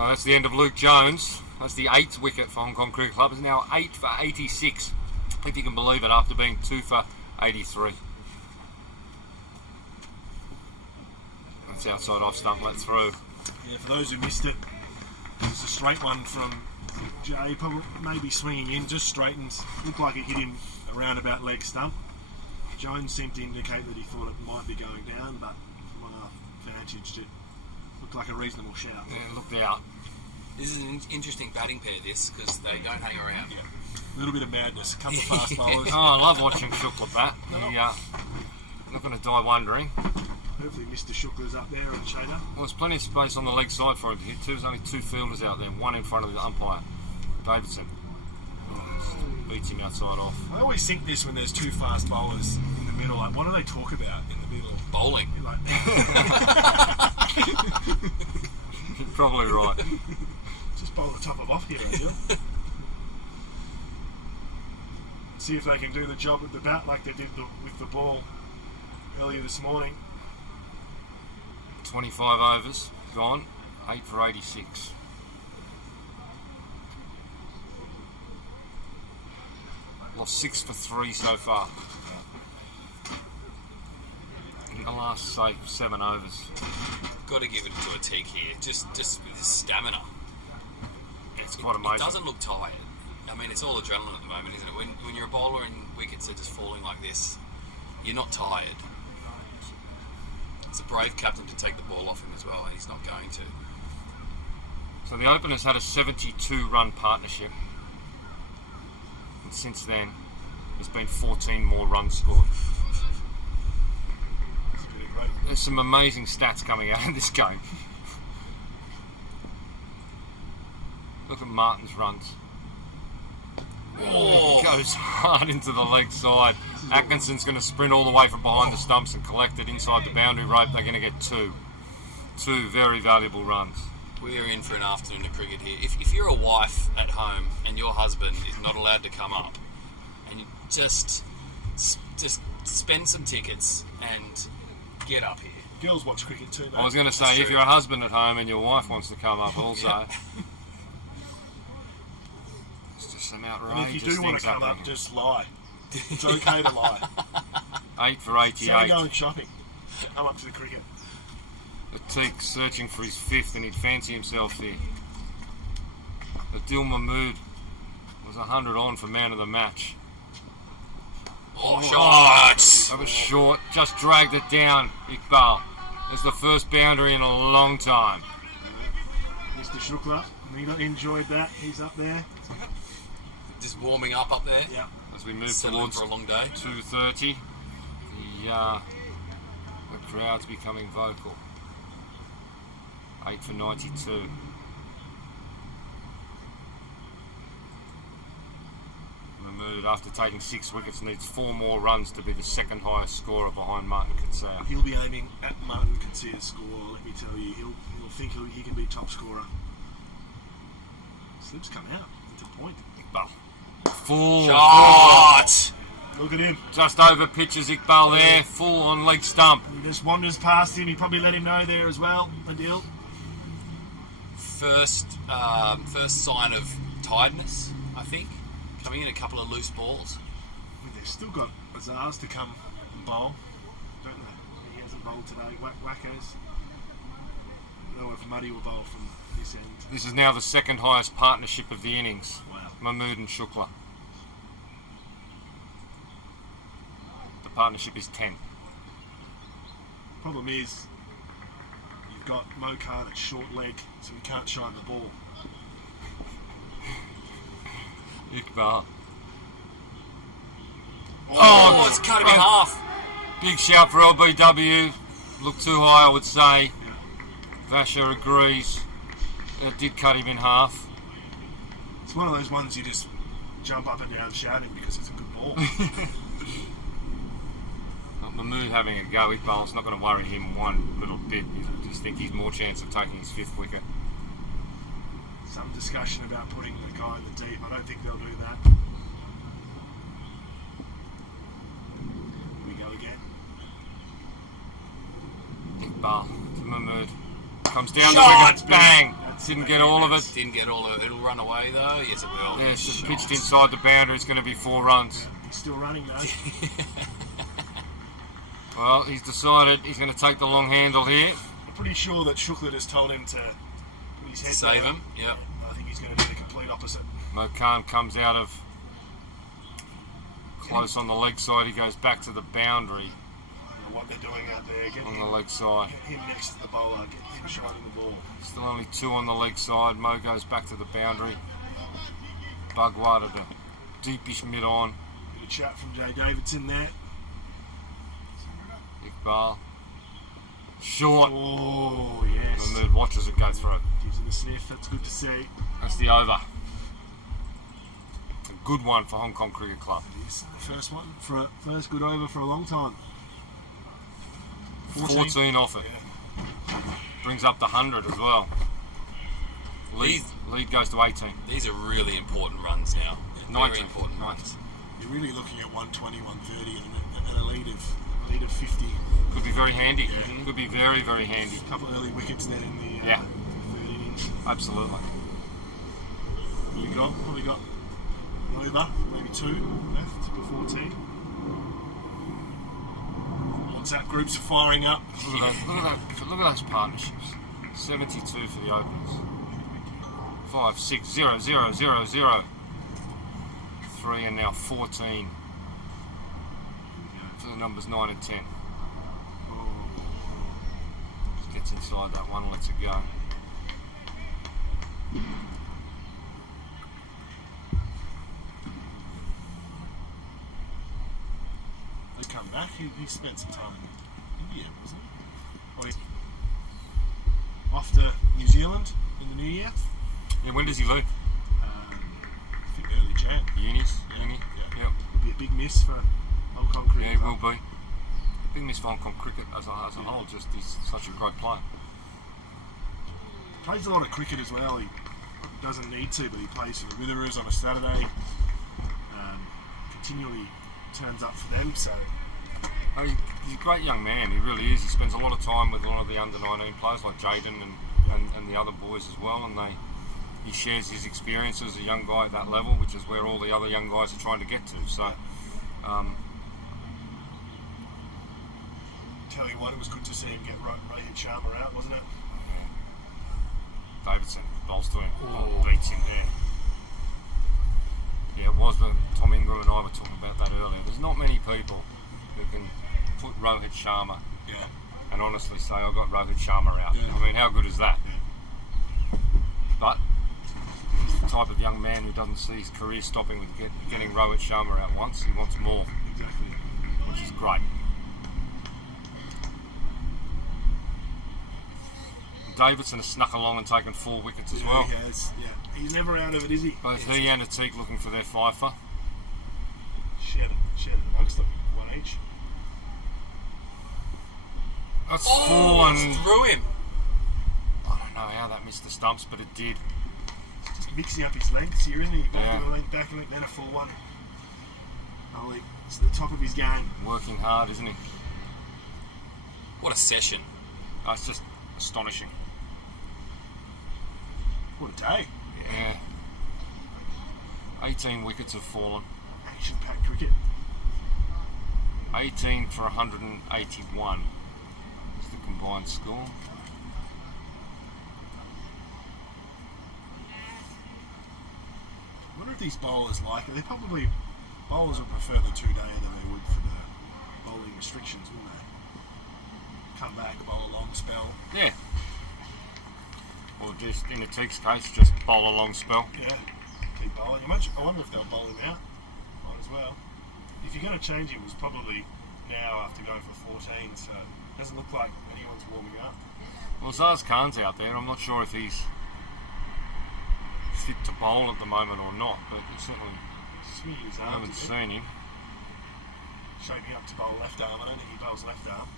Well, that's the end of Luke Jones. That's the 8th wicket for Hong Kong Cricket Club. It's now 8 for 86, if you can believe it, after being 2 for 83. That's outside off stump, let through. Yeah, for those who missed it, it's a straight one from Jay, probably maybe swinging in, just straightens. Looked like it hit him around about leg stump. Jones seemed to indicate that he thought it might be going down, but from our vantage, it looked like a reasonable shout. Yeah, looked out. This is an interesting batting pair, this, because they don't hang around. Yeah. A little bit of madness, a couple of fast bowlers. Oh, I love watching Shukla bat. Not going to die wondering. Hopefully Mr. Shukla's up there and Shader. Well, there's plenty of space on the leg side for him to hit. There's only 2 fielders out there, one in front of the umpire, Davidson. Beats him outside off. I always think this when there's 2 fast bowlers in the middle. Like, what do they talk about in the middle? Bowling. Like, You're probably right. just bowl the top of off here, Angel. See if they can do the job with the bat like they did with the ball earlier this morning. 25 overs gone, 8 for 86. Lost 6 for 3 so far in the last, say, 7 overs. Got to give it to a Teak here, just with his stamina. It's quite amazing. He doesn't look tired. I mean, it's all adrenaline at the moment, isn't it? When you're a bowler and wickets are just falling like this, you're not tired. It's a brave captain to take the ball off him as well, and he's not going to. So the openers had a 72-run partnership, and since then there's been 14 more runs scored. It's pretty great. There's some amazing stats coming out in this game. Look at Martin's runs. Oh. Goes hard into the leg side. Atkinson's going to sprint all the way from behind the stumps and collect it inside the boundary rope. They're going to get 2 very valuable runs. We are in for an afternoon of cricket here. If you're a wife at home and your husband is not allowed to come up, and you just spend some tickets and get up here. Girls watch cricket too, mate. I was going to say, if you're a husband at home and your wife wants to come up also. Yeah. It's just some And outrageous if you do want to come up, happening. just lie. It's okay to lie. 8 for 88. So going shopping. Come up to the cricket. Atik searching for his 5th, and he'd fancy himself here. Adil Mahmood was 100 on for man of the match. Oh, shots! That was short, just dragged it down, Iqbal. It's the first boundary in a long time. Mr. Shukla, he enjoyed that. He's up there. Just warming up there. Yeah. As we move Settling towards for a long day. 2:30, the crowd's becoming vocal. 8 for 92. Mahmood, after taking 6 wickets, needs 4 more runs to be the second highest scorer behind Martin Katsau. He'll be aiming at Martin Katsau's score, let me tell you. He'll think he can be top scorer. Slip's come out. It's a point. Iqbal. Full. Shot! Look at him. Just over pitches Iqbal there, full on leg stump. He just wanders past him. He probably let him know there as well, Adil. First sign of tiredness, I think. Coming in a couple of loose balls. They've still got Azars to come and bowl, don't they? He hasn't bowled today. Wackos. I don't know if Muddy will bowl from this end. This is now the second highest partnership of the innings. Wow. Mahmood and Shukla. The partnership is 10. Problem is, you've got Mo Khan at short leg, so he can't shine the ball. Iqbal. Oh, it's cut him in half. Big shout for LBW. Looked too high, I would say. Vasher agrees. It did cut him in half. It's one of those ones you just jump up and down shouting because it's a good ball. Mahmood having a go. Iqbal's not going to worry him one little bit. You just think he's more chance of taking his 5th wicket. Some discussion about putting the guy in the deep. I don't think they'll do that. Here we go again. Iqbal to Mahmood. Comes down Shot! the wicket. Bang! Didn't get all of it. Didn't get all of it. It'll run away though. Yes, it will. Yeah, it's just pitched inside the boundary. It's going to be 4 runs. He's still running though. Well, he's decided he's going to take the long handle here. I'm pretty sure that Shukla has told him to put his head Save down. him. Yep. I think he's going to do the complete opposite. Mokan comes out of close on the leg side. He goes back to the boundary I don't know what they're doing out there. Get on him, the leg side. get him next to the bowler. Get him shining the ball. Still only 2 on the leg side. Mo goes back to the boundary. Bugwar to the deepish mid on. Bit of chat from Jay Davidson there. Iqbal. Short. Oh, yes. The mood watches it go through. Gives it a sniff. That's good to see. That's the over. A good one for Hong Kong Cricket Club. It is the first one for a first good over for a long time. 14 off it. Yeah. Brings up the 100 as well. Lead goes to 18. These are really important runs now. Very 19. important runs. You're really looking at 120, 130 and a lead of 50. Could be very handy. Yeah. Could be very, very handy. A couple of early wickets there in the Yeah. third innings. Absolutely. Probably got an over, maybe 2 left before tea. WhatsApp groups are firing up. Look at those partnerships. 72 for the openers. 5, 6, 0, 0, 0, 0. 3 and now 14 for the numbers 9 and 10. Just gets inside that one, lets it go. They come back. He spent some time in India, wasn't he? Off to New Zealand in the new year. Yeah, when does he leave? I think early Jan. Uni. Yeah. Yep. Would be a big miss for Hong Kong cricket. Yeah, he will be. Big miss for Hong Kong cricket as a whole. Just he's such a great player. Plays a lot of cricket as well. He doesn't need to, but he plays for the Witherers on a Saturday. Continually turns up for them. So Oh, he's a great young man. He really is. He spends a lot of time with a lot of the under-19 players like Jaden and the other boys as well, and he shares his experience as a young guy at that level, which is where all the other young guys are trying to get to. So, tell you what, it was good to see him get Rohit Sharma out, wasn't it? Davidson bowls to him, Oh. beats him there. Yeah, it was the Tom Ingram and I were talking about that earlier. There's not many people who can put Rohit Sharma Yeah. and honestly say, I got Rohit Sharma out. Yeah. I mean, how good is that? Yeah. But he's the type of young man who doesn't see his career stopping with getting Rohit Sharma out once. He wants more, Exactly. which is great. Davidson has snuck along and taken 4 wickets as well. He has. Yeah. He's never out of it, is he? Both he and Atik looking for their fifer. Shared it amongst them, 1 each. That's Oh, fallen. it's through him. I don't know how that missed the stumps, but it did. Just mixing up his lengths here, isn't he? Back Yeah. of the length, back of the length, then a full one. Holy, it's the top of his game. Working hard, isn't he? What a session. That's just astonishing. What a day. Yeah. 18 wickets have fallen. Action-packed cricket. 18 for 181 is the combined score. I wonder if these bowlers like it. Bowlers would prefer the 2-day than they would for the bowling restrictions, wouldn't they? Come back, bowl a long spell. Yeah. Or just, in Atik's case, just bowl a long spell. Yeah, keep bowling. I wonder if they'll bowl him out. Might as well. If you're going to change him, it was probably now after going for 14, so it doesn't look like anyone's warming up. Well, Zaz Khan's out there. I'm not sure if he's fit to bowl at the moment or not, but he certainly Swinging his haven't arms, seen him. shaping up to bowl left arm. I don't think he bowls left arm.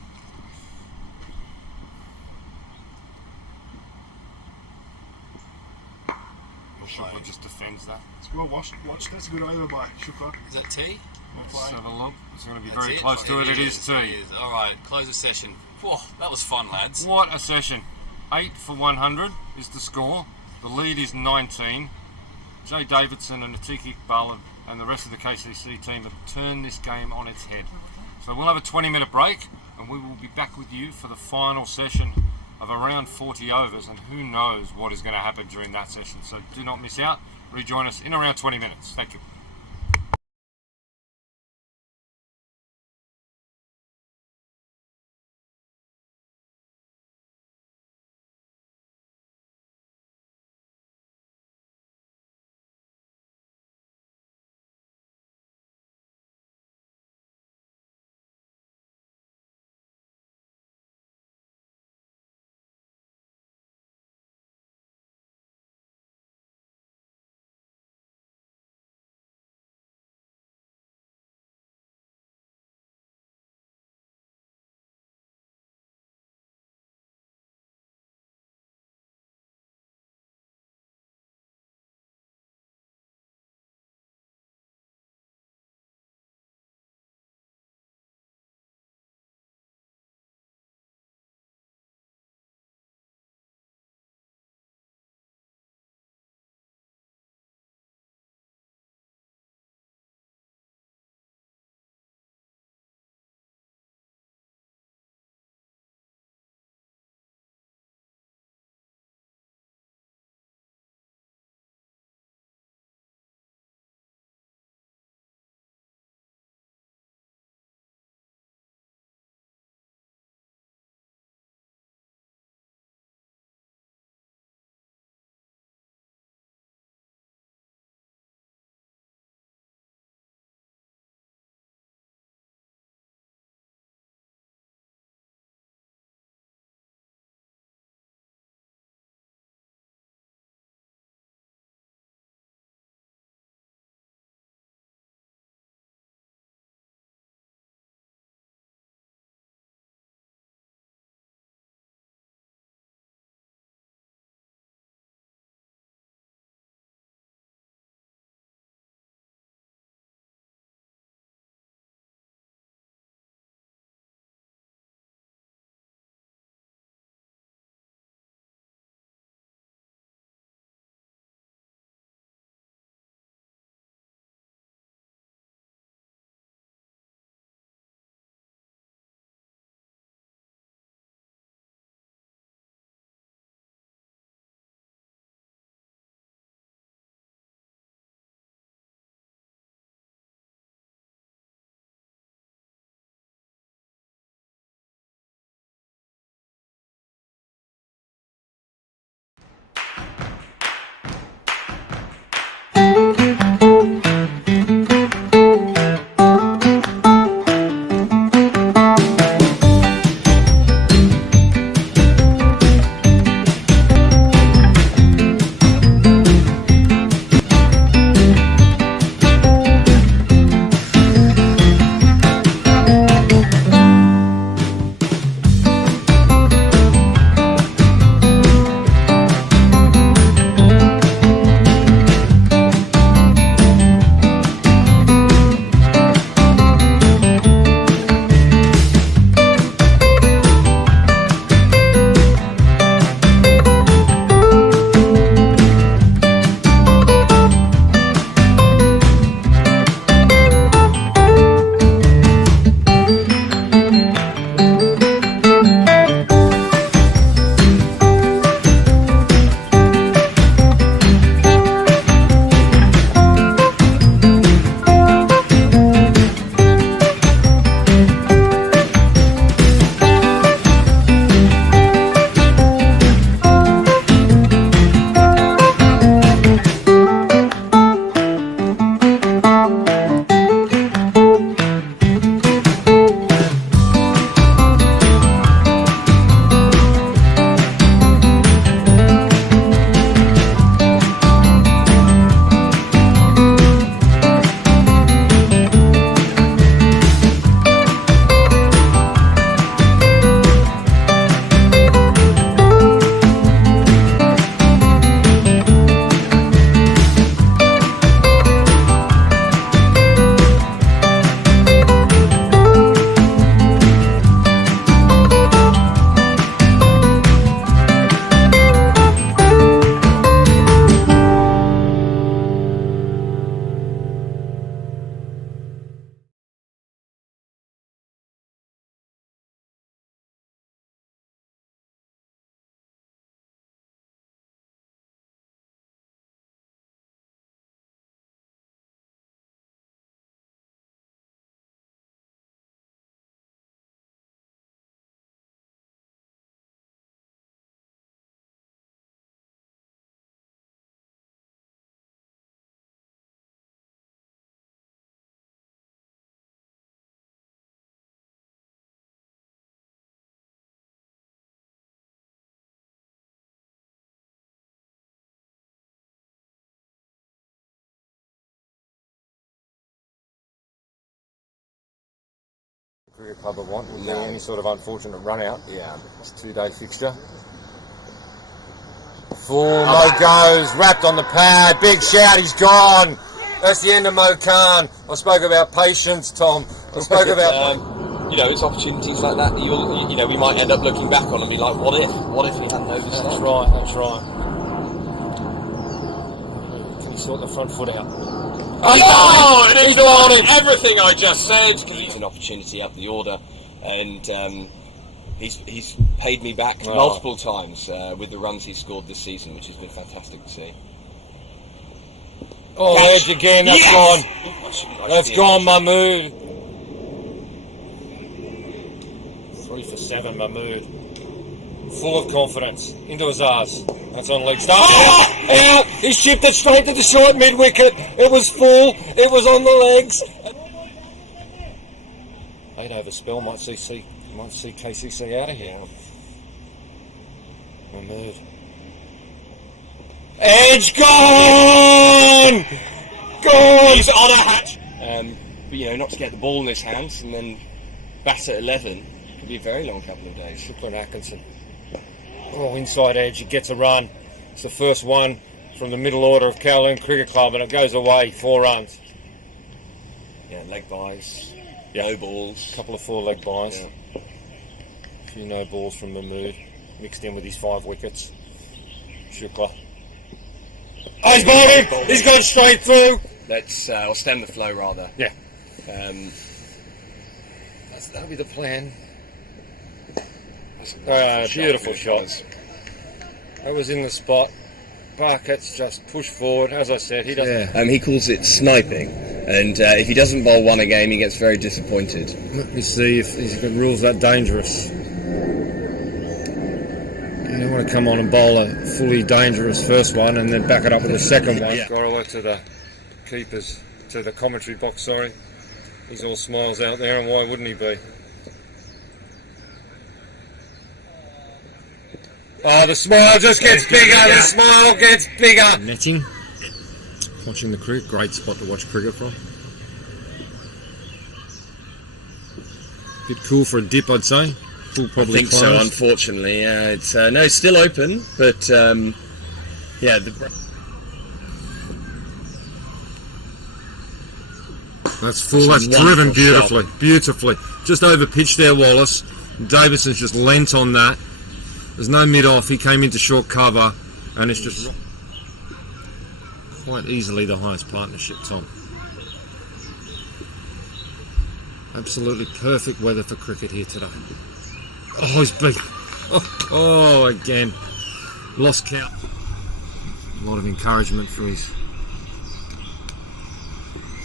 Shukla just defends that. Well, watch. That's a good over by Shukla. Is that tea? Let's have a look. It's going to be That's very close to it. It is It tea. is. All right, close the session. Whoa, that was fun, lads. What a session. 8 for 100 is the score. The lead is 19. Jay Davidson and Atiki Iqbal and the rest of the KCC team have turned this game on its head. So we'll have a 20-minute break and we will be back with you for the final session of around 40 overs, and who knows what is going to happen during that session. So do not miss out. Rejoin us in around 20 minutes. Thank you. Cricket club would want with any sort of unfortunate run out. Yeah. It's a 2-day fixture. Full, Mo goes, wrapped on the pad, big shout, he's gone. That's the end of Mo Khan. I spoke about patience, Tom. I spoke about... you know, it's opportunities like that you know, we might end up looking back on and be like, what if we hadn't overstayed? That's right. Can you sort the front foot out? Oh, and he's ignored everything I just said, because he's an opportunity up the order, and he's paid me back multiple times with the runs he's scored this season, which has been fantastic to see. Oh, edge again, that's gone. That's gone, Mahmood. 3 for 7, Mahmood. Full of confidence. Into his arse. That's on leg stump. Out! He chipped it straight to the short mid-wicket. It was full. It was on the legs. 8-over spell might see KCC out of here. Mahmood. Edge gone! Gone! He's on a hatch. But you know, not to get the ball in his hands and then bat at 11 could be a very long couple of days. Shukla and Atkinson. Oh, inside edge, he gets a run. It's the first one from the middle order of Kowloon Cricket Club, and it goes away, 4 runs. Yeah, leg buys, no balls. A couple of 4-leg buys. Yeah. A few no balls from Mahmood, mixed in with his 5 wickets. Shukla. Oh, he's bowled him! He's gone straight through! Let's or stem the flow rather. Yeah. That'll be the plan. Beautiful shot. That was in the spot. Barkett's just pushed forward. As I said, he doesn't... Yeah. He calls it sniping. And if he doesn't bowl one a game, he gets very disappointed. Let me see if the rule's that dangerous. You don't want to come on and bowl a fully dangerous first one and then back it up with a second one. Yeah. Gorowa to the keepers, to the commentary box, sorry. He's all smiles out there, and why wouldn't he be? Oh, the smile just gets bigger, the smile gets bigger. Netting. Watching the cricket, great spot to watch cricket from. Bit cool for a dip, I'd say. Full probably I think closed. so, unfortunately. It's it's still open, but yeah. That's full, that's driven beautifully, beautifully. Just over pitch there, Wallace. Davidson's just lent on that. There's no mid-off, he came into short cover, and it's just quite easily the highest partnership, Tom. Absolutely perfect weather for cricket here today. Oh, he's big. Oh, again. Lost count. A lot of encouragement for his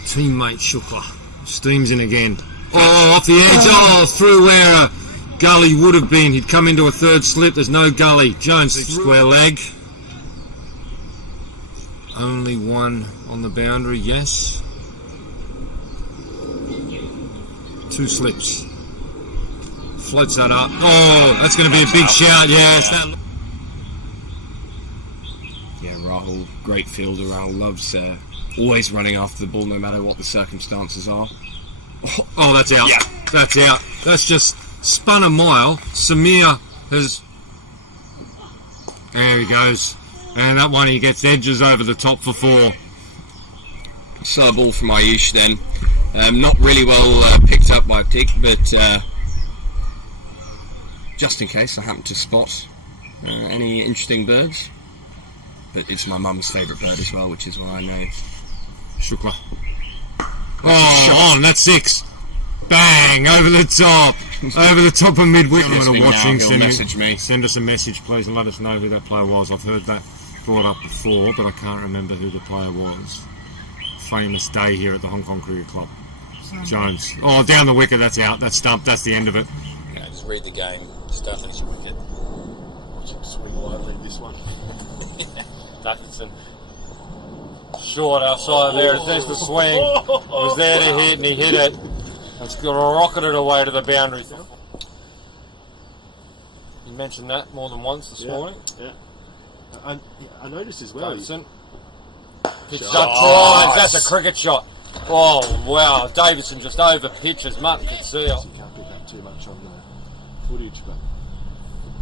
teammate Shukla. Steams in again. Oh, off the edge. Oh, through where a gully would have been. He'd come into a third slip. There's no gully. Jones square leg. Only one on the boundary, yes. 2 slips. Floats that up. Oh, that's going to be a big shout. Yes. Yeah, Rahul, great fielder. Rahul loves always running after the ball, no matter what the circumstances are. Oh, that's out. Yeah. That's out. That's just spun a mile. Samir has... There he goes. And that one, he gets edges over the top for 4. Saw a ball from Ayush then. Not really well picked up by Pig, but just in case I happen to spot any interesting birds. But it's my mum's favourite bird as well, which is why I know. Shukla. Oh, on, that's 6. Bang, over the top. Over the top of mid-wicket. Watching, send us a message, please, and let us know who that player was. I've heard that brought up before, but I can't remember who the player was. Famous day here at the Hong Kong Cricket Club. Jones. Oh, down the wicket, that's out. That's stumped, that's the end of it. You know, just read the game. Just don't finish your wicket. Watch him swing lightly this one. Davidson. Short outside there, there's the swing. It was there to hit, and he hit it. It's rocketed away to the boundary. You mentioned that more than once this morning. Yeah. I noticed as well. Davidson. Pitched up lines, that's a cricket shot. Oh, wow. Davidson just over pitches, Martin could see it. too much on the footage, but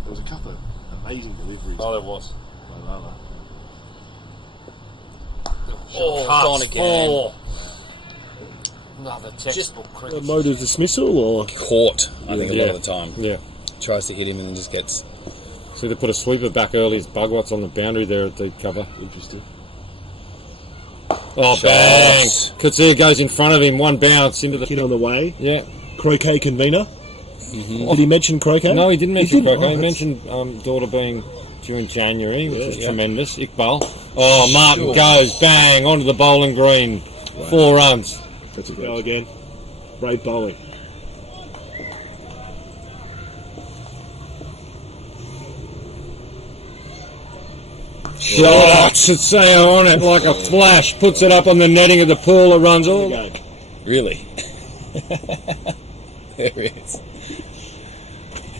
there was a couple of amazing deliveries. Oh, there was. By Lala. Oh, gone again. Another textbook cricket. Motor's dismissal or Caught, I think, a lot of the time. Yeah. Tries to hit him and then just gets... So they put a sweeper back early. It's Bugwat's on the boundary there at the cover. interesting. Oh, bang! Katsia goes in front of him, one bounce into the... Kid on the way. Yeah. Croquet convener. Mm-hmm. Did he mention croquet? No, he didn't mention croquet. He Oh, mentioned daughter being due in January, which is tremendous. Iqbal. Oh, Martin goes, bang, onto the bowling green. Wow. 4 runs. That's a go again. Brave bowling. Shots at Sayo on it like a flash. Puts it up on the netting of the pool. It runs all. Really? There it is.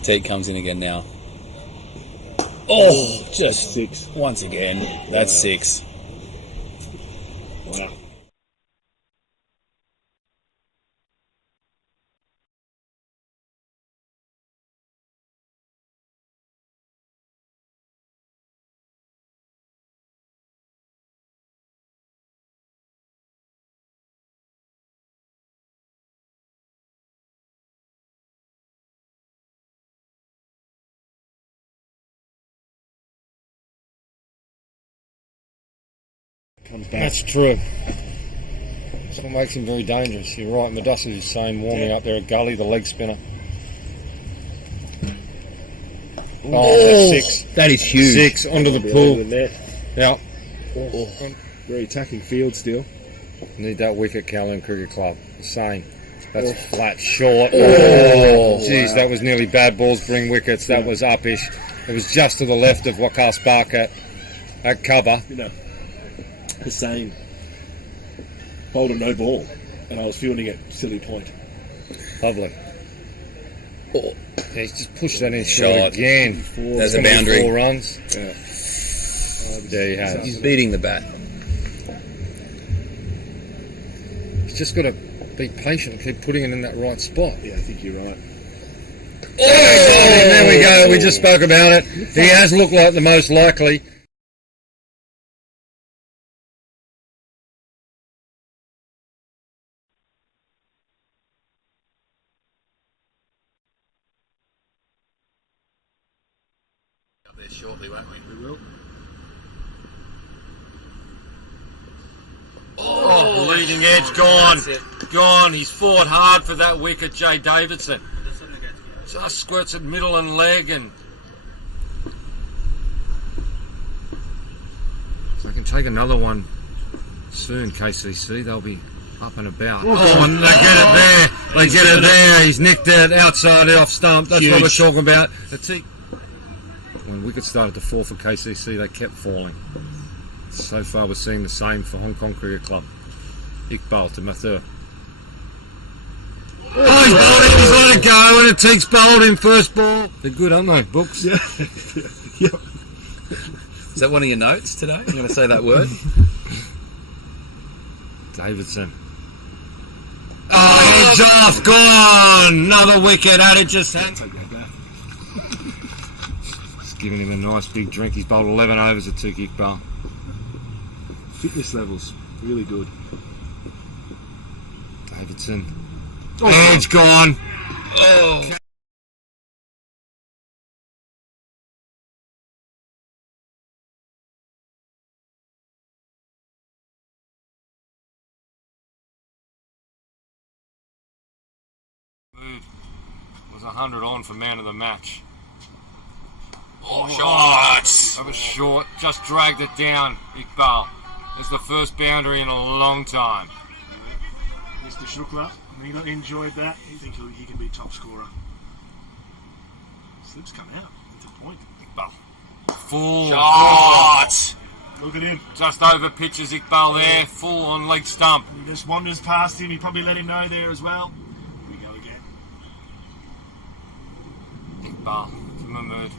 Teague comes in again now. Oh, just 6. Once again. That's 6. Wow. Comes back. That's true. That's what makes him very dangerous. You're right. Medusa is saying warming up there at Gully, the leg spinner. Oh, that's 6. That is huge. 6 onto the pool. Yeah. Very attacking field still. Need that wicket, Kowloon Cricket Club. Same. That's flat, short. Oh, geez, that was nearly bad balls bring wickets. That was uppish. It was just to the left of Waqas Barker at cover. You know, Hussain bowled a no ball, and I was fielding at silly point. Lovely. Yeah, he's just pushed that in Shot. short again. There's a boundary. 4 runs. Yeah. There he has. He's beating the bat. He's just got to be patient and keep putting it in that right spot. Yeah, I think you're right. Oh, there we go. We just spoke about it. He has looked like the most likely. Up there shortly, won't we? We will. Oh, leading edge gone. Gone. He's fought hard for that wicket, Jay Davidson. Just squirts at middle and leg, and so they can take another one soon, KCC. They'll be up and about. Oh, and they get it there. They get it there. He's nicked it outside off stump. That's what we're talking about. When wickets started to fall for KCC, they kept falling. So far, we're seeing the same for Hong Kong Cricket Club. Iqbal to Mathur. Oh, he's bowled him, he's let it go, and it takes bowled him first ball. They're good, aren't they, Books? Yeah. Yep. Is that one of your notes today? I'm going to say that word. Davidson. Oh, he's off, gone! Another wicket, added just hands. Just giving him a nice big drink. He's bowled 11 overs at Tuki Iqbal. Fitness levels really good. Davidson. Oh, edge gone. Oh. Was 100 on for man of the match. Oh, shots! That was short. Just dragged it down, Iqbal. It's the first boundary in a long time. Mr. Shukla, he enjoyed that. You think he can be top scorer? Slips come out. It's a point. Iqbal. Full Shot! Look at him. Just over pitches Iqbal there. Full on leg stump. He just wanders past him. He probably let him know there as well. Here we go again. Iqbal to Mahmood.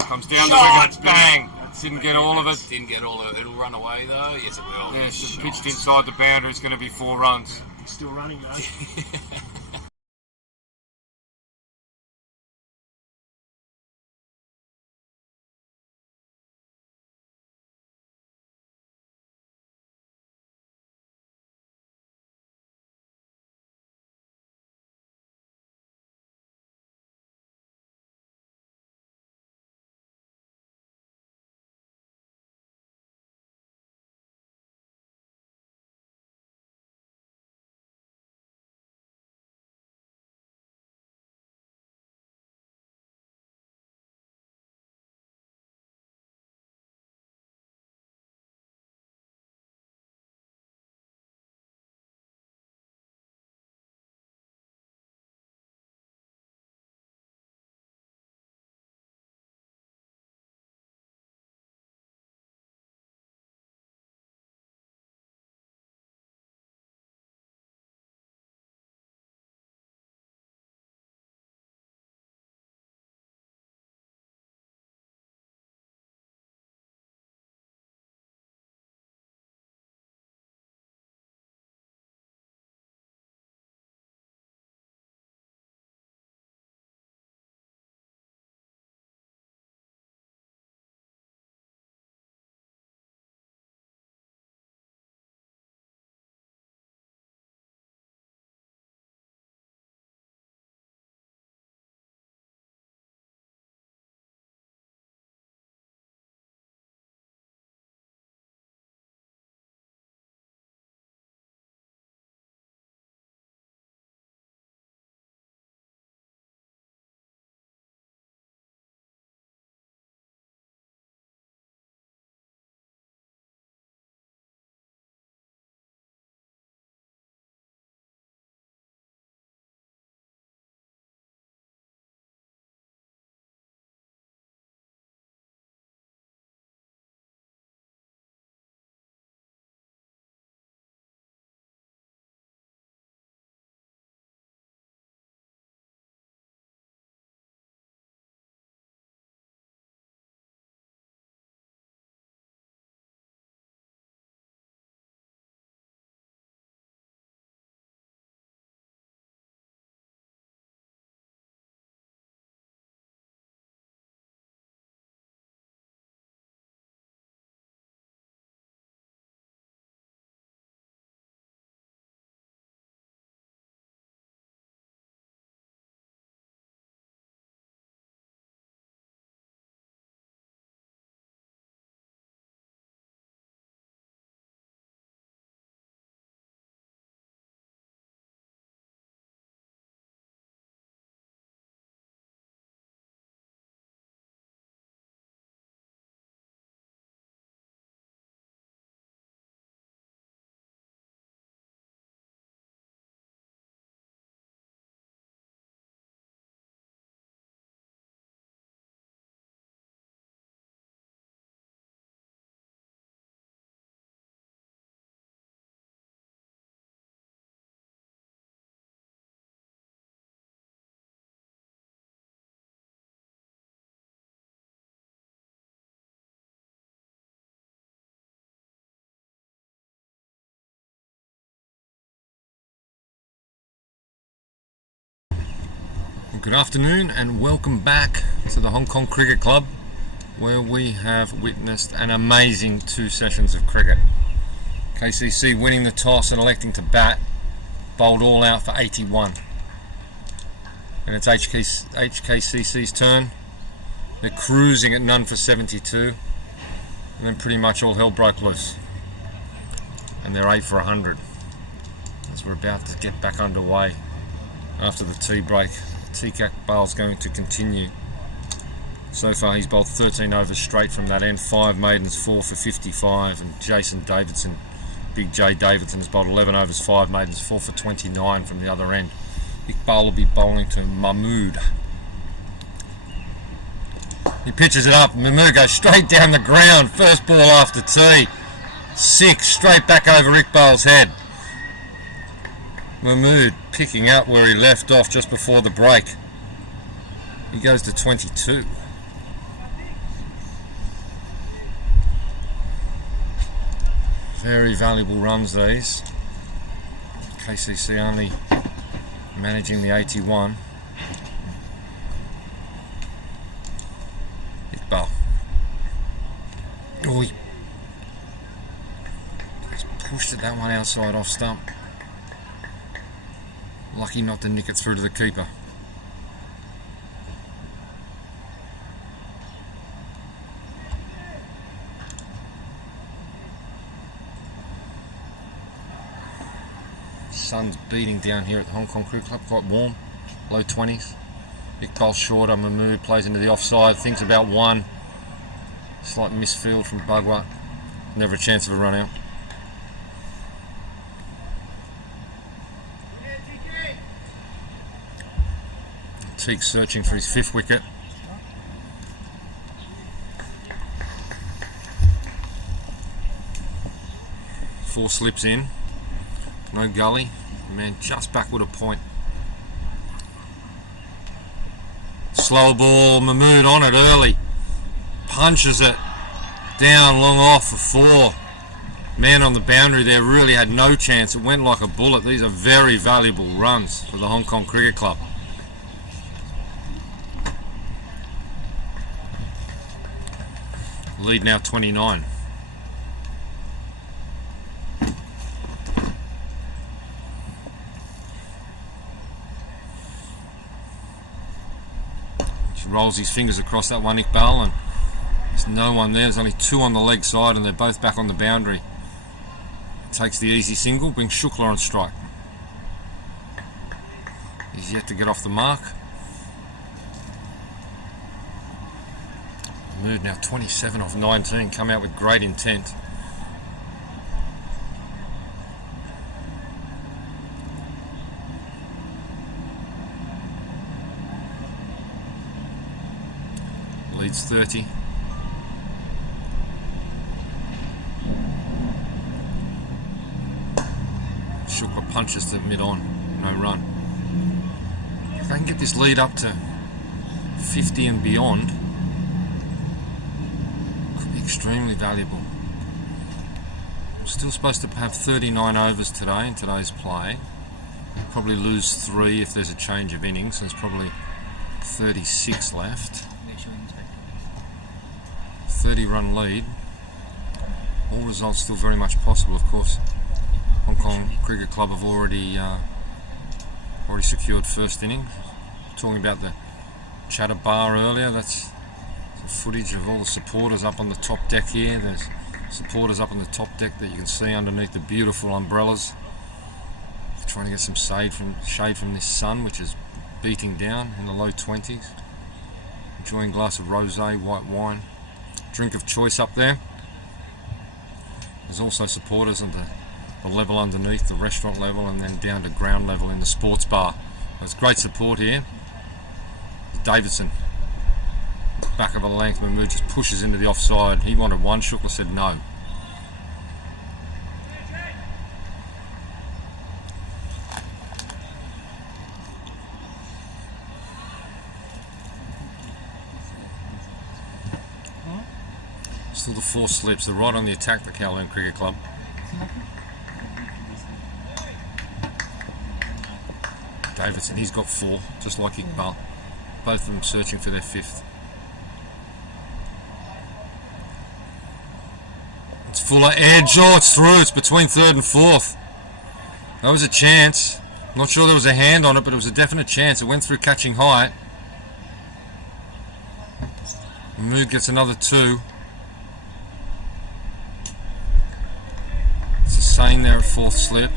Comes down the wicket. Bang! Didn't get all of it. Didn't get all of it. It'll run away though. Yes, it will. Yeah, it's just pitched inside the boundary. It's going to be 4 runs. He's still running though. Good afternoon and welcome back to the Hong Kong Cricket Club, where we have witnessed an amazing 2 sessions of cricket. KCC winning the toss and electing to bat, bowled all out for 81. And it's HKCC's turn. They're cruising at none for 72, and then pretty much all hell broke loose. And they're 8 for 100 as we're about to get back underway after the tea break. CHK bowl's going to continue. So far he's bowled 13 overs straight from that end, 5 maidens, 4 for 55, and Jason Davidson, Big J Davidson, has bowled 11 overs, 5 maidens, 4 for 29 from the other end. Iqbal will be bowling to Mahmood. He pitches it up, Mahmood goes straight down the ground, first ball after tea, 6 straight back over Iqbal's head. Mahmood picking up where he left off just before the break. He goes to 22. Very valuable runs these. KCC only managing the 81. Iqbal. Oh, he just pushed it that one outside off stump. Lucky not to nick it through to the keeper. Sun's beating down here at the Hong Kong Cricket Club, quite warm, low 20s. Iqbal shorter, Mahmood plays into the offside, thinks about one. Slight misfield from Bagwa, never a chance of a run out. Teague searching for his 5th wicket. Four slips in, no gully, man just backward a point. Slow ball, Mahmood on it early, punches it down long off for 4. Man on the boundary there really had no chance, it went like a bullet. These are very valuable runs for the Hong Kong Cricket Club. Lead now 29. She rolls his fingers across that one, Iqbal, and there's no one there. There's only 2 on the leg side and they're both back on the boundary. Takes the easy single, brings Shukla on strike. He's yet to get off the mark. Mahmood now 27 off 19, come out with great intent. Leads 30. Shukla punches to mid-on, no run. If they can get this lead up to 50 and beyond, extremely valuable. We're still supposed to have 39 overs today in today's play. Probably lose 3 if there's a change of innings, so there's probably 36 left. 30 run lead. All results still very much possible, of course. Hong Kong Cricket Club have already secured first innings. Talking about the chatter bar earlier, that's footage of all the supporters up on the top deck here. There's supporters up on the top deck that you can see underneath the beautiful umbrellas. They're trying to get some shade from this sun, which is beating down in the low 20s. Enjoying a glass of rosé, white wine. Drink of choice up there. There's also supporters on the level underneath, the restaurant level, and then down to ground level in the sports bar. There's great support here. Davidson. Back of a length, Mahmood just pushes into the offside. He wanted one, Shukla said no. Still the 4 slips, they're right on the attack, the Kowloon Cricket Club. Davidson, he's got 4, just like Iqbal. Both of them searching for their 5th. It's Fuller edge. Oh, it's through. It's between 3rd and 4th. That was a chance. I'm not sure there was a hand on it, but it was a definite chance. It went through catching Hyatt. Mood gets another 2. It's a Sane there at 4th slip.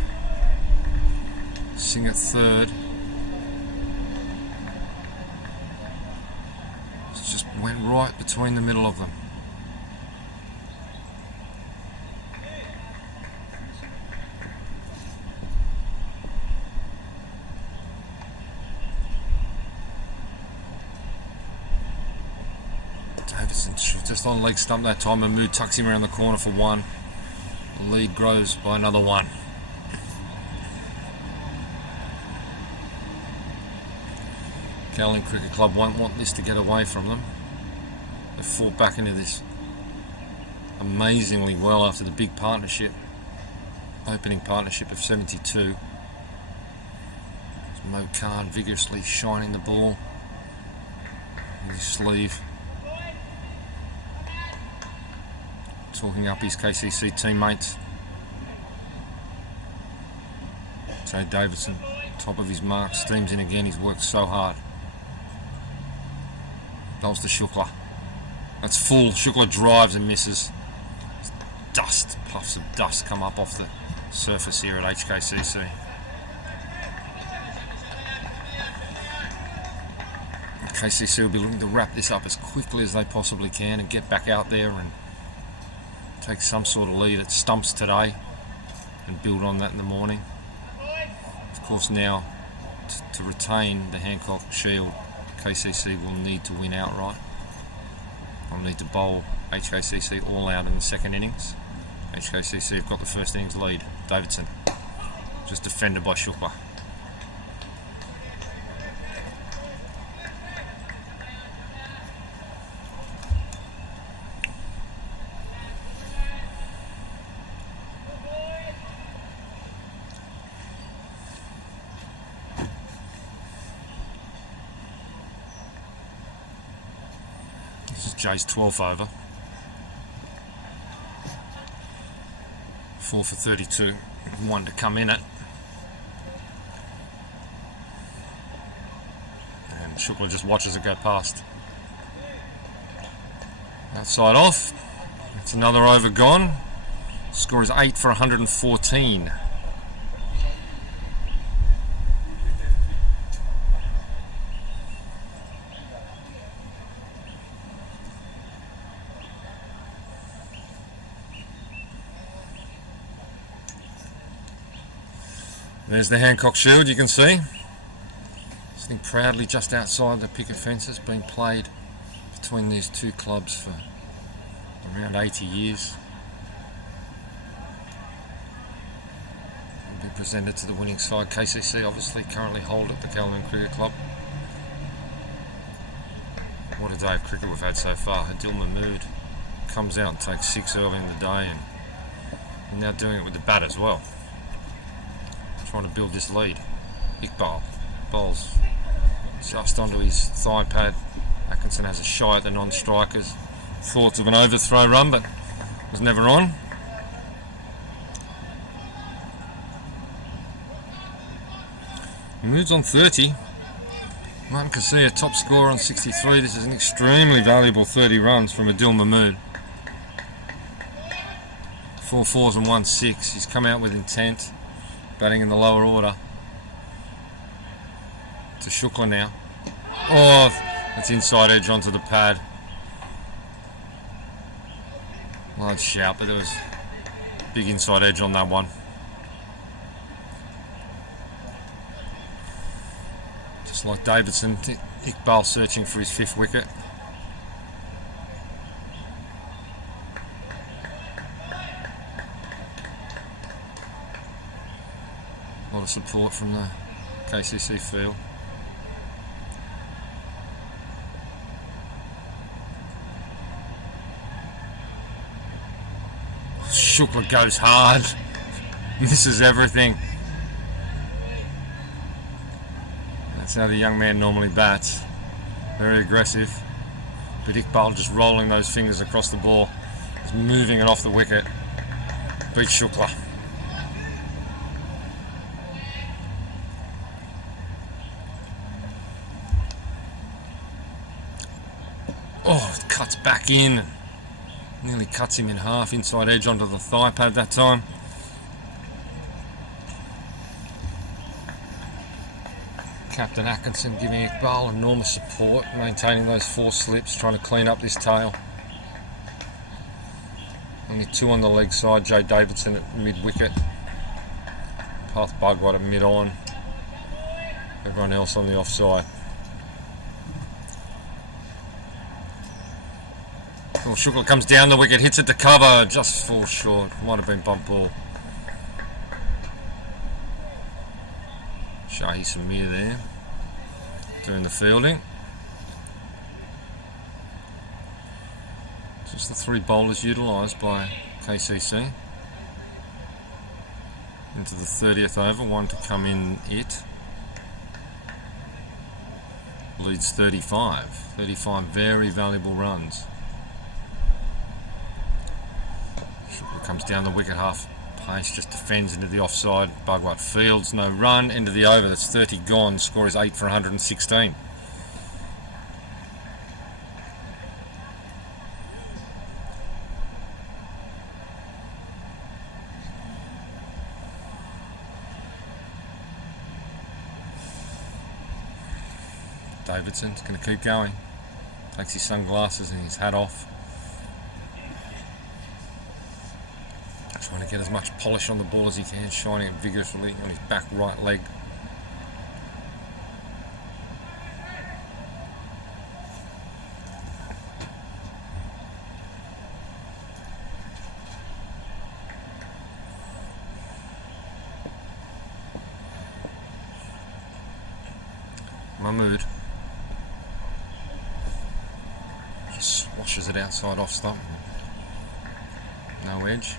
Sing at 3rd. It just went right between the middle of them. Davidson just on leg stump that time, and Mood tucks him around the corner for 1. The lead grows by another 1. Callan Cricket Club won't want this to get away from them. They've fought back into this amazingly well after the big partnership, opening partnership of 72. Mo Khan vigorously shining the ball with his sleeve, talking up his KCC teammates. Jay Davidson, top of his mark, steams in again. He's worked so hard. Goes to Shukla. That's full. Shukla drives and misses. Dust, puffs of dust come up off the surface here at HKCC. KCC will be looking to wrap this up as quickly as they possibly can and get back out there and take some sort of lead at stumps today and build on that in the morning. Of course, now to retain the Hancock Shield, KCC will need to win outright. They'll need to bowl HKCC all out in the second innings. HKCC have got the first innings lead. Davidson, just defended by Shukla. This is Jay's 12th over. 4 for 32. 1 to come in it. And Shukla just watches it go past. Outside off. It's another over gone. Score is 8 for 114. There's the Hancock Shield, you can see. Sitting proudly just outside the picket fences, being played between these two clubs for around 80 years. Will be presented to the winning side. KCC obviously currently hold at the Callan Cricket Club. What a day of cricket we've had so far. Adil Mahmood comes out and takes 6 early in the day, and now doing it with the bat as well. Trying to build this lead. Iqbal bowls just onto his thigh pad. Atkinson has a shy at the non-strikers. Thoughts of an overthrow run, but was never on. Moves on 30. Martin Casilla, top scorer on 63. This is an extremely valuable 30 runs from Adil Mahmood. 4 4s and 1 6. He's come out with intent. Batting in the lower order. To Shukla now. Oh, that's inside edge onto the pad. Large shout, but there was big inside edge on that one. Just like Davidson, Iqbal searching for his 5th wicket. A lot of support from the KCC field. Shukla goes hard. Misses everything. That's how the young man normally bats. Very aggressive. But Iqbal just rolling those fingers across the ball. Just moving it off the wicket. Beat Shukla. Oh, it cuts back in. Nearly cuts him in half. Inside edge onto the thigh pad that time. Captain Atkinson giving Iqbal enormous support, maintaining those 4 slips, trying to clean up this tail. Only 2 on the leg side, Jay Davidson at mid-wicket. Path Bugwat at mid-on. Everyone else on the offside. Oh, Shukla comes down the wicket, hits it to cover, just falls short. Might have been bump ball. Shahi Samir there, doing the fielding. Just the 3 bowlers utilised by KCC. Into the 30th over, 1 to come in it. Leads 35. 35 very valuable runs. Shukla comes down the wicket half pace, just defends into the offside. Bugwat fields, no run, end of the over. That's 30 gone. Score is 8 for 116. Davidson's going to keep going. Takes his sunglasses and his hat off. Trying to get as much polish on the ball as he can, shining it vigorously on his back right leg. Mahmood just swashes it outside off stump. No edge.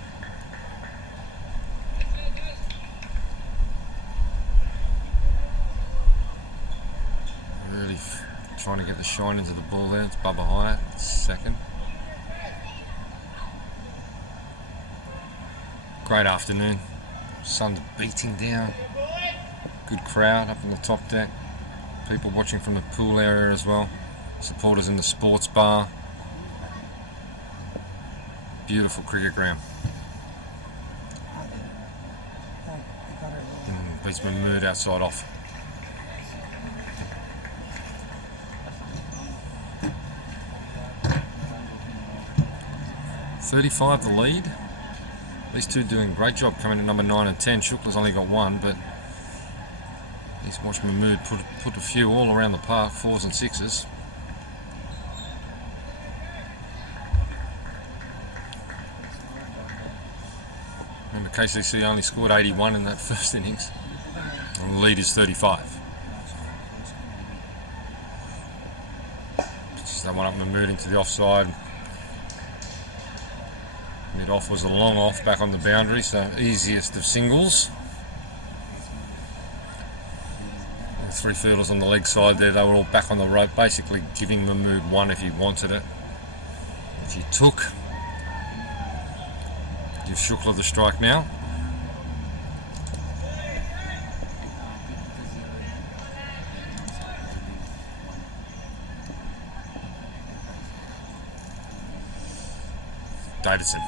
Trying to get the shine into the ball there. It's Bubba Hyatt, second. Great afternoon. Sun's beating down. Good crowd up on the top deck. People watching from the pool area as well. Supporters in the sports bar. Beautiful cricket ground. Beats Mahmood outside off. 35 the lead. These two doing a great job coming to number 9 and 10. Shukla's only got 1, but he's watched Mahmood put a few all around the park, 4s and 6s. Remember, KCC only scored 81 in that first innings. And the lead is 35. Just that one up Mahmood into the offside. Mid off was a long off, back on the boundary, so easiest of singles. The 3 fielders on the leg side there, they were all back on the rope, basically giving Mahmood 1 if he wanted it. If he took, give Shukla the strike now. Davidson.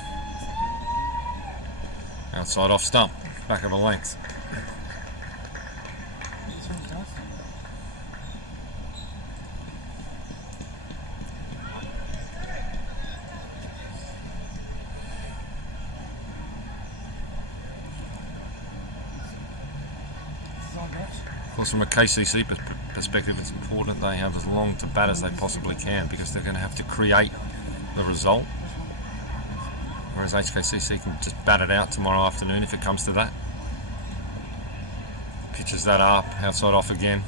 Outside off stump, back of a length. Of course, from a KCC perspective, it's important they have as long to bat as they possibly can, because they're going to have to create the result. Whereas HKCC can just bat it out tomorrow afternoon if it comes to that. Pitches that up, outside off again.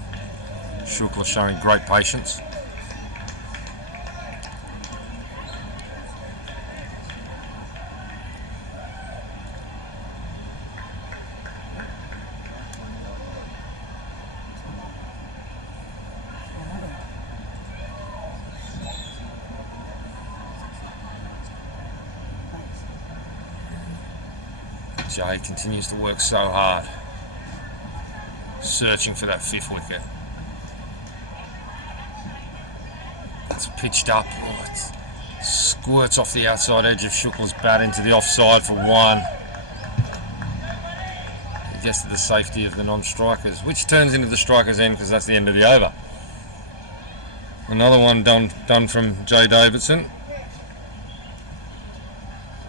Shukla showing great patience. Jay continues to work so hard, searching for that 5th wicket. It's pitched up. Oh, it squirts off the outside edge of Shukla's bat into the offside for 1. He gets to the safety of the non-strikers, which turns into the strikers' end because that's the end of the over. Another one done from Jay Davidson.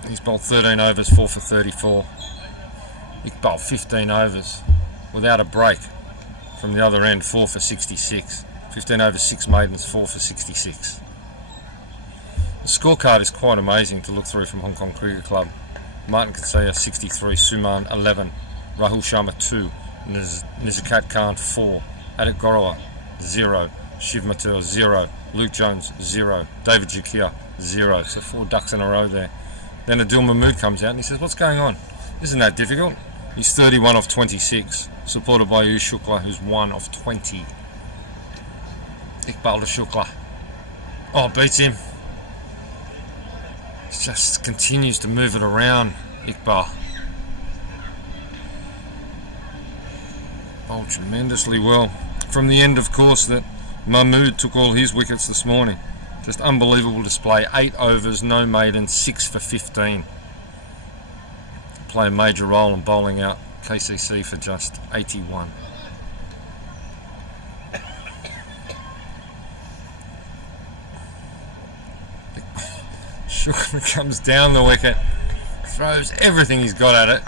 He's bowled 13 overs, 4 for 34. Iqbal 15 overs without a break from the other end, 4 for 66. 15 overs, 6 maidens, 4 for 66. The scorecard is quite amazing to look through from Hong Kong Cricket Club. Martin Katsaya 63, Suman 11, Rahul Sharma 2, Nizakat Khan 4, Adit Gorowa 0, Shiv Mathur 0, Luke Jones 0, David Jakia 0. So 4 ducks in a row there. Then Adil Mahmood comes out and he says, what's going on? Isn't that difficult? He's 31 off 26, supported by Yush Shukla, who's 1 off 20. Iqbal to Shukla. Oh, beats him. Just continues to move it around, Iqbal. Oh, tremendously well. From the end, of course, that Mahmood took all his wickets this morning. Just unbelievable display. 8 overs, no maiden, 6 for 15. Play a major role in bowling out KCC for just 81. Shukla comes down the wicket, throws everything he's got at it,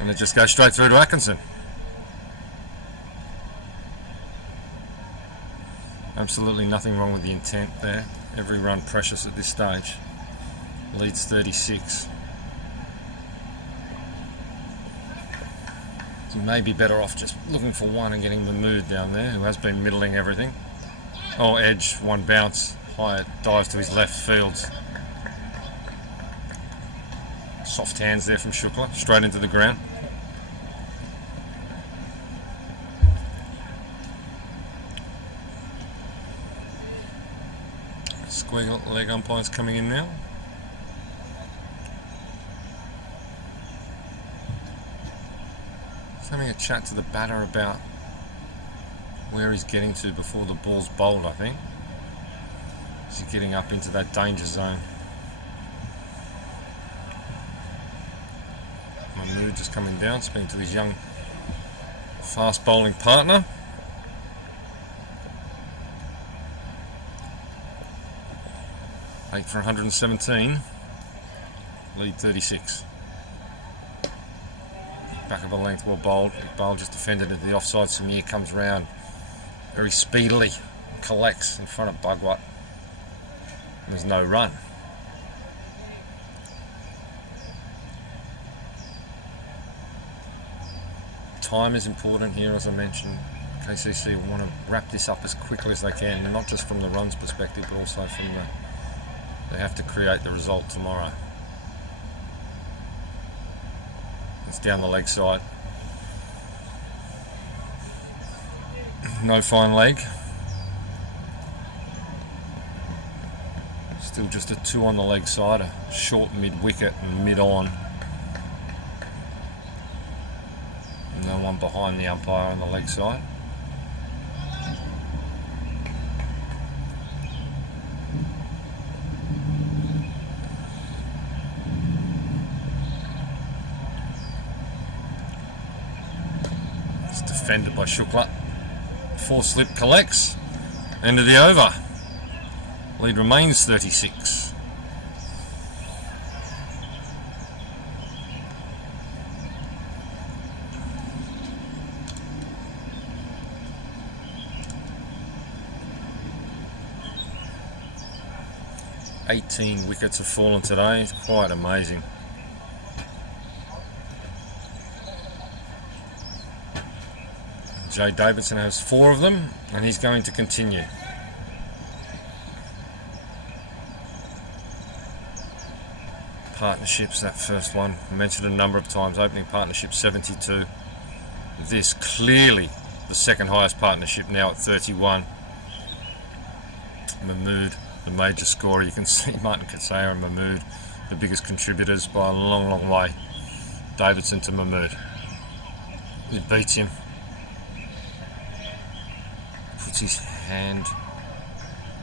and it just goes straight through to Atkinson. Absolutely nothing wrong with the intent there. Every run precious at this stage. Leads 36. So maybe better off just looking for 1 and getting Mahmood down there, who has been middling everything. Oh, edge, 1 bounce. Hyatt dives to his left fields. Soft hands there from Shukla, straight into the ground. Square leg umpires coming in now. Just having a chat to the batter about where he's getting to before the ball's bowled, I think. He's getting up into that danger zone. Mahmood just coming down, speaking to his young fast bowling partner. Eight for 117, lead 36. Back of a length, well bowled. Iqbal just defended it to the offside. Samir comes round very speedily, collects in front of Bhagwat. There's no run. Time is important here, as I mentioned. KCC will want to wrap this up as quickly as they can, not just from the runs perspective, but also from they have to create the result tomorrow. It's down the leg side. No fine leg. Still just a 2 on the leg side, a short mid-wicket and mid-on. No one behind the umpire on the leg side. It's defended by Shukla. 4 slip collects. End of the over. Lead remains 36. "18 wickets have fallen today. It's quite amazing. Jay Davidson has 4 of them, and he's going to continue. Partnerships, that first one, I mentioned a number of times, opening partnership 72. This clearly the second highest partnership now at 31. Mahmood, the major scorer. You can see Martin Katsaya and Mahmood the biggest contributors by a long, long way. Davidson to Mahmood. He beats him. Puts his hand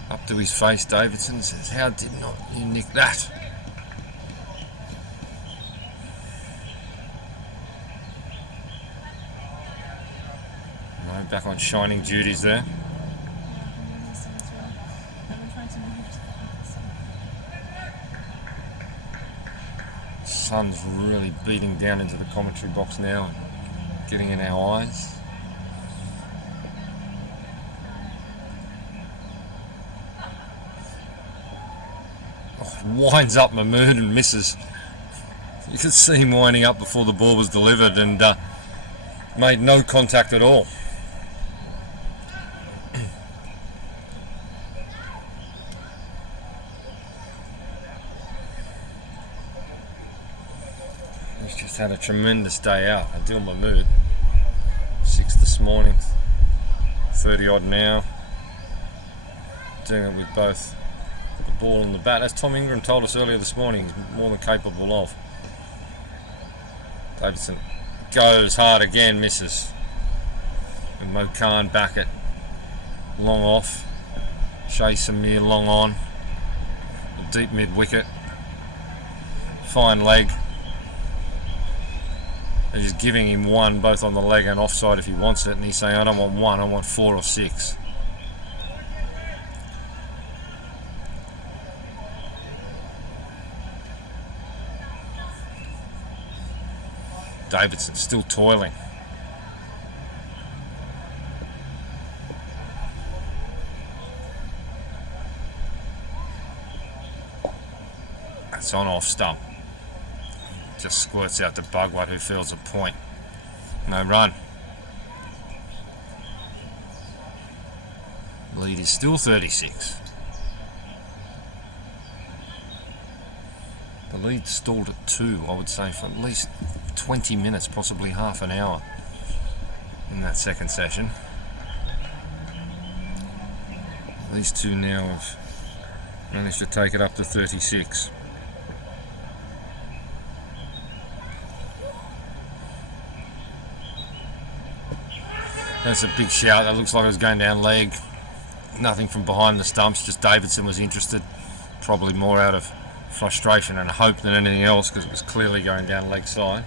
up to his face. Davidson says, "How did not you nick that?" No, back on shining duties there. Sun's really beating down into the commentary box now, getting in our eyes. Winds up Mahmood and misses. You could see him winding up before the ball was delivered and made no contact at all. He's just had a tremendous day out. Adil Mahmood, 6 this morning, 30 odd now, doing it with both the ball and the bat, as Tom Ingram told us earlier this morning, he's more than capable of. Davidson goes hard again, misses. And Mo Khan back it. Long off. Shay Samir long on. Deep mid wicket. Fine leg. They're just giving him one both on the leg and offside if he wants it, and he's saying, "I don't want one, I want 4 or 6. Davidson still toiling. That's on off stump. Just squirts out to Bugwat, who fields a point. No run. Lead is still 36. The lead stalled at 2, I would say, for at least 20 minutes, possibly half an hour in that second session. These two now have managed to take it up to 36. That's a big shout. That looks like it was going down leg. Nothing from behind the stumps, just Davidson was interested, probably more out of frustration and hope than anything else, because it was clearly going down leg side.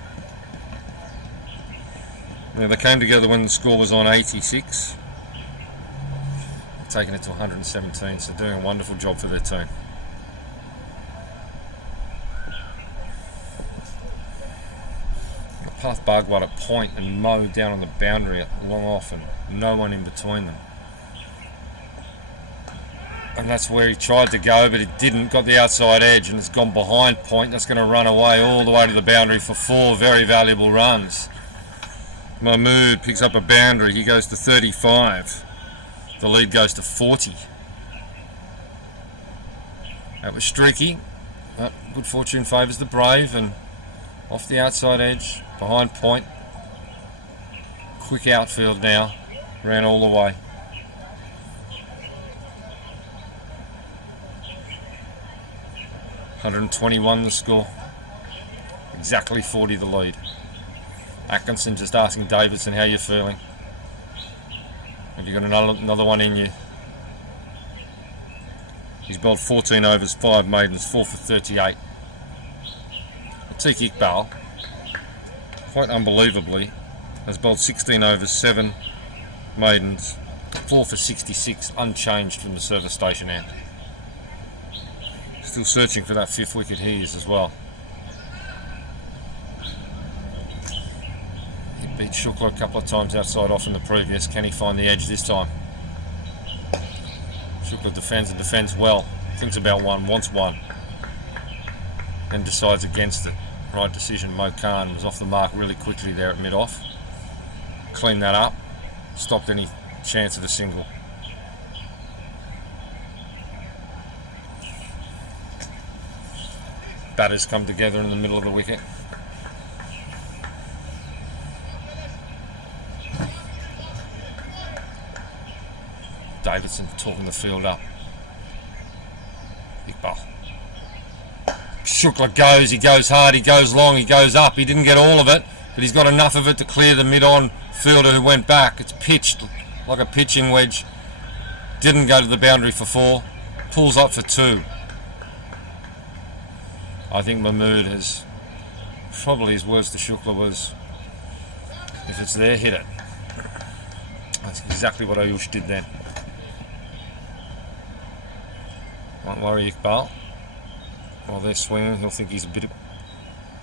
Yeah, they came together when the score was on 86, taking it to 117, so doing a wonderful job for their team. Path Bhagwat at point and Mo down on the boundary at long off, and no one in between them. And that's where he tried to go, but it didn't. Got the outside edge, and it's gone behind point. That's going to run away all the way to the boundary for 4 very valuable runs. Mahmood picks up a boundary. He goes to 35. The lead goes to 40. That was streaky, but good fortune favours the brave, and off the outside edge, behind point. Quick outfield now. Ran all the way. $121 the score. Exactly 40 the lead. Atkinson just asking Davidson, how you feeling? Have you got another one in you? He's bowled 14 overs, 5 maidens, 4 for 38. Atiq Iqbal, quite unbelievably, has bowled 16 overs, 7 maidens, 4 for 66, unchanged from the service station end. Still searching for that 5th wicket he is as well. He beat Shukla a couple of times outside off in the previous. Can he find the edge this time? Shukla defends and defends well. Thinks about one, wants one, and decides against it. Right decision. Mo Khan was off the mark really quickly there at mid-off. Cleaned that up. Stopped any chance of a single. Batters come together in the middle of the wicket. Davidson talking the field up. Iqbal. Shukla goes, he goes hard, he goes long, he goes up. He didn't get all of it, but he's got enough of it to clear the mid-on fielder who went back. It's pitched like a pitching wedge. Didn't go to the boundary for 4. Pulls up for 2. I think Mahmood has probably, his words to Shukla was, if it's there, hit it. That's exactly what Ayush did then. Won't worry Iqbal. While they're swinging, he'll think he's a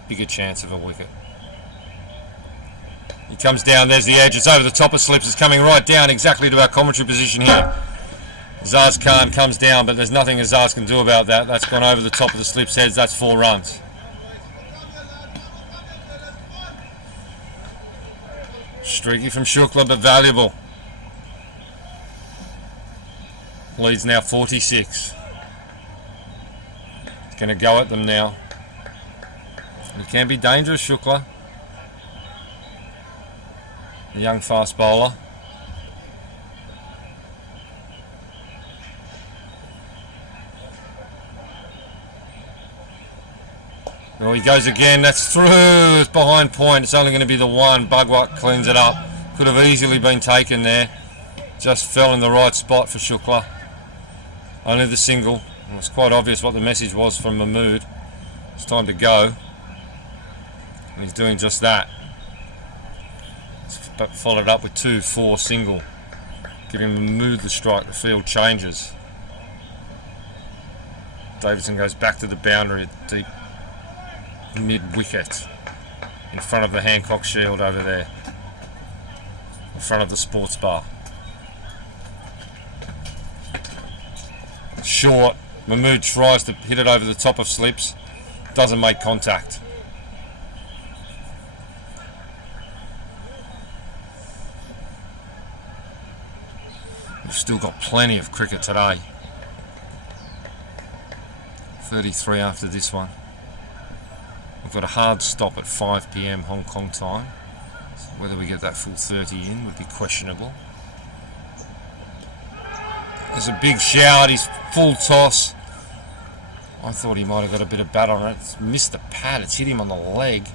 bigger chance of a wicket. He comes down, there's the edge, it's over the top of slips, it's coming right down exactly to our commentary position here. Azaz Khan comes down, but there's nothing Azaz can do about that. That's gone over the top of the slips heads, that's 4 runs. Streaky from Shukla, but valuable. Leads now 46. He's going to go at them now. He can be dangerous, Shukla. The young fast bowler. Oh, he goes again. That's through. It's behind point. It's only going to be the 1. Bhagwat cleans it up. Could have easily been taken there. Just fell in the right spot for Shukla. Only the single. And it's quite obvious what the message was from Mahmood. It's time to go. And he's doing just that. But followed up with 2-4 single. Giving Mahmood the strike. The field changes. Davidson goes back to the boundary at deep mid-wicket in front of the Hancock Shield over there, in front of the sports bar. Short. Mahmood tries to hit it over the top of slips, doesn't make contact. We've still got plenty of cricket today. 33 after this one. We've got a hard stop at 5 PM Hong Kong time. So whether we get that full 30 in would be questionable. There's a big shout, he's full toss. I thought he might have got a bit of bat on it. It's missed the pad, it's hit him on the leg.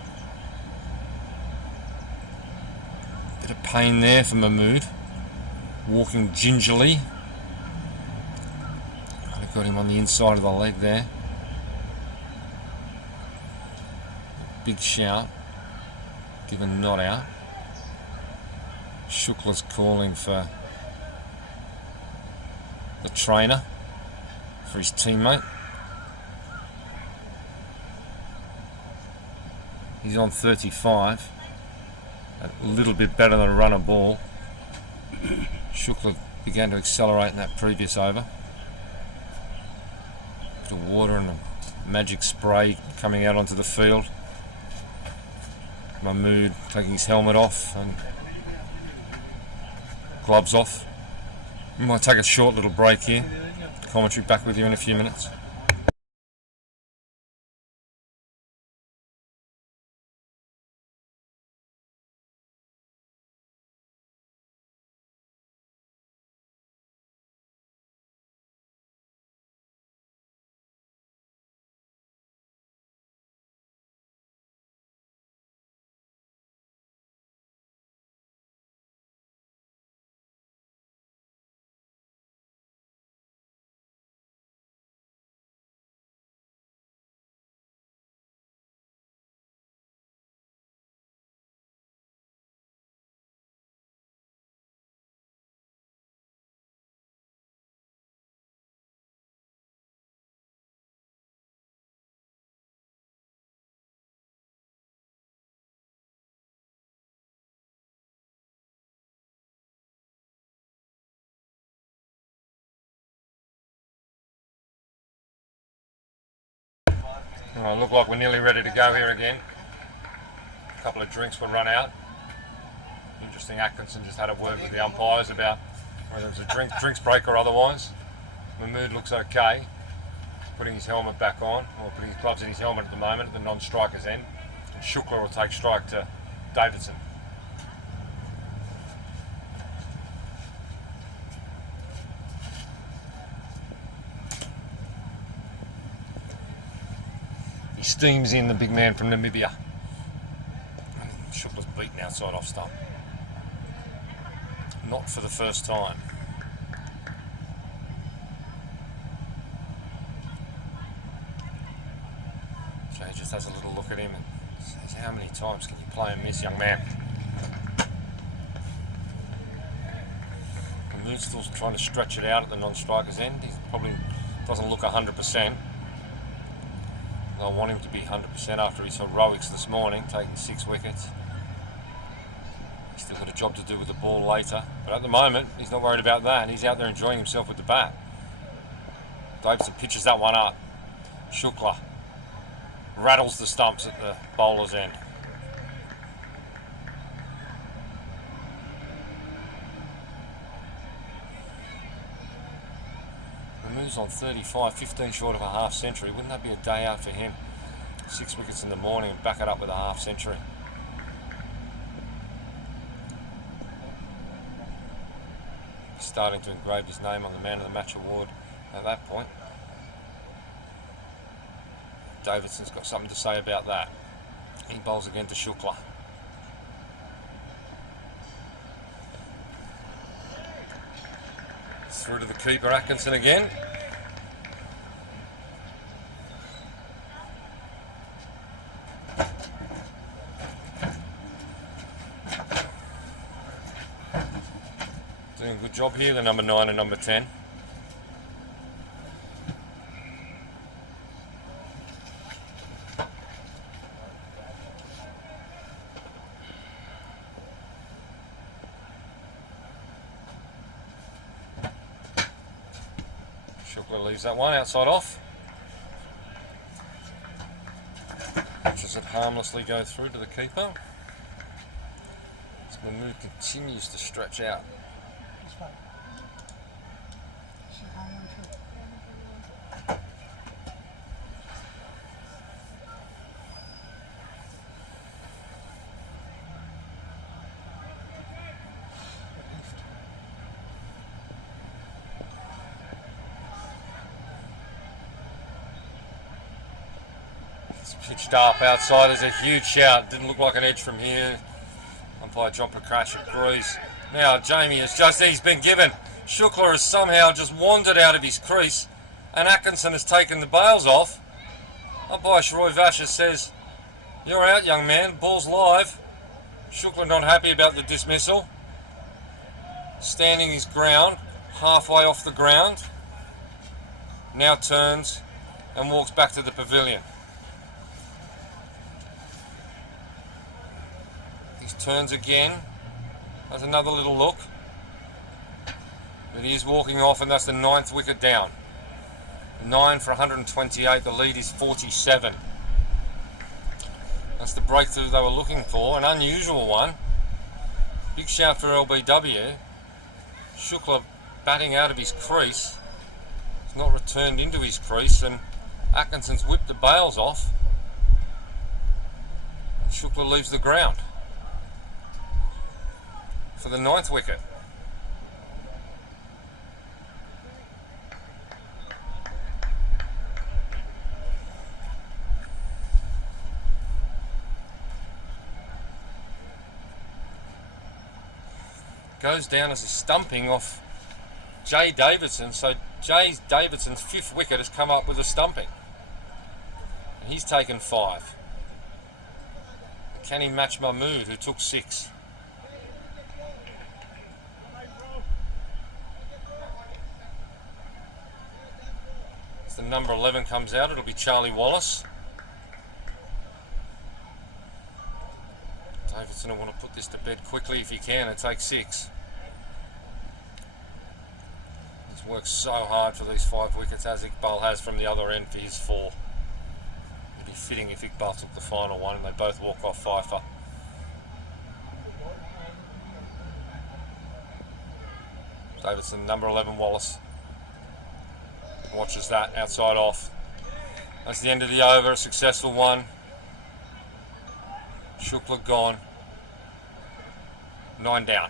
Bit of pain there for Mahmood. Walking gingerly. Might have got him on the inside of the leg there. Big shout, given not out. Shukla's calling for the trainer, for his teammate. He's on 35, a little bit better than a runner ball. Shukla began to accelerate in that previous over. Bit of water and a magic spray coming out onto the field. Mahmood taking his helmet off and gloves off. We might take a short little break here. Commentary back with you in a few minutes. Well, look like we're nearly ready to go here again. A couple of drinks were run out. Interesting, Atkinson just had a word with the umpires about whether it was a drinks break or otherwise. Mahmood looks okay. Putting his helmet back on, or putting his gloves in his helmet at the moment at the non-striker's end. And Shukla will take strike to Davidson. He steams in, the big man from Namibia. Shukla's beaten outside off stump. Not for the first time. Jay just has a little look at him and says, how many times can you play and miss, young man? And Moon's still trying to stretch it out at the non-striker's end. He probably doesn't look 100%. I want him to be 100% after his heroics this morning, taking 6 wickets. He's still got a job to do with the ball later, but at the moment he's not worried about that, and he's out there enjoying himself with the bat. Davidson pitches that one up. Shukla rattles the stumps at the bowler's end. Moves on 35, 15 short of a half century. Wouldn't that be a day out for him? 6 wickets in the morning and back it up with a half century. Starting to engrave his name on the Man of the Match award at that point. Davidson's got something to say about that. He bowls again to Shukla. Through to the keeper, Atkinson again. Doing a good job here, the number 9 and number 10. Shukla leaves that one outside off. Watches it harmlessly go through to the keeper. As Mahmood continues to stretch out. Pitched up outside, there's a huge shout. Didn't look like an edge from here. Umpire John Prakash agrees. Now Jamie has just, he's been given. Shukla has somehow just wandered out of his crease and Atkinson has taken the bails off. Umpire Shroy Vasher says, you're out, young man, ball's live. Shukla not happy about the dismissal. Standing his ground, halfway off the ground. Now turns and walks back to the pavilion. Turns again, has another little look, but he is walking off and that's the 9th wicket down. 9 for 128, the lead is 47. That's the breakthrough they were looking for, an unusual one. Big shout for LBW. Shukla batting out of his crease, he's not returned into his crease and Atkinson's whipped the bails off. Shukla leaves the ground for the 9th wicket. Goes down as a stumping off Jay Davidson, so Davidson's 5th wicket has come up with a stumping. And he's taken 5. Can he match Mahmood, who took 6? The number 11 comes out, it'll be Charlie Wallace. Davidson will want to put this to bed quickly if he can and take 6. He's worked so hard for these 5 wickets as Iqbal has from the other end for his 4. It'd be fitting if Iqbal took the final one and they both walk off fifer. Davidson, number 11 Wallace. Watches that outside off. That's the end of the over, a successful one. Shukla gone. 9 down.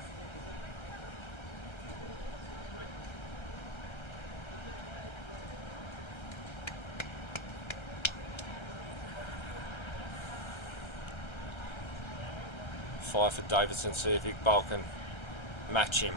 5 for Davidson, see if Iqbal can match him.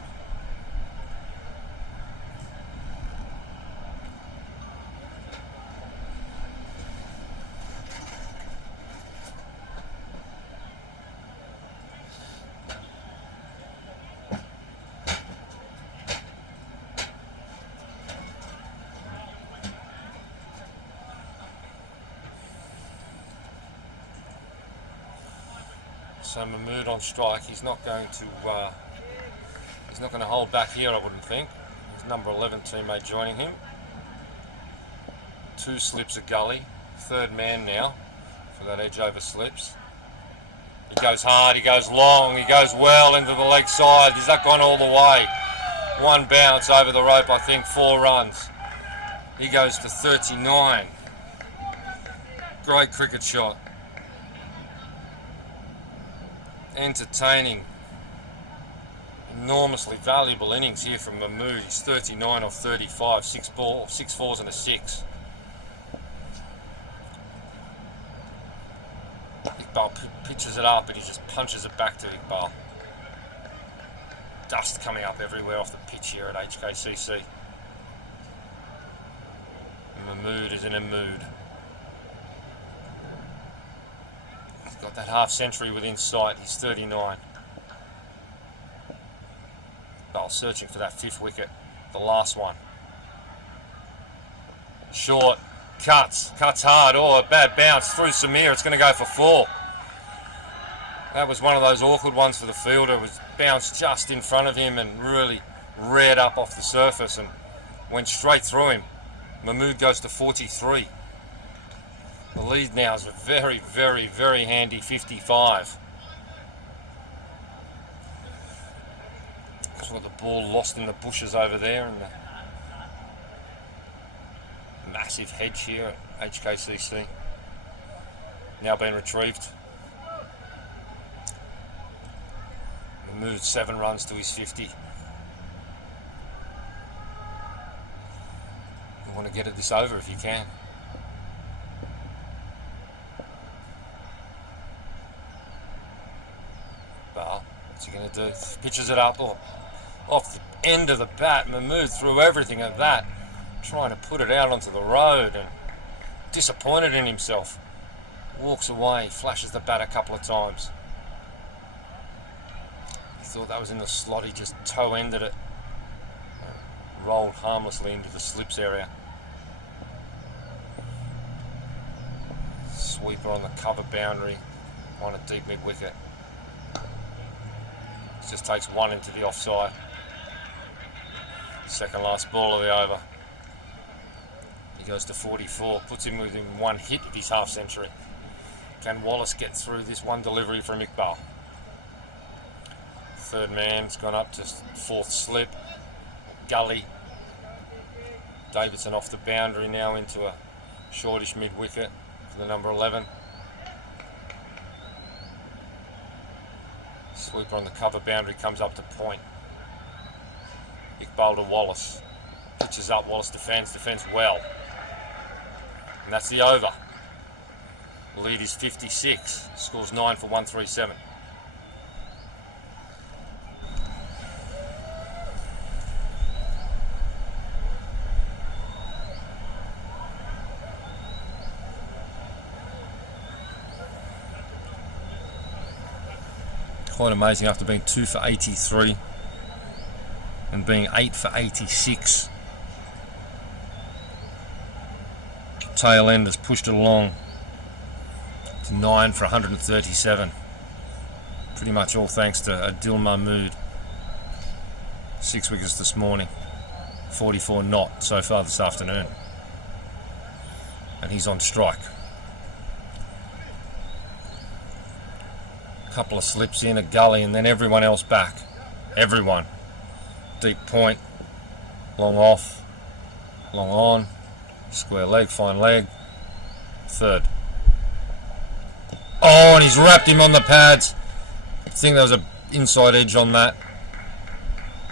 So Mahmood on strike. He's not going to hold back here, I wouldn't think. His number 11 teammate joining him. 2 slips a gully. 3rd man now for that edge over slips. He goes hard, he goes long, he goes well into the leg side. He's not gone all the way. 1 bounce over the rope, I think 4 runs. He goes to 39. Great cricket shot. Entertaining, enormously valuable innings here from Mahmood. He's 39 off 35, 6 fours and a 6. Iqbal pitches it up and he just punches it back to Iqbal. Dust coming up everywhere off the pitch here at HKCC. Mahmood is in a mood. Got that half century within sight. He's 39. Bell searching for that 5th wicket, the last one. Short, cuts hard. Oh, a bad bounce through Samir. It's going to go for 4. That was one of those awkward ones for the fielder. It was bounced just in front of him and really reared up off the surface and went straight through him. Mahmood goes to 43. The lead now is a very, very, very handy 55. That's what the ball lost in the bushes over there, and the massive hedge here at HKCC. Now being retrieved. Mahmood 7 runs to his 50. You want to get this over if you can. What's he going to do? Pitches it up off the end of the bat. Mahmood threw everything at that, trying to put it out onto the road and disappointed in himself. Walks away, flashes the bat a couple of times. He thought that was in the slot, he just toe-ended it. Rolled harmlessly into the slips area. Sweeper on the cover boundary, on a deep mid-wicket. Just takes 1 into the offside. Second last ball of the over. He goes to 44, puts him within 1 hit of his half century. Can Wallace get through this 1 delivery from Iqbal? 3rd man's gone up to 4th slip. Gully. Davidson off the boundary now into a shortish mid-wicket for the number 11. Sweeper on the cover boundary comes up to point. Iqbal to Wallace. Pitches up, Wallace defends well. And that's the over. The lead is 56. Scores 9 for 137. Quite amazing after being 2 for 83 and being 8 for 86. Tail end has pushed it along to 9 for 137. Pretty much all thanks to Adil Mahmood. 6 wickets this morning, 44 not so far this afternoon. And he's on strike. Couple of slips in a gully and then everyone else back. Everyone. Deep point, long off, long on, square leg, fine leg, 3rd. Oh, and he's wrapped him on the pads. I think there was an inside edge on that.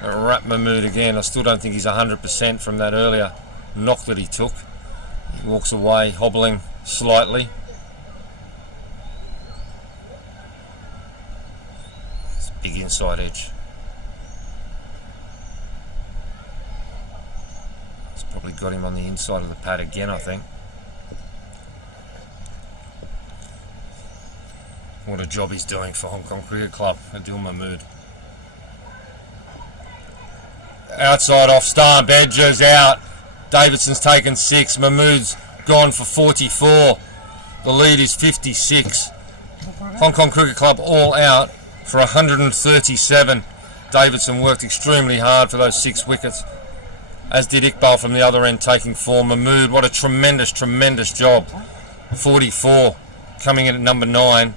Wrap Mahmood again. I still don't think he's 100% from that earlier knock that he took. He walks away hobbling slightly. inside edge. It's probably got him on the inside of the pad again, I think. What a job he's doing for Hong Kong Cricket Club. Adil Mahmood. Outside off stump, edges out. Davidson's taken 6. Mahmood's gone for 44. The lead is 56. Hong Kong Cricket Club all out for 137. Davidson worked extremely hard for those 6 wickets, as did Iqbal from the other end taking 4. Mahmood, what a tremendous job. 44 coming in at number 9.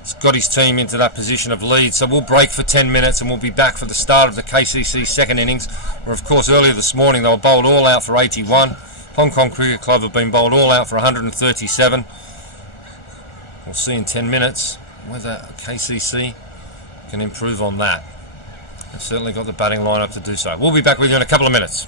He's got his team into that position of lead. So we'll break for 10 minutes and we'll be back for the start of the KCC second innings, where of course earlier this morning they were bowled all out for 81. Hong Kong Cricket Club have been bowled all out for 137. We'll see in 10 minutes whether KCC can improve on that. They've certainly got the batting lineup to do so. We'll be back with you in a couple of minutes.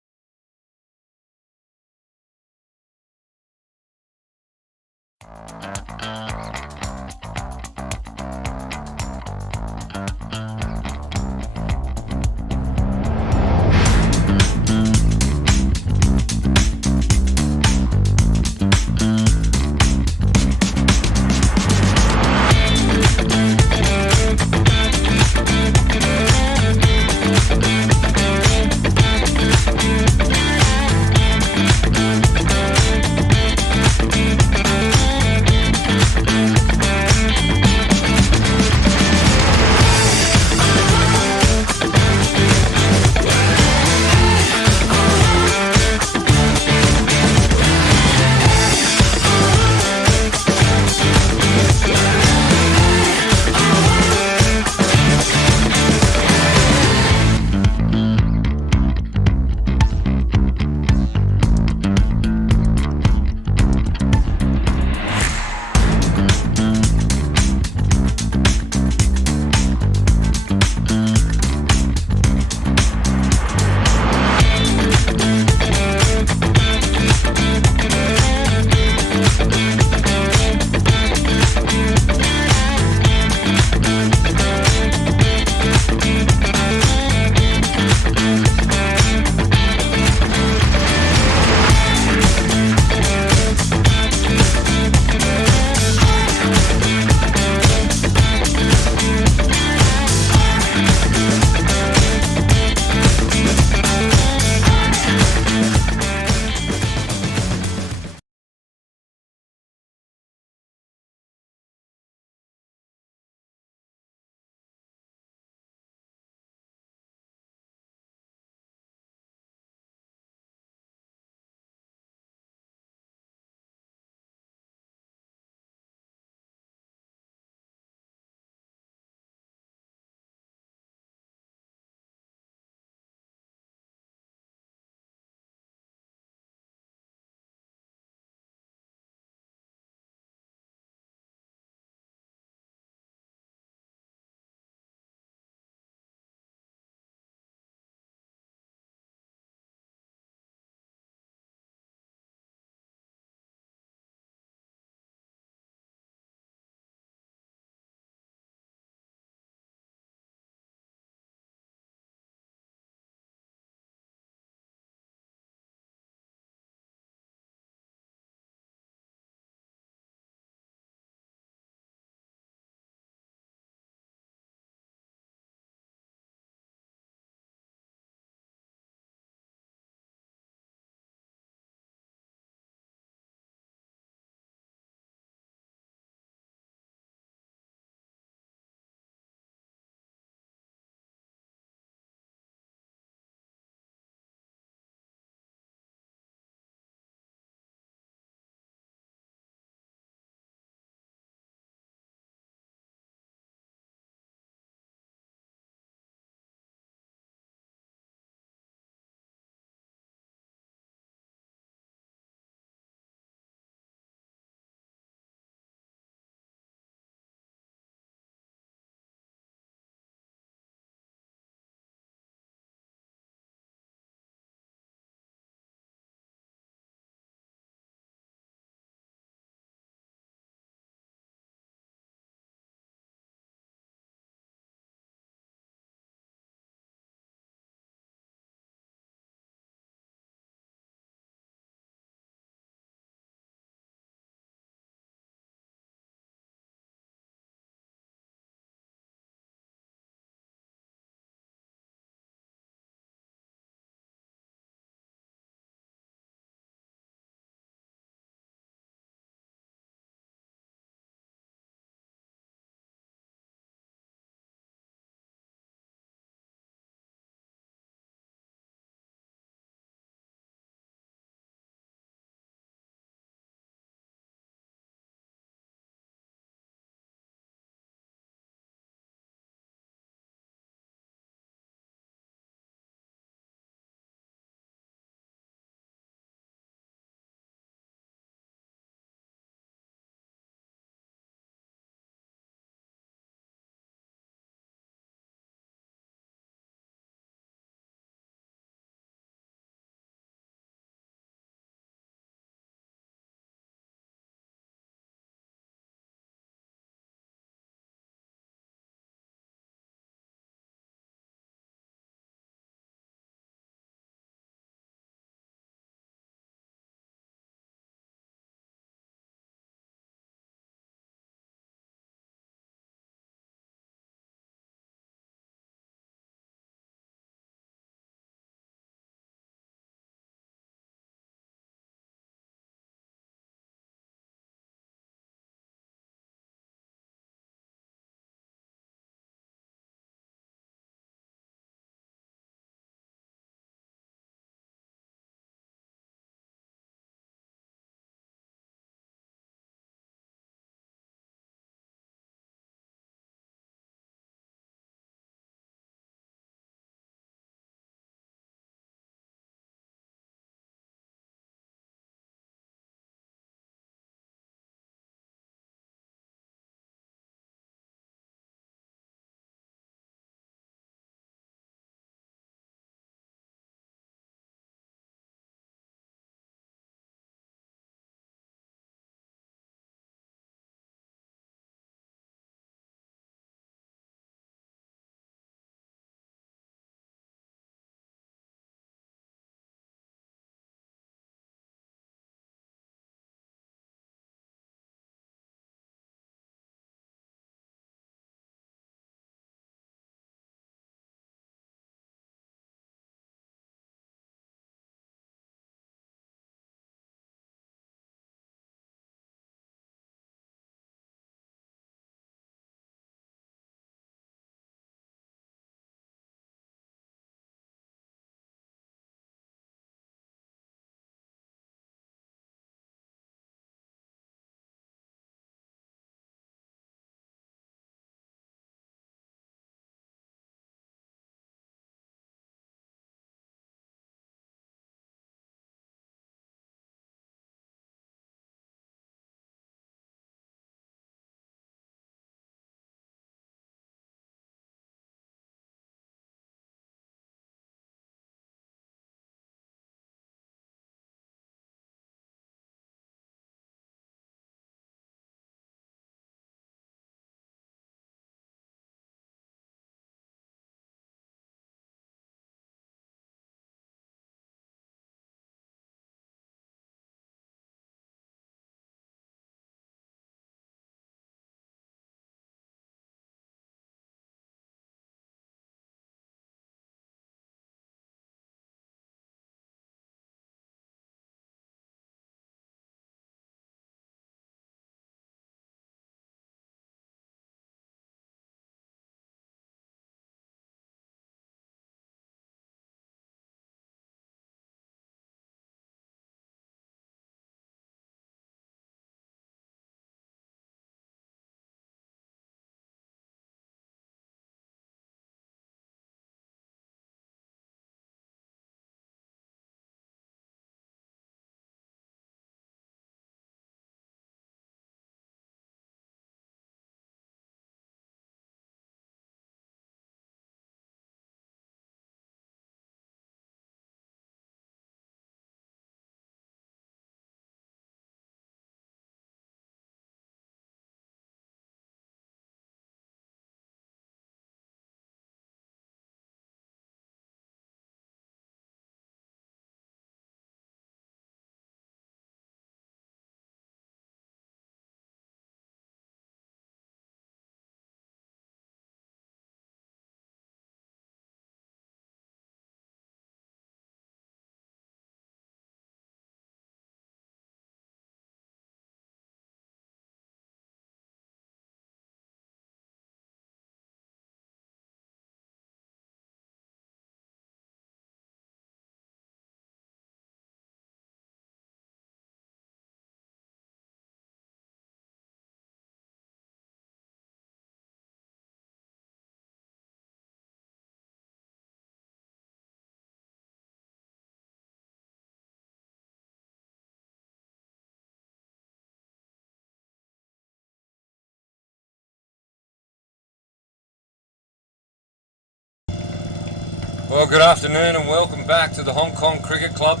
Well, good afternoon and welcome back to the Hong Kong Cricket Club,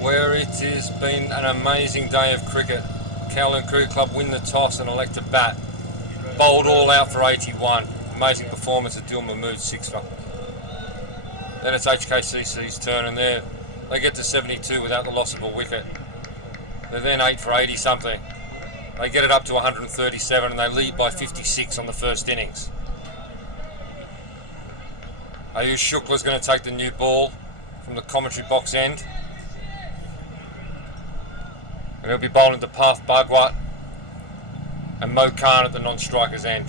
where it has been an amazing day of cricket. Kowloon Cricket Club win the toss and elect to bat. Bowled all out for 81. Amazing performance of Dil Mahmood's sixer. Then it's HKCC's turn, and they get to 72 without the loss of a wicket. They're then 8 for 80 something. They get it up to 137 and they lead by 56 on the first innings. Ayush Shukla's going to take the new ball from the commentary box end. And he'll be bowling to Path Bhagwat and Mo Khan at the non-striker's end.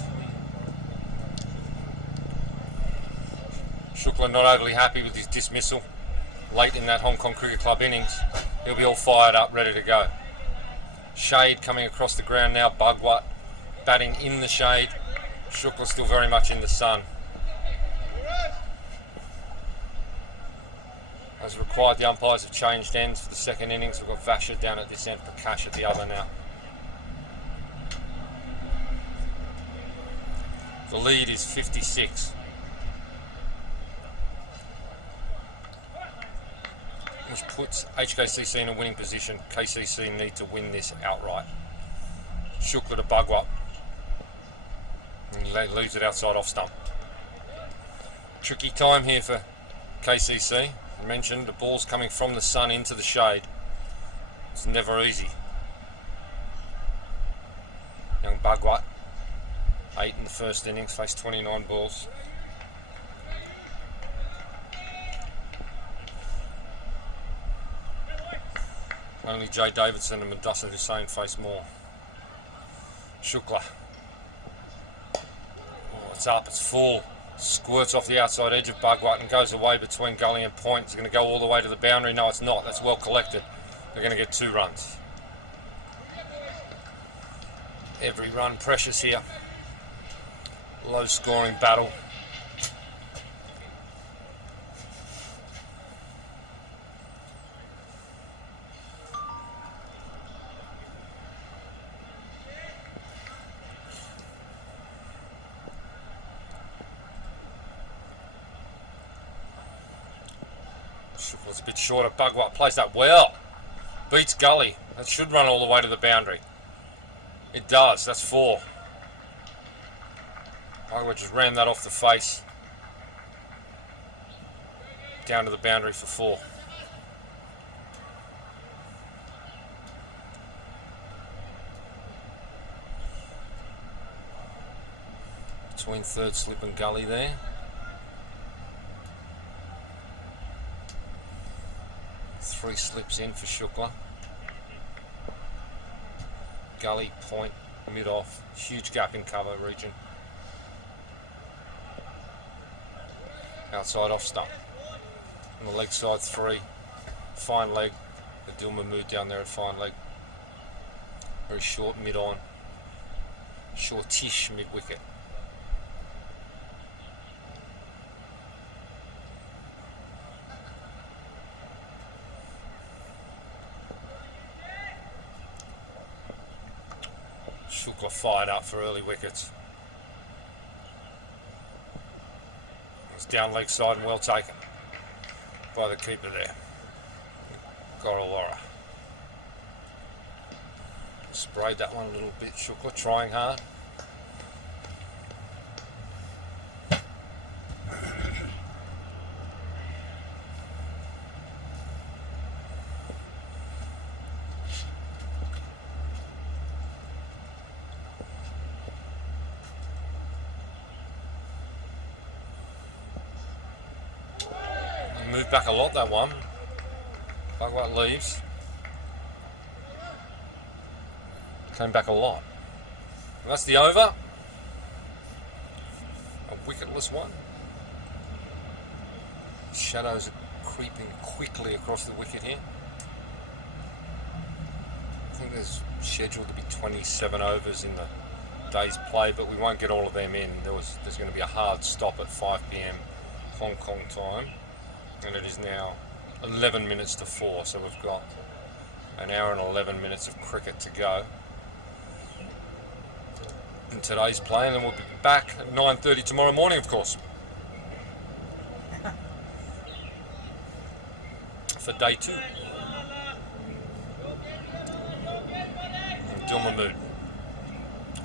Shukla not overly happy with his dismissal late in that Hong Kong Cricket Club innings. He'll be all fired up, ready to go. Shade coming across the ground now, Bhagwat batting in the shade. Shukla still very much in the sun. As required, the umpires have changed ends for the second innings. We've got Vasher down at this end, Prakash at the other now. The lead is 56. Which puts HKCC in a winning position. KCC need to win this outright. Shukla to Bhagwat. And he leaves it outside off stump. Tricky time here for KCC. I mentioned the ball's coming from the sun into the shade. It's never easy. Young Bhagwat, 8 in the first innings, faced 29 balls. Only Jay Davidson and Mudassar Hussain face more. Shukla. Oh, it's up, it's full. Squirts off the outside edge of Bhagwat and goes away between gully and point. It's going to go all the way to the boundary. No, it's not. That's well collected. They're going to get 2 runs. Every run precious here. Low scoring battle. It's a bit shorter. Bhagwat plays that well. Beats gully. That should run all the way to the boundary. It does. That's 4. Bhagwat just ran that off the face. Down to the boundary for 4. Between third slip and gully there. Three slips in for Shukla. Gully, point, mid-off. Huge gap in cover region. Outside off stump. On the leg side 3. Fine leg. The Dil Mahmood down there at fine leg. Very short mid-on. Shortish mid-wicket. Shukla fired up for early wickets. It's down leg side and well taken by the keeper there. Goralora. Sprayed that one a little bit. Shukla trying hard. Moved back a lot, that one. Bhagwat leaves. Came back a lot. And that's the over. A wicketless one. Shadows are creeping quickly across the wicket here. I think there's scheduled to be 27 overs in the day's play, but we won't get all of them in. There's going to be a hard stop at 5 p.m. Hong Kong time. And it is now 11 minutes to 4, so we've got an hour and 11 minutes of cricket to go in today's play, and then we'll be back at 9:30 tomorrow morning, of course. for day 2. And Dil Mahmood.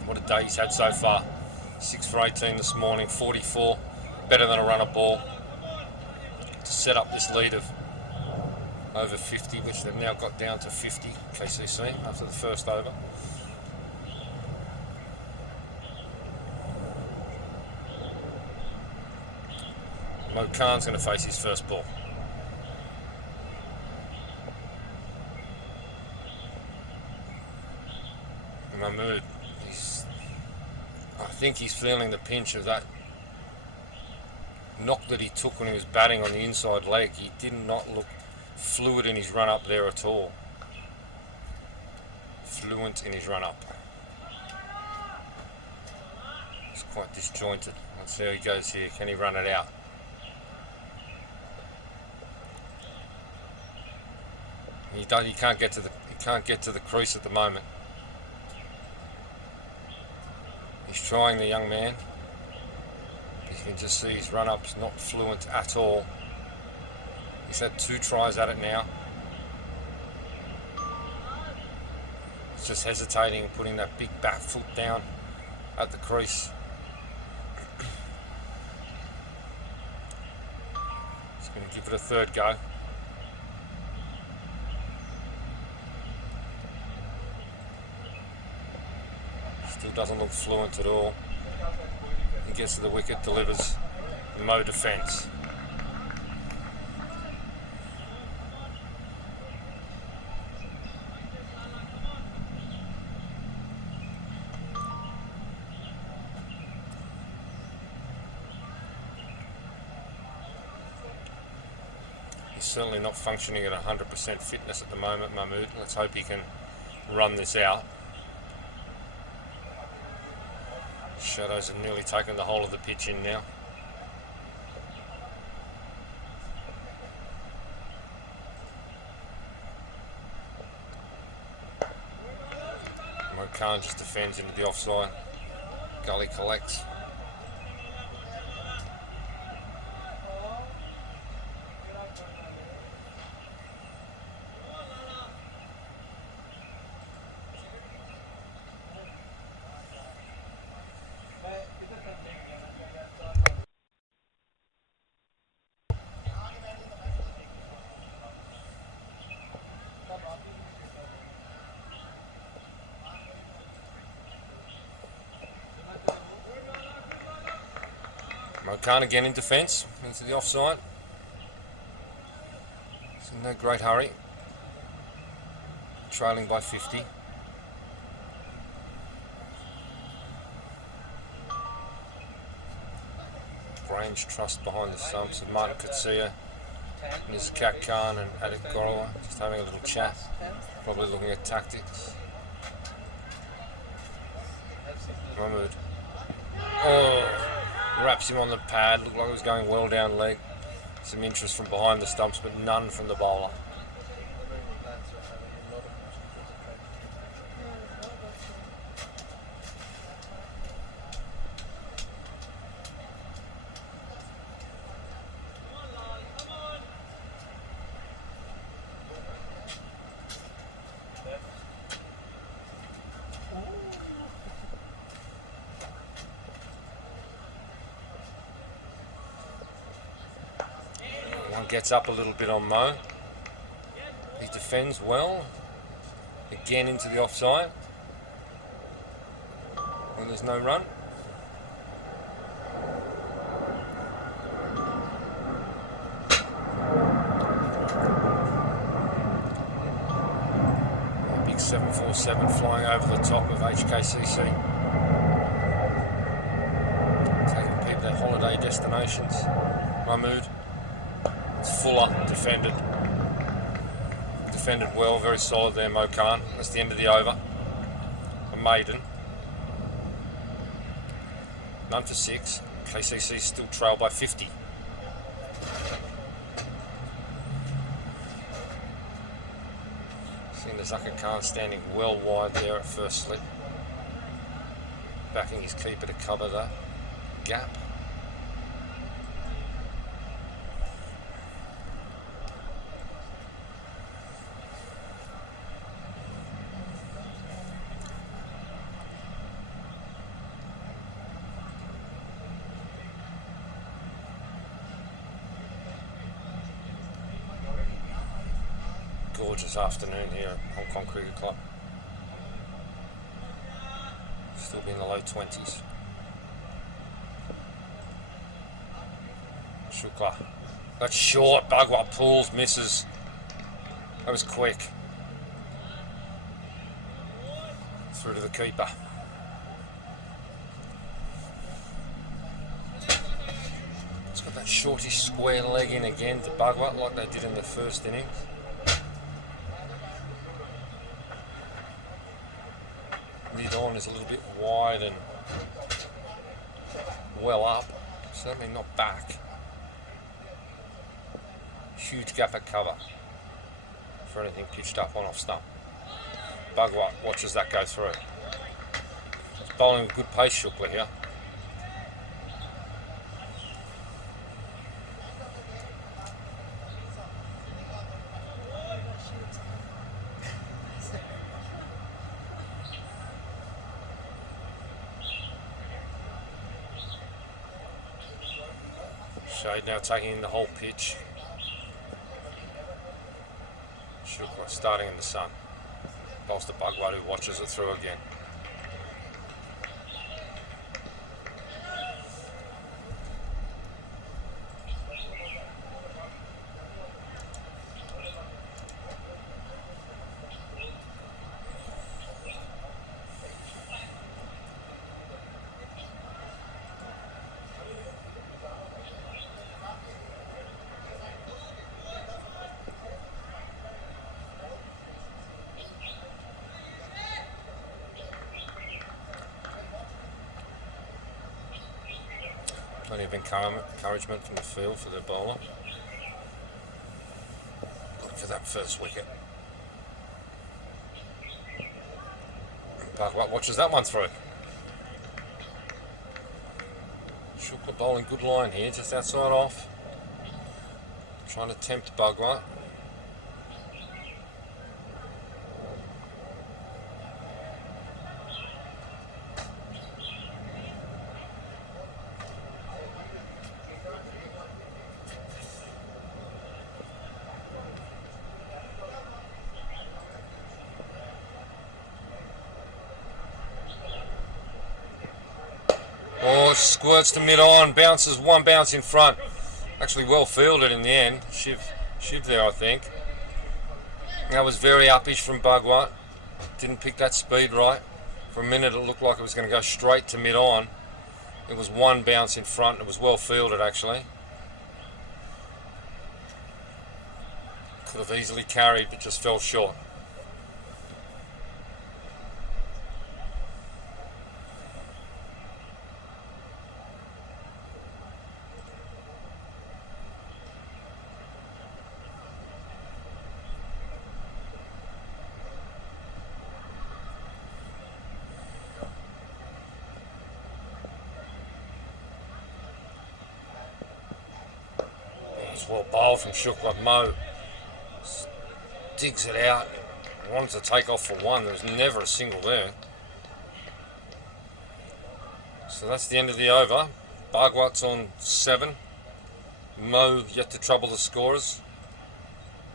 What a day he's had so far. 6 for 18 this morning, 44, better than a runner ball. To set up this lead of over 50, which they've now got down to 50, KCC, after the first over. Mo Khan's going to face his first ball. Mahmood, I think he's feeling the pinch of that knock that he took when he was batting on the inside leg. He did not look fluid in his run up there at all. Fluent in his run up. It's quite disjointed. Let's see how he goes here. Can he run it out? He can't get to the crease at the moment. He's trying, the young man. You can just see his run-up's not fluent at all. He's had 2 tries at it now. He's just hesitating and putting that big back foot down at the crease. He's going to give it a third go. Still doesn't look fluent at all. He gets to the wicket, delivers. Mo defence. He's certainly not functioning at 100% fitness at the moment, Mahmood. Let's hope he can run this out. Shadows have nearly taken the whole of the pitch in now. Mo Khan just defends into the offside. Gully collects. Mo Khan again in defence, into the offside. It's in no great hurry. Trailing by 50. Grange Trust behind the stumps of Martin Kutsia, Nizkat Khan and Adit Gorowa just having a little chat, probably looking at tactics. Mahmood. Oh! Wraps him on the pad, looked like it was going well down leg. Some interest from behind the stumps, but none from the bowler. One gets up a little bit on Mo. He defends well. Again into the offside. And there's no run. A big 747 flying over the top of HKCC. Taking people to holiday destinations. Mahmood. Fuller defended well, very solid there, Mo Khan. That's the end of the over. A maiden. 9 for 6. KCC still trail by 50. Seeing the Zaka Khan standing well wide there at first slip. Backing his keeper to cover that gap. Gorgeous afternoon here at Hong Kong Cricket Club. Still be in the low 20s. Shukla. That's short. Bhagwat pulls, misses. That was quick. Through to the keeper. It's got that shortish square leg in again to Bhagwat like they did in the first innings. Mid-on is a little bit wide and well up. Certainly not back. Huge gap at cover for anything pitched up on off stump. Bhagwat watches that go through. He's bowling with good pace, Shukla here. Shade now taking in the whole pitch. Shukla starting in the sun. Bowls to Bhagwat, who watches it through again. Plenty of encouragement from the field for the bowler. Looking for that first wicket. Bhagwat watches that one through. Shukla bowling good line here, just outside off. Trying to tempt Bhagwat. Oh, squirts to mid-on, bounces, one bounce in front. Actually well fielded in the end. Shiv there, I think. That was very uppish from Bhagwat. Didn't pick that speed right. For a minute it looked like it was going to go straight to mid-on. It was one bounce in front. It was well fielded, actually. Could have easily carried, but just fell short. Well bowled from Shukla. Mo digs it out. Wanted to take off for one. There was never a single there. So that's the end of the over. Bhagwat's on 7. Mo yet to trouble the scorers.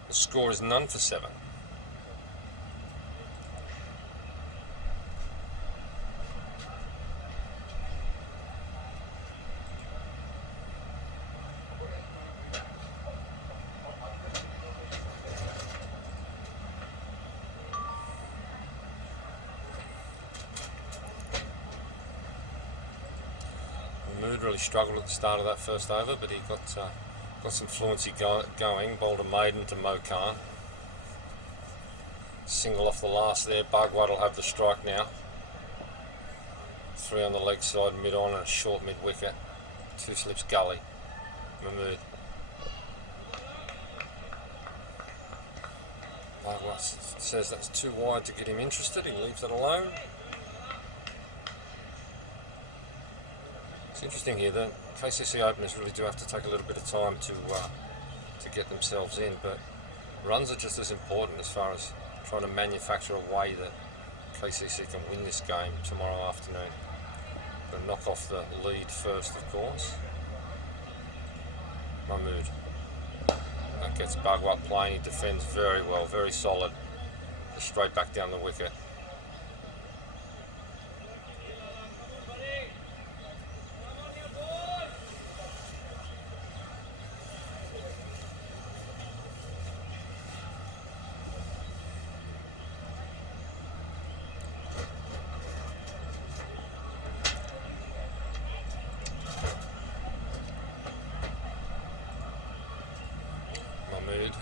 The score is none for 7. Really struggled at the start of that first over, but he got some fluency going. Bowled a maiden to Mo Khan. Single off the last there. Bhagwat will have the strike now. 3 on the leg side, mid on, and a short mid wicket. 2 slips gully. Mahmood. Bhagwat says that's too wide to get him interested. He leaves it alone. It's interesting here, the KCC openers really do have to take a little bit of time to get themselves in, but runs are just as important as far as trying to manufacture a way that KCC can win this game tomorrow afternoon. Got to knock off the lead first, of course. Mahmood. That gets Bugwat playing. He defends very well, very solid. Just straight back down the wicket.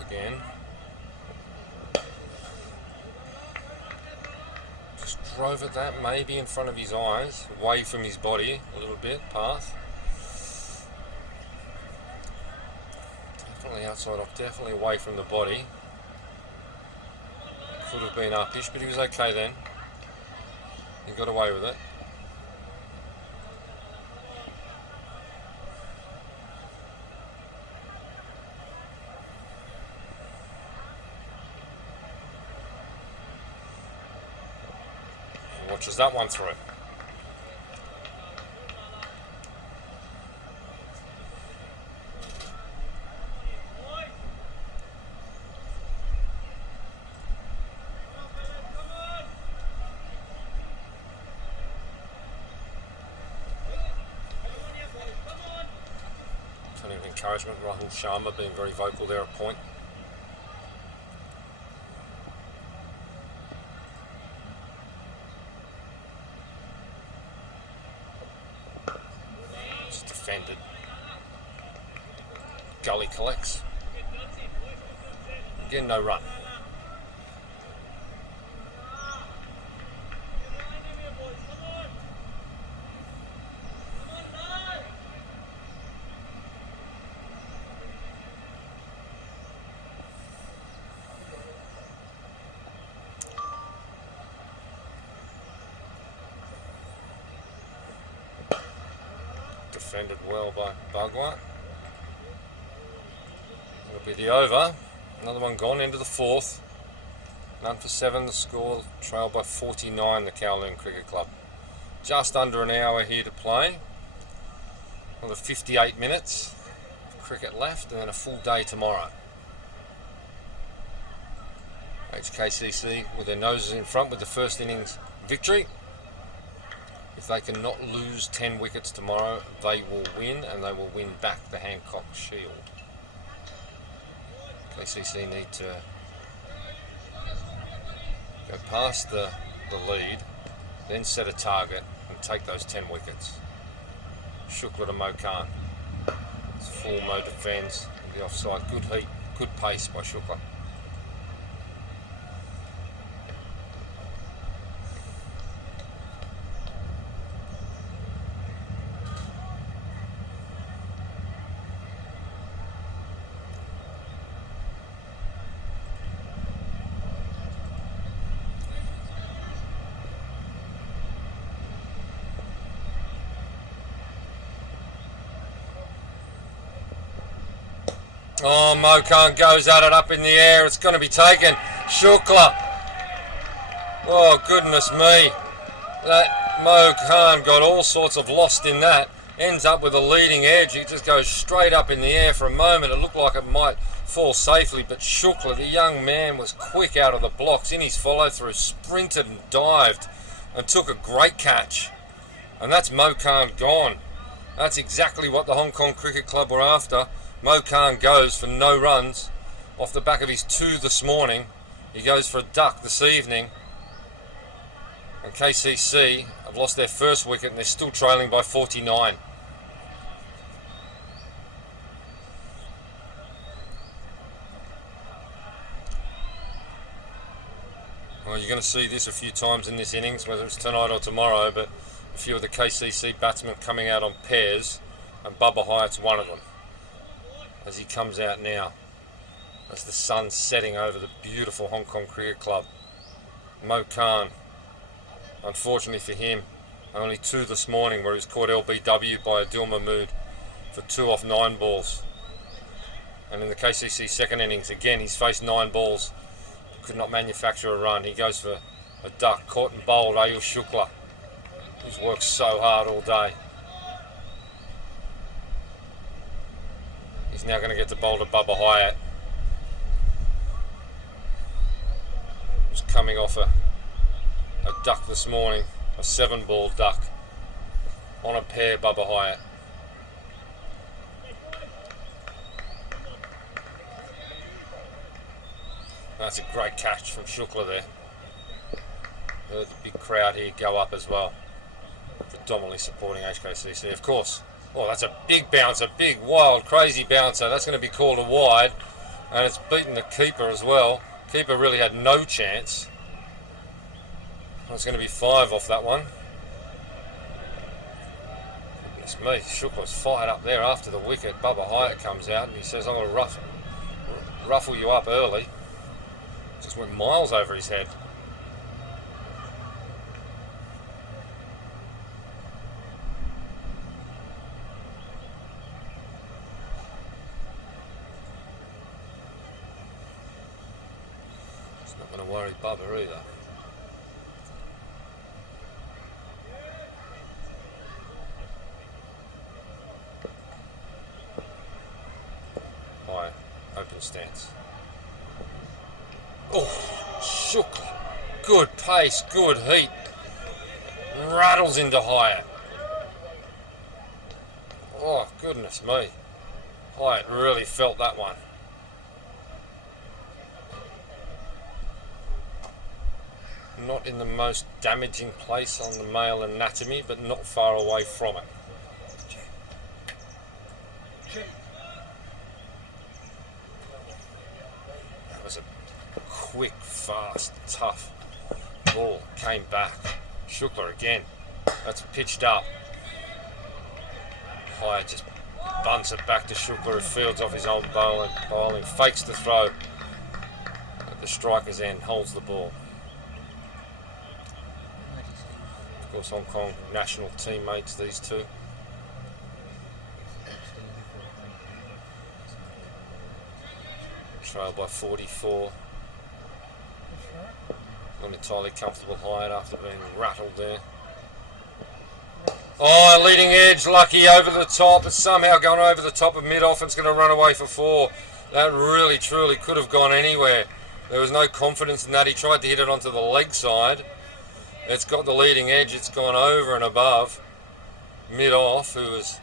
Again. Just drove at that, maybe in front of his eyes, away from his body a little bit, path. Definitely outside off, definitely away from the body. Could have been up-ish, but he was okay then. He got away with it. Watches that one through. Plenty of encouragement. Rahul Sharma being very vocal there at point. Defended. Gully collects. Again, no run. Defended well by Bugwat. It'll be the over. Another one gone into the fourth. None for 7. The score trailed by 49, the Kowloon Cricket Club. Just under an hour here to play. Another 58 minutes of cricket left, and then a full day tomorrow. HKCC with their noses in front with the first innings victory. If they cannot lose 10 wickets tomorrow, they will win, and they will win back the Hancock Shield. KCC need to go past the lead, then set a target and take those 10 wickets. Shukla to Mo Khan. It's full Mo defends the offside. Good heat, good pace by Shukla. Oh, Mo Khan goes at it up in the air. It's going to be taken. Shukla. Oh, goodness me. That Mo Khan got all sorts of lost in that. Ends up with a leading edge. He just goes straight up in the air for a moment. It looked like it might fall safely, but Shukla, the young man, was quick out of the blocks in his follow-through, sprinted and dived and took a great catch. And that's Mo Khan gone. That's exactly what the Hong Kong Cricket Club were after. Mo Khan goes for no runs off the back of his 2 this morning. He goes for a duck this evening. And KCC have lost their first wicket and they're still trailing by 49. Well, you're going to see this a few times in this innings, whether it's tonight or tomorrow, but a few of the KCC batsmen coming out on pairs, and Bubba Hyatt's one of them. As he comes out now, as the sun's setting over the beautiful Hong Kong Cricket Club. Mo Khan, unfortunately for him, only 2 this morning, where he was caught LBW by Adil Mahmood for 2 off 9 balls. And in the KCC second innings, again, he's faced 9 balls, could not manufacture a run. He goes for a duck, caught and bowled Ayush Shukla, who's worked so hard all day. He's now going to get the bowl to Bubba Hyatt. coming off a duck this morning, a 7-ball duck on a pair, Bubba Hyatt. That's a great catch from Shukla there. Heard the big crowd here go up as well, predominantly supporting HKCC, of course. Oh, that's a big bouncer, big, wild, crazy bouncer. That's going to be called a wide, and it's beaten the keeper as well. Keeper really had no chance. It's going to be 5 off that one. Goodness me, Shukla's fired up there after the wicket. Bubba Hyatt comes out and he says, I'm going to ruffle you up early. Just went miles over his head. It's not going to worry Bubba either. High, open stance. Oh, Shukla. Good pace, good heat. Rattles into Hyatt. Oh, goodness me. Hyatt really felt that one. Not in the most damaging place on the male anatomy, but not far away from it. That was a quick, fast, tough ball. Came back. Shukla again. That's pitched up. Hyatt just bunts it back to Shukla, who fields off his own bowling, fakes the throw at the striker's end, holds the ball. Of course, Hong Kong national teammates, these two. Trailed by 44. Not entirely comfortable Hyatt after being rattled there. Oh, leading edge, lucky over the top. It's somehow gone over the top of mid-off. It's going to run away for 4. That really, truly could have gone anywhere. There was no confidence in that. He tried to hit it onto the leg side. It's got the leading edge. It's gone over and above mid-off, who was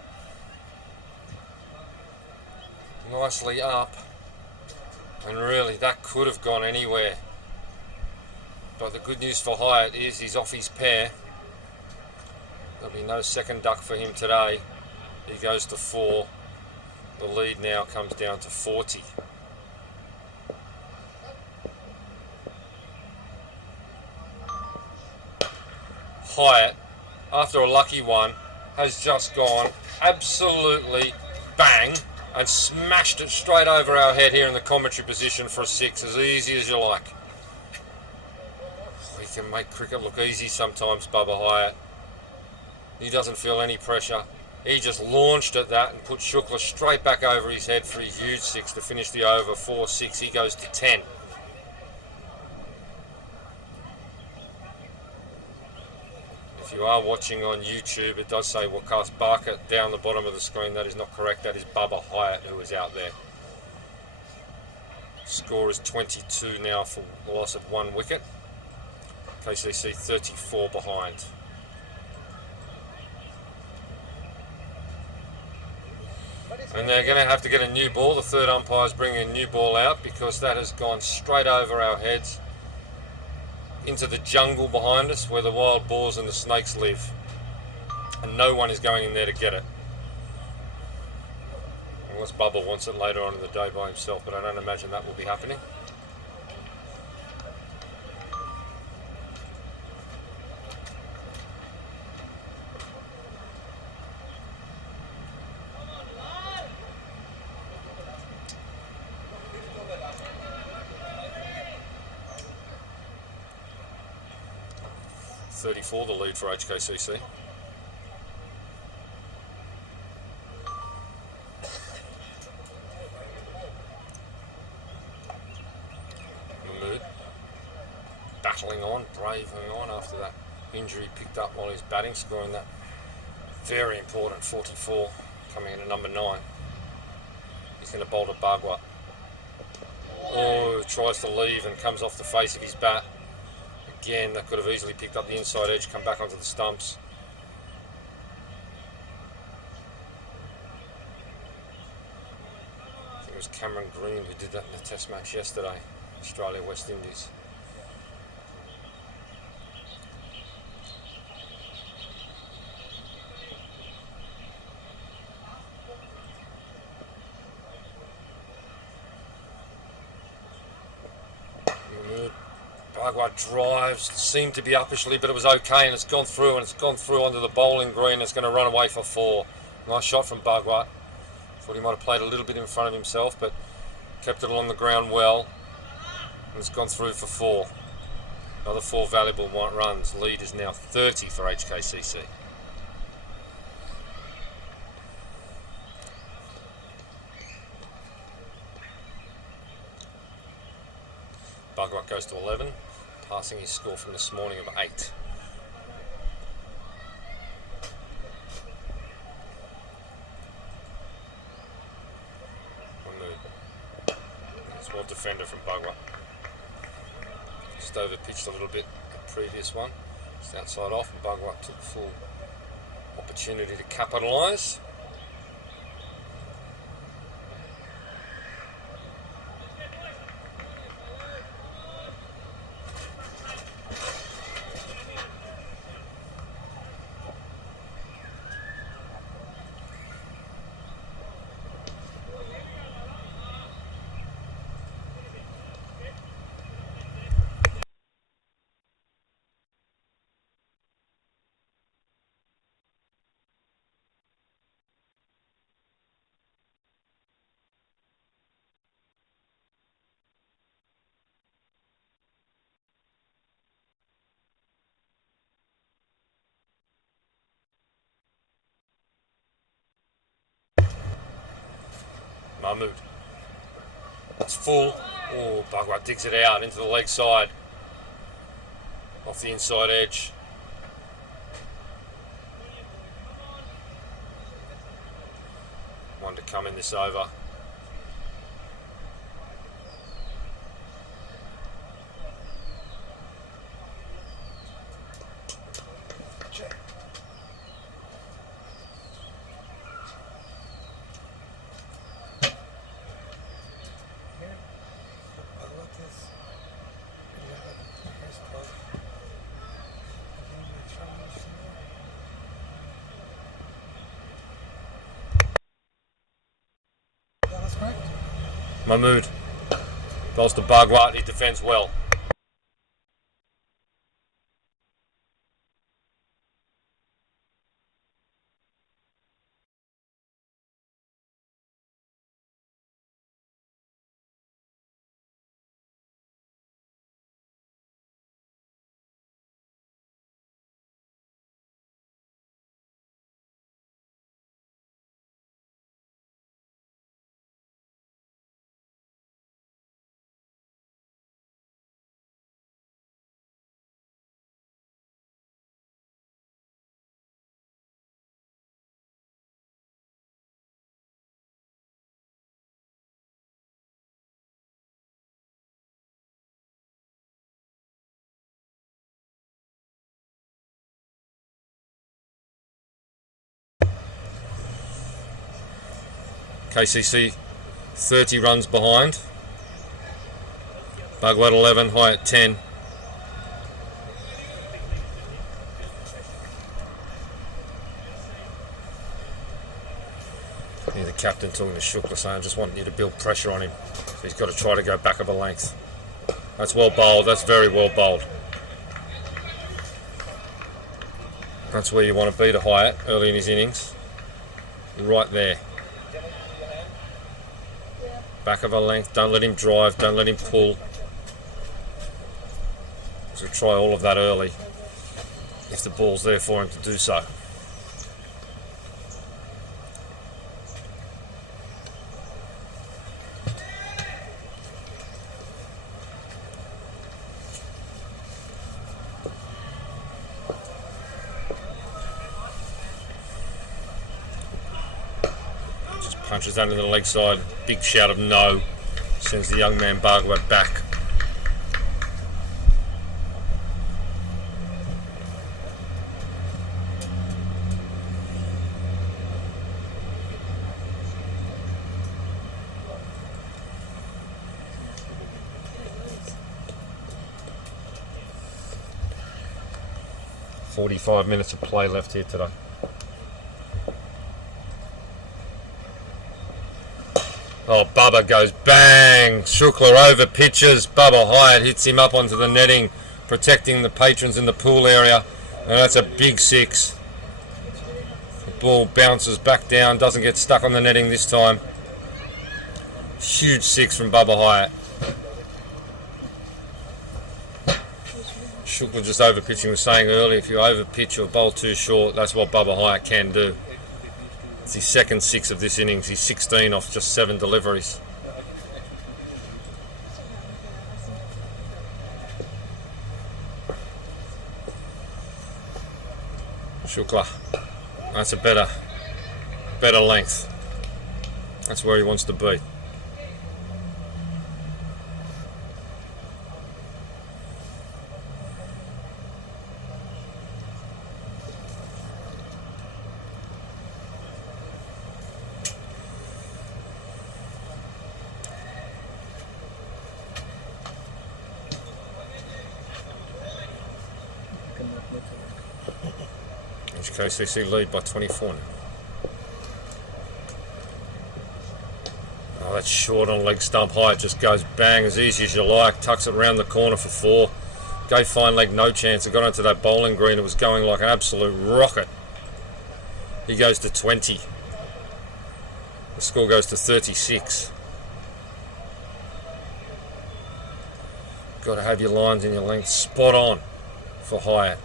nicely up. And really, that could have gone anywhere. But the good news for Hyatt is he's off his pair. There'll be no second duck for him today. He goes to 4. The lead now comes down to 40. Hyatt, after a lucky one, has just gone absolutely bang and smashed it straight over our head here in the commentary position for a 6, as easy as you like. We can make cricket look easy sometimes, Bubba Hyatt. He doesn't feel any pressure. He just launched at that and put Shukla straight back over his head for a huge 6 to finish the over. 4-6, he goes to 10. If you are watching on YouTube, it does say Waqas Barker down the bottom of the screen. That is not correct. That is Bubba Hyatt who is out there. Score is 22 now for the loss of 1 wicket. KCC 34 behind. And they're going to have to get a new ball. The third umpire's bringing a new ball out because that has gone straight over our heads into the jungle behind us where the wild boars and the snakes live. And no one is going in there to get it. Unless Bubba wants it later on in the day by himself, but I don't imagine that will be happening. The lead for HKCC. Mahmood battling on, braving on after that injury picked up while he's batting, scoring that very important 44, coming in at number 9. He's going to bowl to Bagua. Oh, tries to leave and comes off the face of his bat. again. That could have easily picked up the inside edge, come back onto the stumps. I think it was Cameron Green who did that in the test match yesterday, Australia-West Indies. Bagua drives, seemed to be uppishly, but it was okay, and it's gone through, and it's gone through onto the bowling green. It's going to run away for 4. Nice shot from Bagua. Thought he might have played a little bit in front of himself, but kept it along the ground well, and it's gone through for 4. Another 4 valuable runs. Lead is now 30 for HKCC. Bagua goes to 11, passing his score from this morning of 8. One move. Nice well defender from Bagua. Just over pitched a little bit the previous one. Just outside off, and Bagua took full opportunity to capitalise. Mahmood. That's full. Oh, Bagua digs it out into the leg side. Off the inside edge. One to come in this over. Mahmood goes to Bagua. He defends well. KCC 30 runs behind. Bagua 11, Hyatt 10. The captain talking to Shukla saying, I just want you to build pressure on him. So he's got to try to go back of a length. That's well bowled, that's very well bowled. That's where you want to be to Hyatt early in his innings. Right there. Back of a length, don't let him drive, don't let him pull. So try all of that early if the ball's there for him to do so. Punches that into the leg side, big shout of no, sends the young man Bagua back. 45 minutes of play left here today. Oh, Bubba goes bang. Shukla over pitches. Bubba Hyatt hits him up onto the netting, protecting the patrons in the pool area. And that's a big 6. The ball bounces back down, doesn't get stuck on the netting this time. Huge 6 from Bubba Hyatt. Shukla just over pitching, was saying earlier, if you over pitch or bowl too short, that's what Bubba Hyatt can do. It's his second 6 of this innings. He's 16 off just 7 deliveries. Shukla, that's a better length. That's where he wants to be. HKCC lead by 24 now. Oh, that's short on leg stump high. It just goes bang as easy as you like. Tucks it around the corner for 4. Go fine leg, no chance. It got onto that bowling green. It was going like an absolute rocket. He goes to 20. The score goes to 36. Got to have your lines and your length spot on for Hyatt.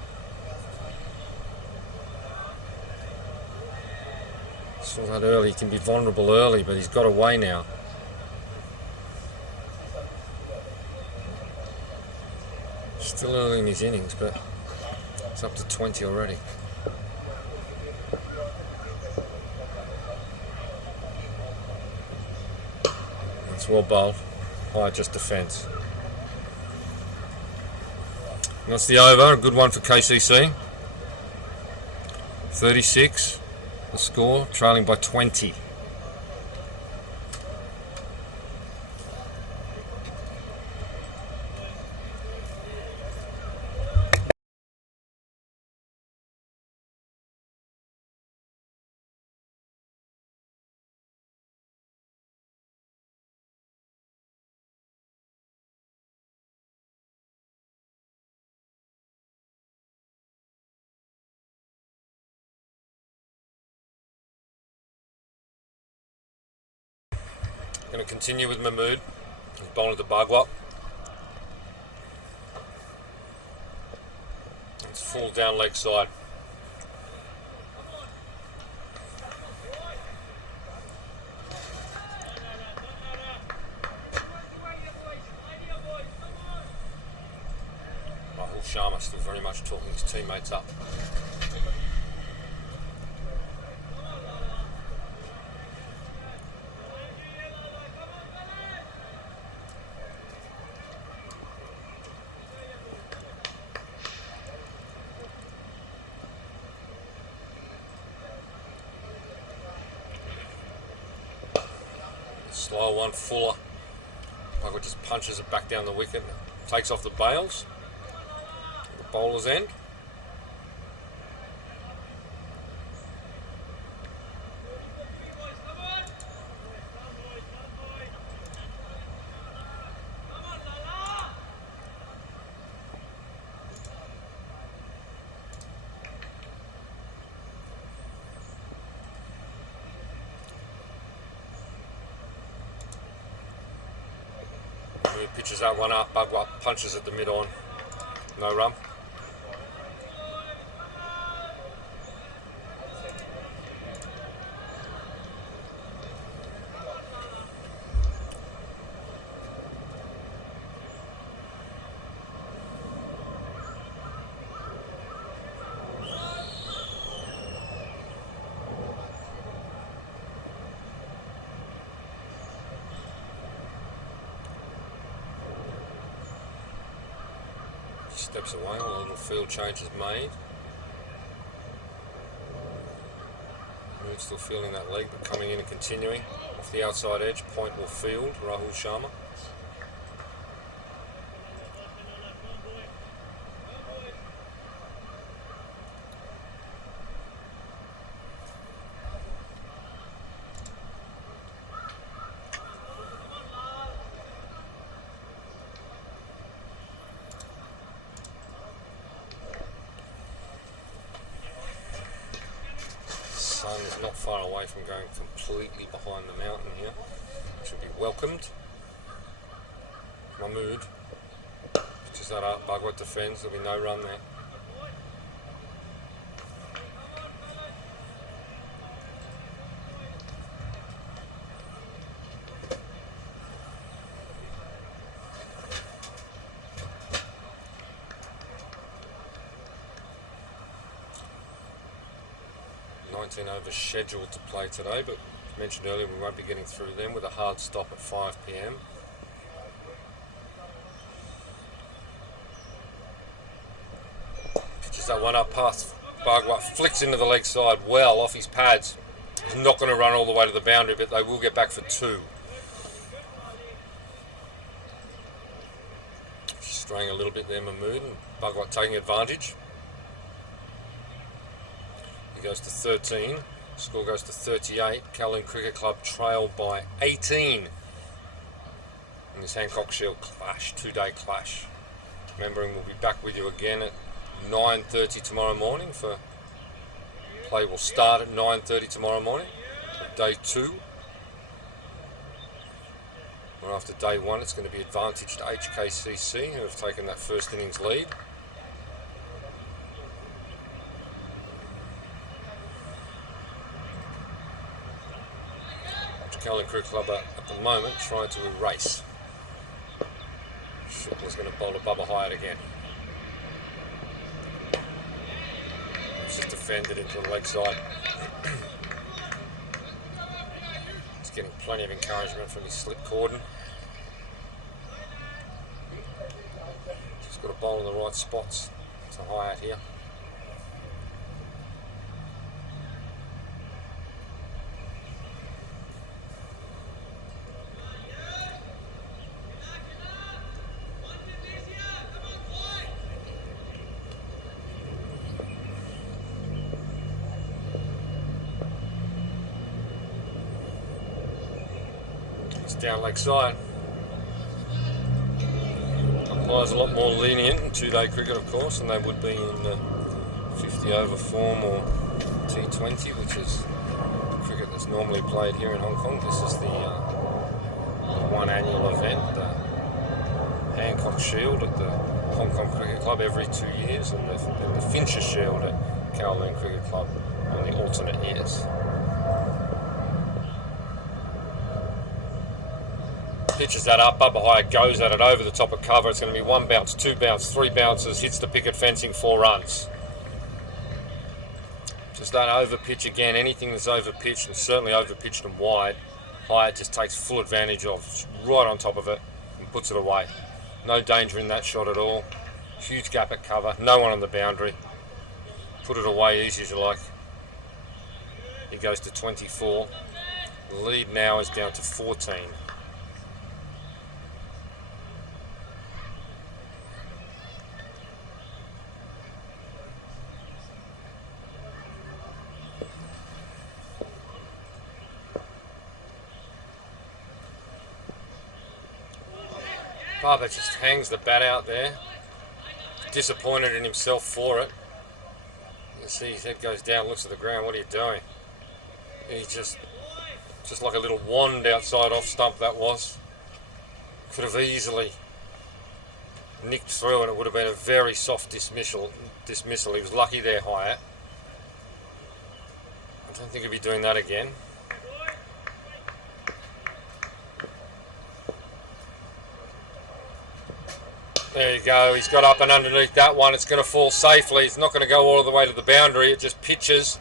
Saw that early. He can be vulnerable early, but he's got away now. Still early in his innings, but it's up to 20 already. That's well bowled. Hyatt just defends. And that's the over. A good one for KCC. 36. The score, trailing by 20. Going to continue with Mahmood. He's bowling to Bagwa. It's full down leg side. Rahul Sharma still very much talking his teammates up. Slow one, Fuller. Michael just punches it back down the wicket, takes off the bails. The bowler's end. He pitches that one up, Bagwa punches at the mid-on. No run. Steps away, a little field change is made. Mood's still feeling that leg, but coming in and continuing. Off the outside edge, point will field, Rahul Sharma. not far away from going completely behind the mountain here. Should be welcomed. Mahmood pitches that up. Bhagwat defends. There'll be no run there. Overs scheduled to play today, but as mentioned earlier, we won't be getting through them with a hard stop at 5 p.m. Pitches that one up past Bhagwat, flicks into the leg side well off his pads. He's not going to run all the way to the boundary, but they will get back for 2. Straying a little bit there, Mahmood, and Bhagwat taking advantage. He goes to 13. Score goes to 38. Kowloon Cricket Club trail by 18 in this Hancock Shield clash, 2-day clash. Remembering we'll be back with you again at 9:30 tomorrow morning. For play will start at 9:30 tomorrow morning for day 2. And after day 1, it's going to be advantage to HKCC, who have taken that first innings lead. Kowloon Cricket Club at the moment trying to erase. Shukla's going to bowl to Bubba Hyatt again. He's just defended into the leg side. He's getting plenty of encouragement from his slip cordon. He's got to bowl in the right spots to Hyatt here. Down leg side. Umpires a lot more lenient in 2-day cricket, of course, than they would be in 50 over form or T20, which is the cricket that's normally played here in Hong Kong. This is the one annual event, the Hancock Shield at the Hong Kong Cricket Club every 2 years, and the Fincher Shield at Kowloon Cricket Club on the alternate years. Pitches that up, Bubba Hyatt goes at it over the top of cover. It's going to be 1 bounce, 2 bounce, 3 bounces, hits the picket fencing, 4 runs. Just that over pitch again, anything that's over pitched, and certainly over pitched and wide, Hyatt just takes full advantage of, just right on top of it and puts it away. No danger in that shot at all. Huge gap at cover, no one on the boundary. Put it away easy as you like. He goes to 24. The lead now is down to 14. Bubba just hangs the bat out there. Disappointed in himself for it. You can see his head goes down, looks at the ground. What are you doing? He's just like a little wand outside off stump that was. Could have easily nicked through and it would have been a very soft dismissal. He was lucky there, Hyatt. I don't think he'll be doing that again. There you go, he's got up and underneath that one. It's going to fall safely. It's not going to go all the way to the boundary. It just pitches,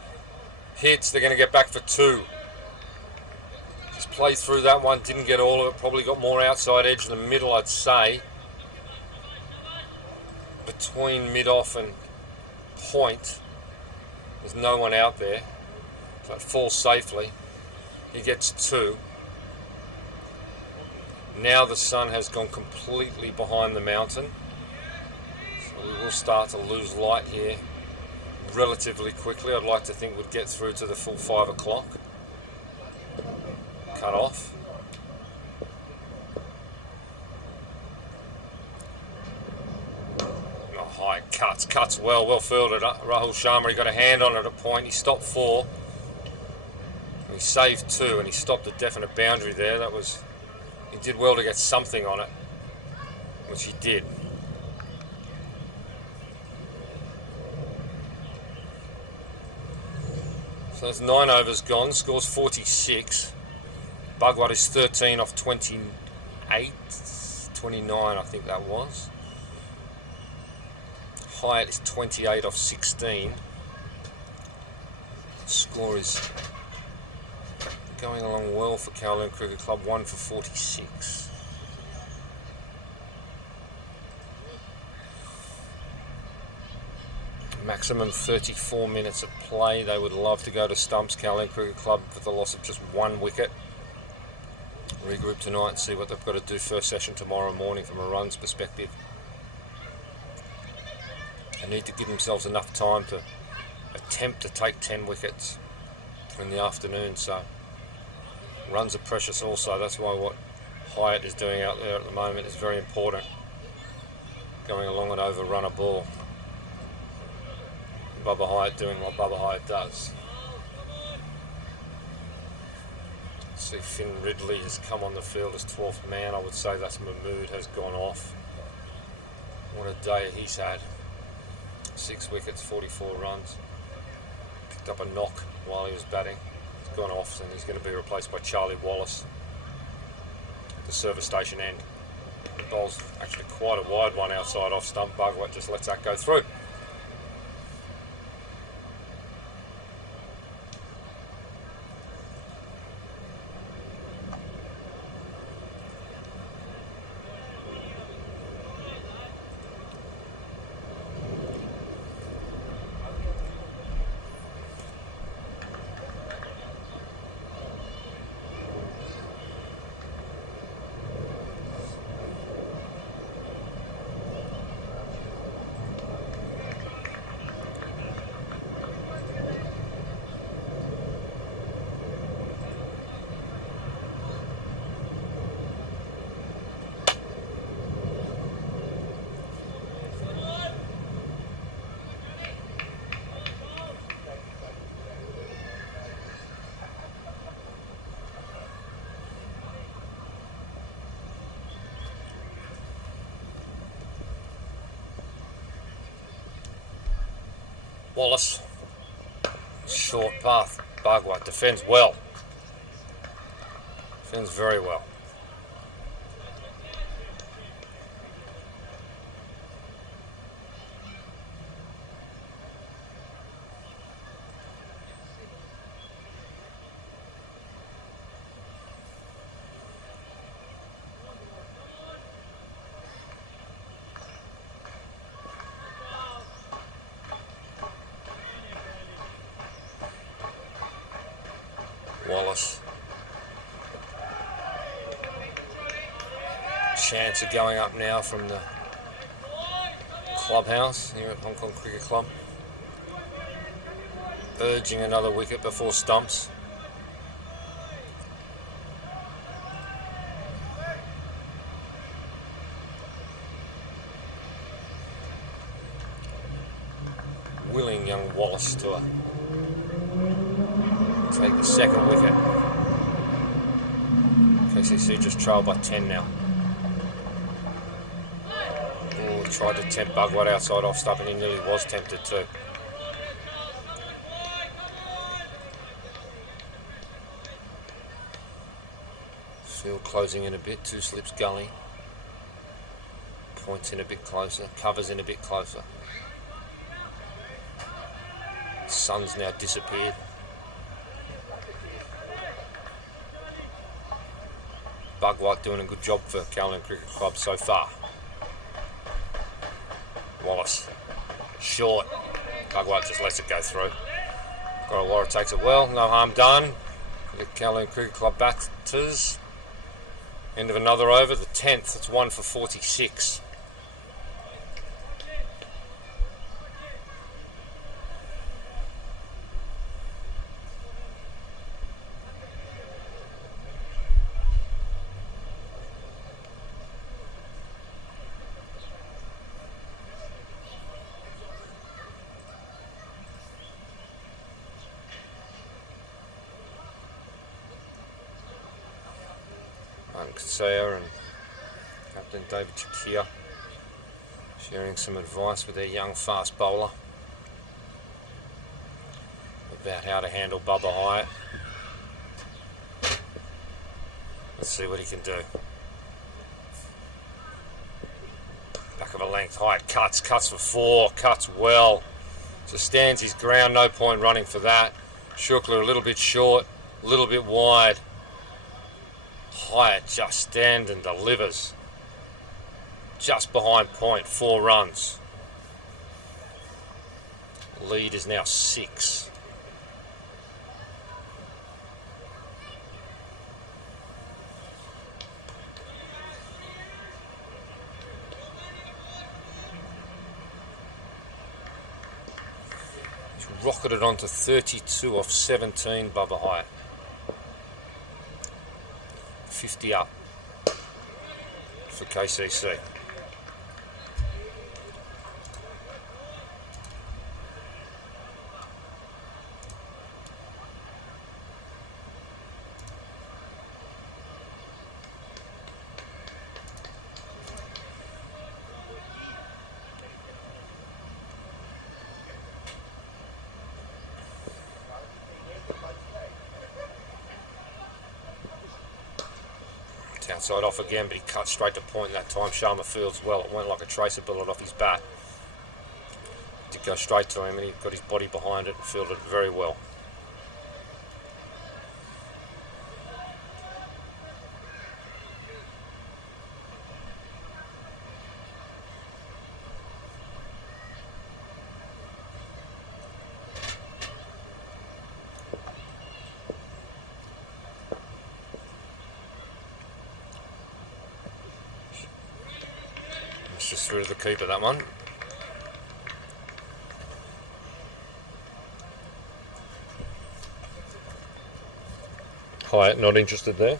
hits. They're going to get back for 2. Just played through that one, didn't get all of it. Probably got more outside edge in the middle, I'd say. Between mid-off and point, there's no one out there. So it falls safely. He gets 2. Now the sun has gone completely behind the mountain, so we will start to lose light here relatively quickly. I'd like to think we'd get through to the full 5 o'clock. Cut off. Oh, high cuts well fielded. Rahul Sharma, he got a hand on it at a point. He stopped 4. He saved 2 and he stopped a definite boundary there. He did well to get something on it, which he did. So that's 9 overs gone, scores 46. Bugwat is 13 off 28, 29 I think that was. Hyatt is 28 off 16. Score is going along well for Kowloon Cricket Club, 1 for 46. Maximum 34 minutes of play. They would love to go to stumps, Kowloon Cricket Club, with the loss of just 1 wicket. Regroup tonight, see what they've got to do first session tomorrow morning from a runs perspective. They need to give themselves enough time to attempt to take 10 wickets in the afternoon, so runs are precious also. That's why what Hyatt is doing out there at the moment is very important. Going along and overrun a ball. Bubba Hyatt doing what Bubba Hyatt does. See, Finn Ridley has come on the field as 12th man. I would say that's Mahmood has gone off. What a day he's had. 6 wickets, 44 runs. Picked up a knock while he was batting. He's gone off and he's going to be replaced by Charlie Wallace at the service station end. The bowl's actually quite a wide one outside off stump. Bugwat just lets that go through. Wallace, short path. Bugwat defends well. Defends very well. Wallace. Chance of going up now from the clubhouse here at Hong Kong Cricket Club. Urging another wicket before stumps. Willing young Wallace to take the second wicket. KCC just trailed by 10 now. Oh, tried to tempt Bugwat outside off stump and he nearly was tempted too. Field closing in a bit, 2 slips gully. Points in a bit closer, covers in a bit closer. Sun's now disappeared. Bugwat doing a good job for Kowloon Cricket Club so far. Wallace, short. Bugwat just lets it go through. Gorawara takes it well, no harm done. The Kowloon Cricket Club batters. End of another over, the 10th. It's 1 for 46. Katsaya and Captain David Chakir sharing some advice with their young fast bowler about how to handle Bubba Hyatt. Let's see what he can do. Back of a length, Hyatt cuts for 4, cuts well. Just stands his ground, no point running for that. Shukla a little bit short, a little bit wide. Hyatt just stands and delivers. Just behind point, 4 runs. Lead is now 6. Rocketed onto 32 off 17, Bubba Hyatt. 50 up for KCC. Outside off again, but he cut straight to point that time. Sharma fields well. It went like a tracer bullet off his bat. Did go straight to him, and he got his body behind it and fielded it very well. Just through to the keeper, that one. Hyatt not interested there.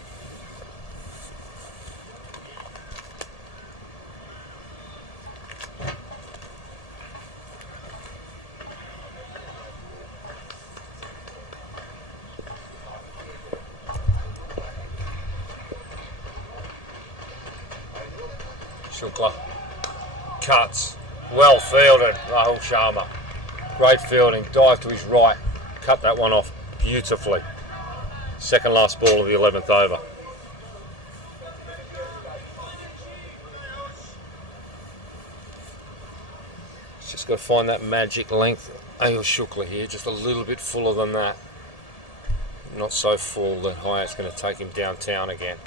Shukla. Cuts, well fielded, Rahul Sharma. Great fielding, dive to his right, cut that one off beautifully. Second last ball of the 11th over. Just got to find that magic length. Ayush Shukla here, just a little bit fuller than that. Not so full that Hyatt's going to take him downtown again.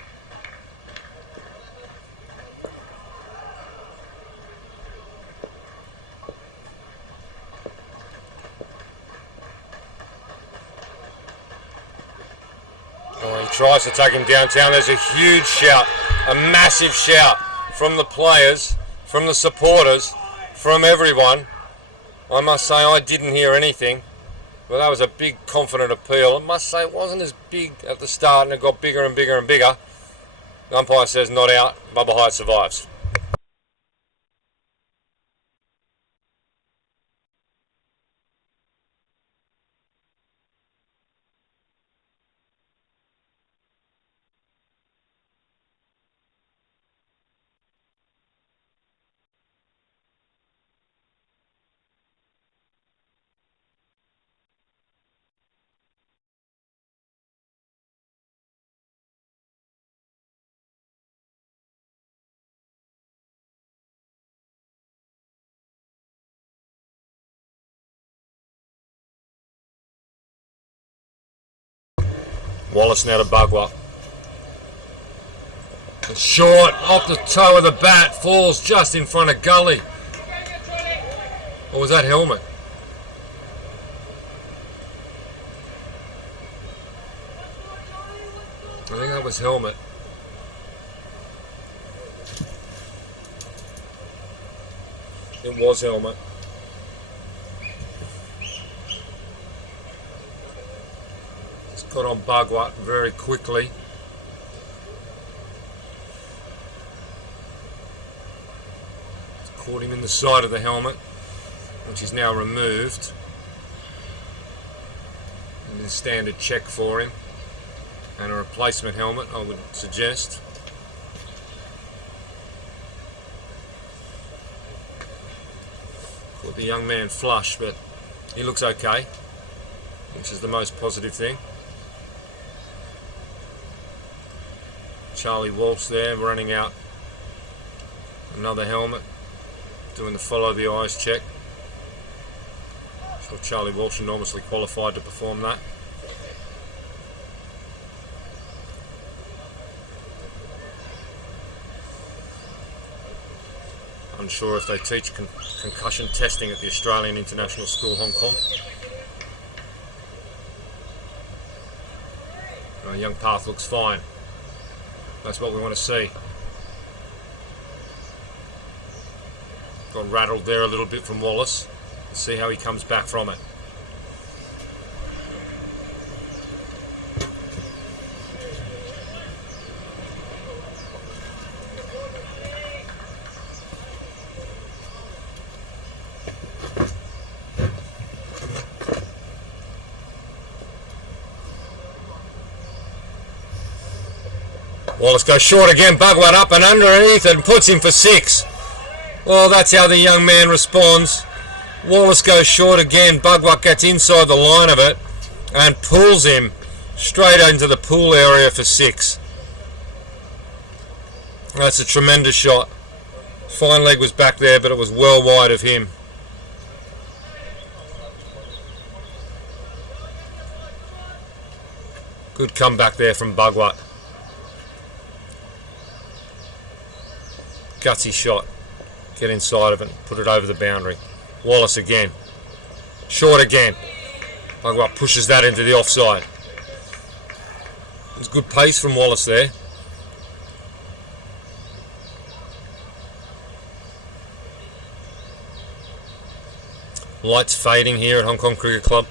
Tries to take him downtown. There's a huge shout, a massive shout from the players, from the supporters, from everyone. I must say I didn't hear anything, but that was a big confident appeal. I must say it wasn't as big at the start and it got bigger and bigger and bigger. The umpire says not out, Bubba Hyatt survives. Wallace now to Bugwa. It's short, off the toe of the bat, falls just in front of Gully. Or was that helmet? I think that was helmet. It was helmet. Got on Bugwa very quickly. Caught him in the side of the helmet, which is now removed. And a standard check for him. And a replacement helmet, I would suggest. Put the young man flush, but he looks okay, which is the most positive thing. Charlie Walsh there running out another helmet, doing the follow the eyes check. So Charlie Walsh enormously qualified to perform that. Unsure if they teach concussion testing at the Australian International School, Hong Kong. Young Path looks fine. That's what we want to see. Got rattled there a little bit from Wallace. Let's see how he comes back from it. Wallace goes short again, Bugwat up and underneath and puts him for 6. Well, that's how the young man responds. Wallace goes short again, Bugwat gets inside the line of it and pulls him straight into the pool area for 6. That's a tremendous shot. Fine leg was back there, but it was well wide of him. Good comeback there from Bugwat. Gutsy shot. Get inside of it, put it over the boundary. Wallace again. Short again. Bugwat pushes that into the offside. There's good pace from Wallace there. Lights fading here at Hong Kong Cricket Club.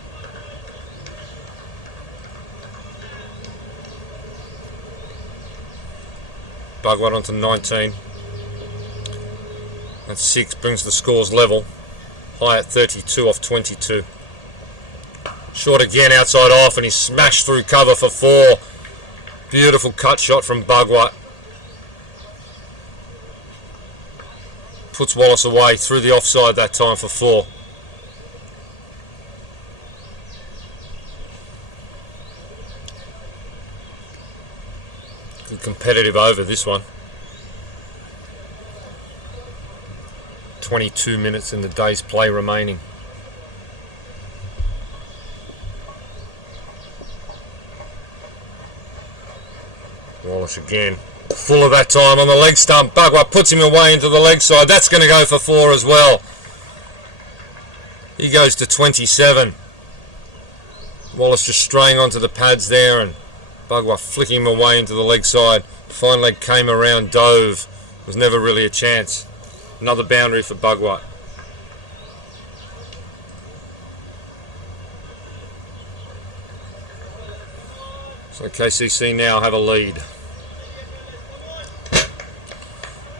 Bugwat onto 19. That's 6, brings the scores level. Hyatt 32 off 22. Short again, outside off, and he smashed through cover for 4. Beautiful cut shot from Bugwat. Puts Wallace away through the offside that time for 4. Good competitive over this one. 22 minutes in the day's play remaining. Wallace again. Full of that time on the leg stump. Bugwat puts him away into the leg side. That's going to go for 4 as well. He goes to 27. Wallace just straying onto the pads there and Bugwat flicking him away into the leg side. Fine leg came around, dove. Was never really a chance. Another boundary for Bugwat. So KCC now have a lead.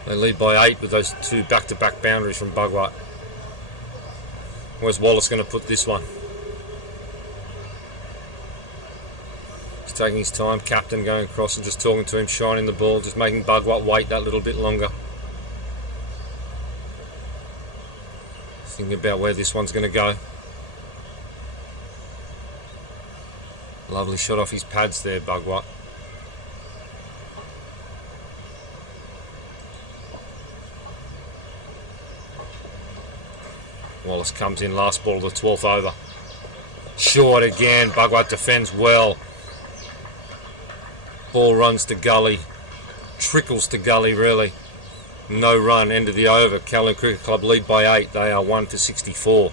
They lead by 8 with those 2 back-to-back boundaries from Bugwat. Where's Wallace going to put this one? He's taking his time, captain going across and just talking to him, shining the ball, just making Bugwat wait that little bit longer. Thinking about where this one's going to go. Lovely shot off his pads there, Bugwat. Wallace comes in, last ball of the 12th over. Short again, Bugwat defends well. Ball runs to gully. Trickles to gully really. No run, end of the over. Kowloon Cricket Club lead by 8. They are 1 for 64.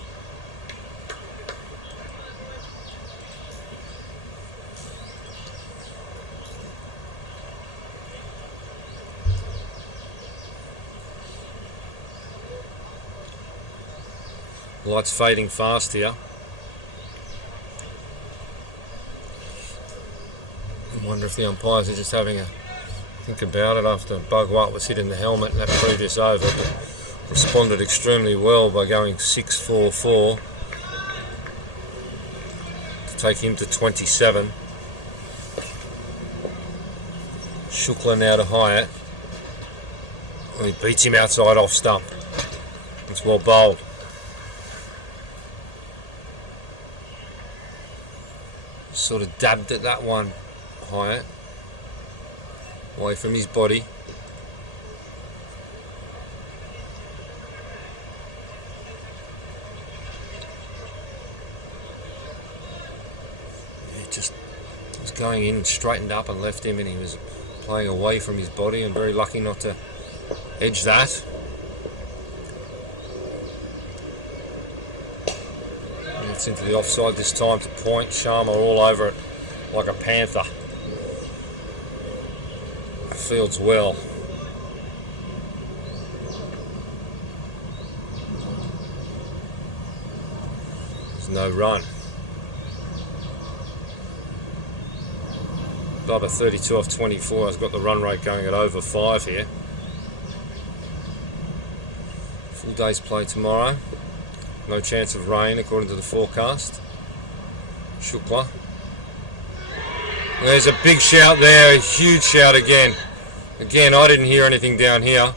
Lights fading fast here. I wonder if the umpires are just having a think about it after Bugwat was hitting the helmet in that previous over, but responded extremely well by going 6-4-4 to take him to 27. Shukla now to Hyatt. And he beats him outside off stump. It's well bowled. Sort of dabbed at that one, Hyatt, away from his body. It just was going in, straightened up and left him, and he was playing away from his body, and very lucky not to edge that. It's into the offside this time to point. Sharma all over it like a panther. Fields well. There's no run. Bubba 32 off 24 has got the run rate going at over 5 here. Full day's play tomorrow. No chance of rain according to the forecast. Shukla. There's a big shout there, a huge shout again. Again, I didn't hear anything down here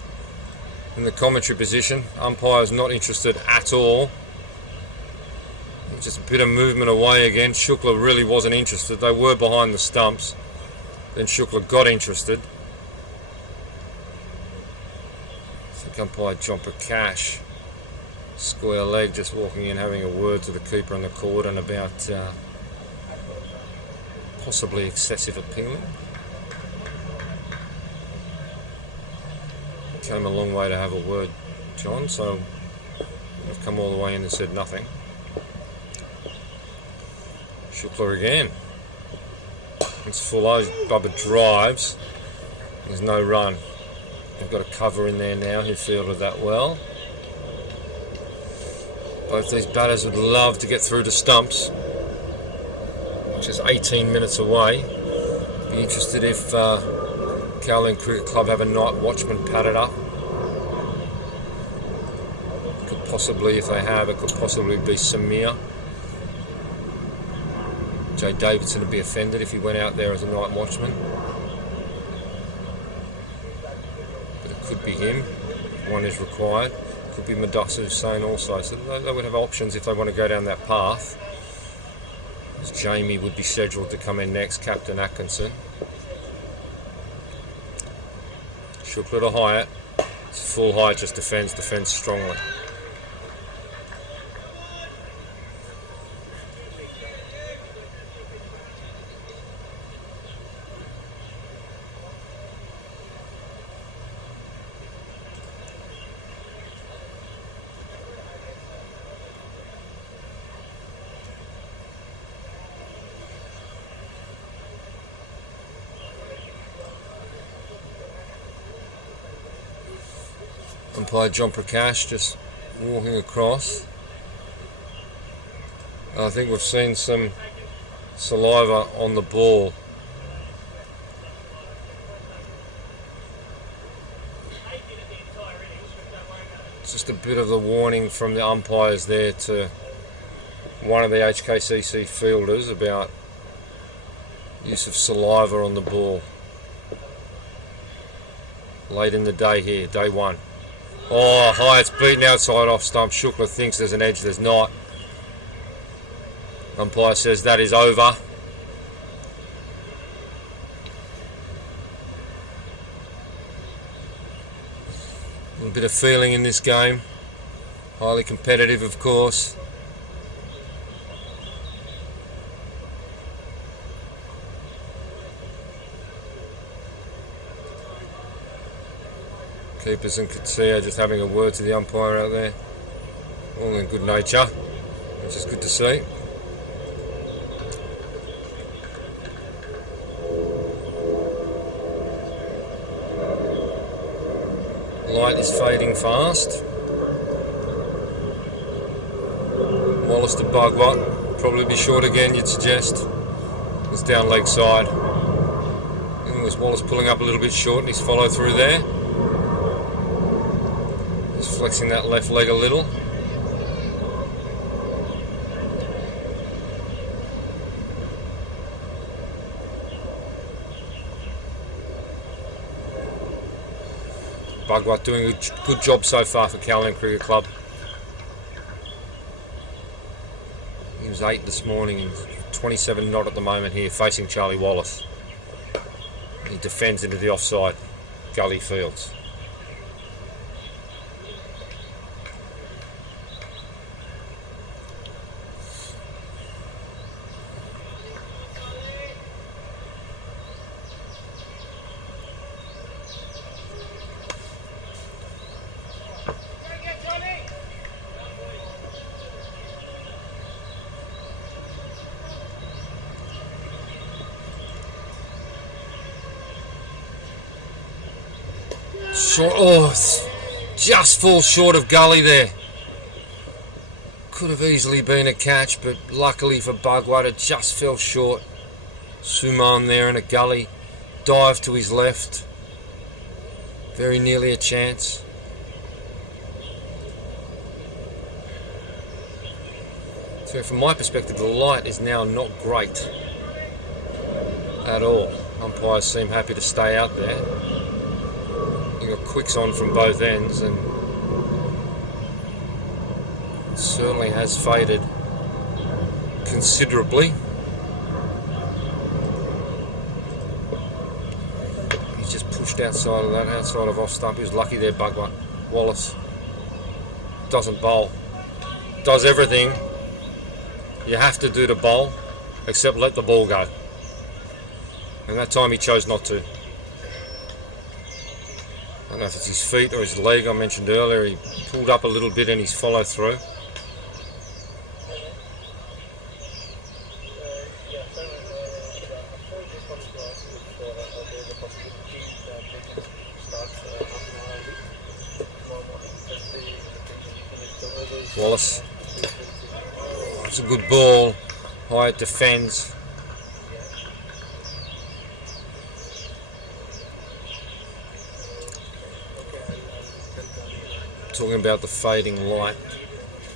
in the commentary position. Umpire's not interested at all. Just a bit of movement away again. Shukla really wasn't interested. They were behind the stumps. Then Shukla got interested. I think umpire John Prakash, square leg, just walking in, having a word to the keeper on the cordon about possibly excessive appealing. Came a long way to have a word, John, so I've come all the way in and said nothing. Shukla again. It's full out. Bubba drives. There's no run. They've got a cover in there now who fielded that well. Both these batters would love to get through to stumps, which is 18 minutes away. Be interested if Kowloon Cricket Club have a night watchman padded up. Could possibly, if they have, it could possibly be Samir. Jay Davidson would be offended if he went out there as a night watchman. But it could be him. One is required. Could be Madassa Hussain also. So they would have options if they want to go down that path. As Jamie would be scheduled to come in next, Captain Atkinson. Shukla to Hyatt. It's full Hyatt, just defends strongly. Umpire John Prakash just walking across. I think we've seen some saliva on the ball. Just a bit of the warning from the umpires there to one of the HKCC fielders about use of saliva on the ball. Late in the day here, day one. Oh, Hyatt's beaten outside off stump. Shukla thinks there's an edge, there's not. Umpire says that is over. A bit of feeling in this game. Highly competitive, of course. Keepers and Katsia just having a word to the umpire out there. All in good nature, which is good to see. Light is fading fast. Wallace to Bugwa. Probably be short again, you'd suggest. It's down leg side. I think it was Wallace pulling up a little bit short and he's follow through there. He's flexing that left leg a little. Bugwa doing a good job so far for Kowloon Cricket Club. was 8 this morning and 27 knot at the moment here, facing Charlie Wallace. He defends into the offside gully fields. Just falls short of gully there. Could have easily been a catch, but luckily for Bugwater, just fell short. Suman there in a gully, dive to his left. Very nearly a chance. So from my perspective, the light is now not great at all. Umpires seem happy to stay out there. You've got quicks on from both ends, and it certainly has faded considerably. He's just pushed outside of that, outside of off stump. He was lucky there, Bugwater. Wallace doesn't bowl. Does everything you have to do to bowl, except let the ball go. And that time he chose not to. I don't know if it's his feet or his leg. I mentioned earlier he pulled up a little bit in his follow through. Wallace. It's a good ball. Hyatt defends. Talking about the fading light,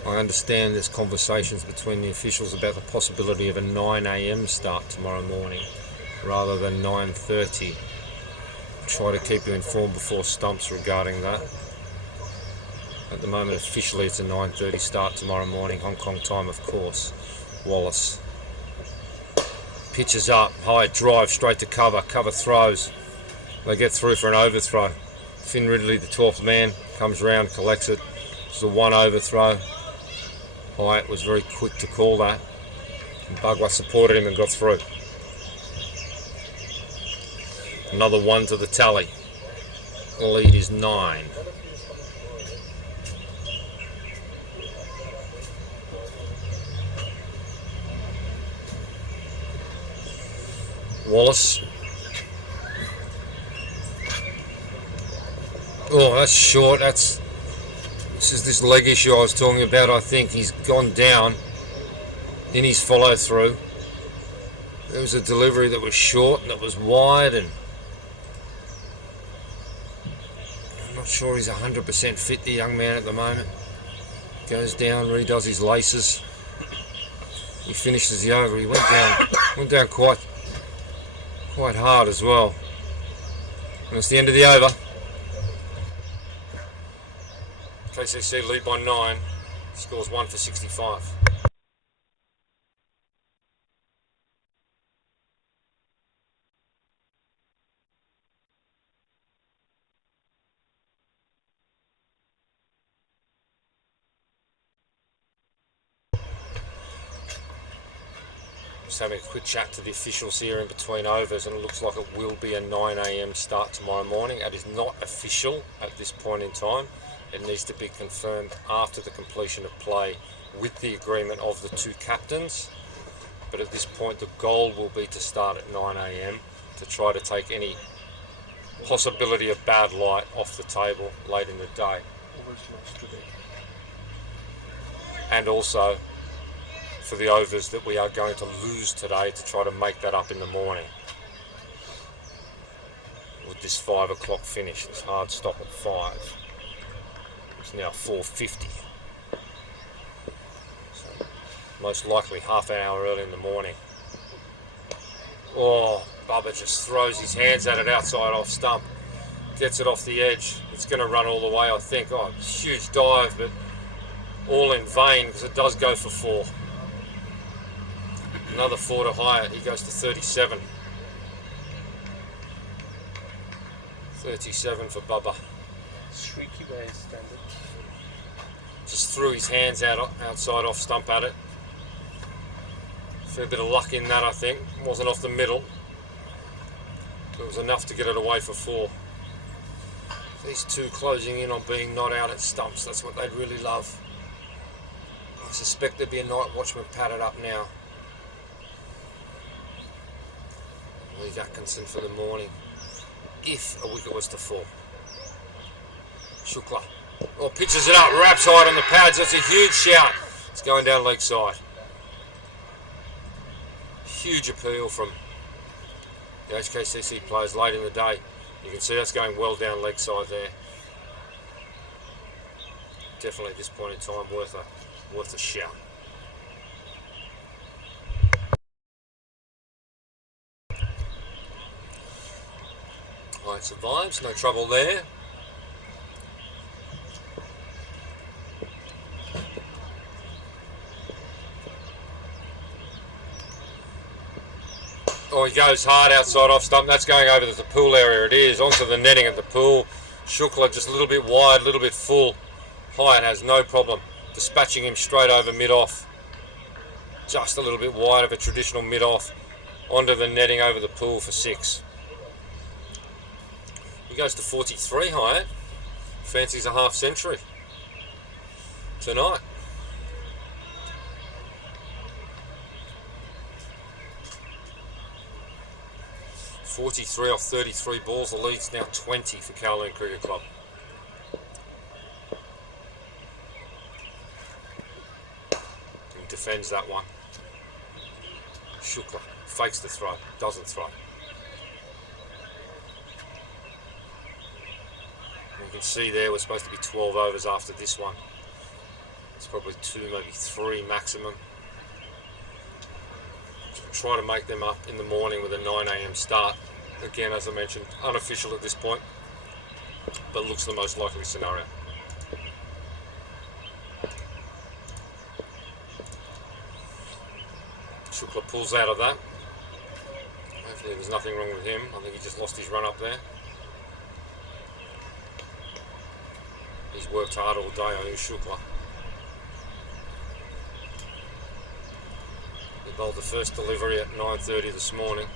I understand there's conversations between the officials about the possibility of a 9 a.m. start tomorrow morning rather than 9:30. Try to keep you informed before stumps regarding that. At the moment, officially, it's a 9:30 start tomorrow morning, Hong Kong time, of course. Wallace pitches up, high drive straight to cover. Cover throws. They get through for an overthrow. Finn Ridley, the 12th man, comes round, collects it. It's a one overthrow. Hyatt was very quick to call that. And Bugwa supported him and got through. Another one to the tally. The lead is 9. Wallace. Oh, that's short. This is this leg issue I was talking about. I think he's gone down in his follow through. There was a delivery that was short and that was wide, and I'm not sure he's 100% fit, the young man, at the moment. Goes down, redoes his laces. He finishes the over. He went down quite hard as well. And it's the end of the over. KCC lead by 9, scores 1 for 65. Just having a quick chat to the officials here in between overs, and it looks like it will be a 9 a.m. start tomorrow morning. It is not official at this point in time. It needs to be confirmed after the completion of play with the agreement of the two captains. But at this point, the goal will be to start at 9 a.m. to try to take any possibility of bad light off the table late in the day. And also for the overs that we are going to lose today to try to make that up in the morning. With this 5 o'clock finish, this hard stop at 5. It's now 4:50. So most likely half an hour early in the morning. Oh, Bubba just throws his hands at it outside off stump. Gets it off the edge. It's going to run all the way, I think. Oh, huge dive, but all in vain because it does go for 4. Another 4 to Hyatt. He goes to 37. 37 for Bubba. Streaky by his standard. Just threw his hands outside off stump at it. Fair bit of luck in that, I think. Wasn't off the middle. But it was enough to get it away for 4. These two closing in on being not out at stumps. That's what they'd really love. I suspect there'd be a night watchman padded up now. Leave Atkinson for the morning. If a wicket was to fall. Shukla. Oh, pitches it up, wraps hard on the pads. That's a huge shout. It's going down leg side. Huge appeal from the HKCC players late in the day. You can see that's going well down leg side there. Definitely at this point in time worth a shout. Hyatt survives, no trouble there. Oh, he goes hard outside off stump. That's going over to the pool area. It is onto the netting at the pool. Shukla just a little bit wide, a little bit full. Hyatt has no problem dispatching him straight over mid-off. Just a little bit wide of a traditional mid-off. Onto the netting over the pool for 6. He goes to 43, Hyatt. Fancies a half century tonight. 43 off 33 balls. The lead's now 20 for Kowloon Cricket Club. He defends that one. Shukla fakes the throw, doesn't throw. You can see there we're supposed to be 12 overs after this one. It's probably 2, maybe 3 maximum. Try to make them up in the morning with a 9 AM start. Again, as I mentioned, unofficial at this point, but looks the most likely scenario. Shukla pulls out of that. Hopefully there's nothing wrong with him. I think he just lost his run up there. He's worked hard all day on his Shukla. He bowled the first delivery at 9:30 this morning.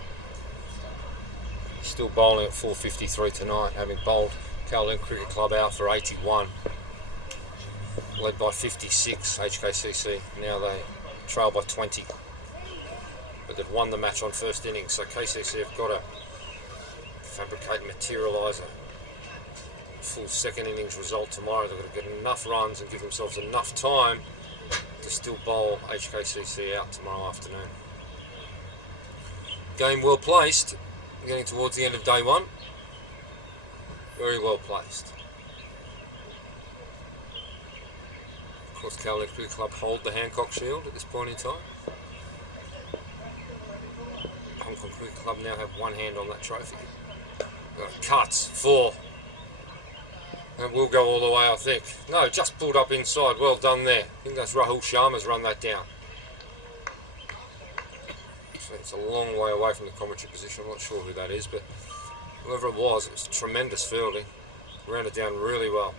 He's still bowling at 4:53 tonight, having bowled Kowloon Cricket Club out for 81. Led by 56, HKCC. Now they trail by 20. But they've won the match on first innings, so KCC have got to fabricate and materialise a full second innings result tomorrow. They've got to get enough runs and give themselves enough time to still bowl HKCC out tomorrow afternoon. Game well placed, getting towards the end of day 1. Very well placed. Of course, Kowloon Cricket Club hold the Hancock Shield at this point in time. Hancock Cricket Club now have one hand on that trophy. Cuts, 4. And we'll go all the way, I think. No, just pulled up inside. Well done there. I think that's Rahul Sharma's run that down. So it's a long way away from the commentary position. I'm not sure who that is, but whoever it was tremendous fielding. Ran it down really well.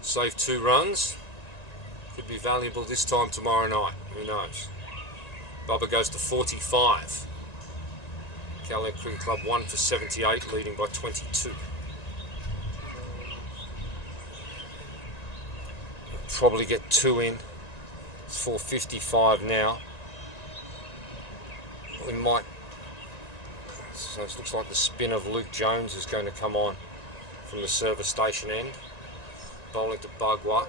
Saved 2 runs. Could be valuable this time tomorrow night. Who knows? Bubba goes to 45. Kowloon Cricket Club 1 for 78, leading by 22. Probably get 2 in. It's 4:55 now. We might. So it looks like the spin of Luke Jones is going to come on from the service station end. Bowling to Bagwa,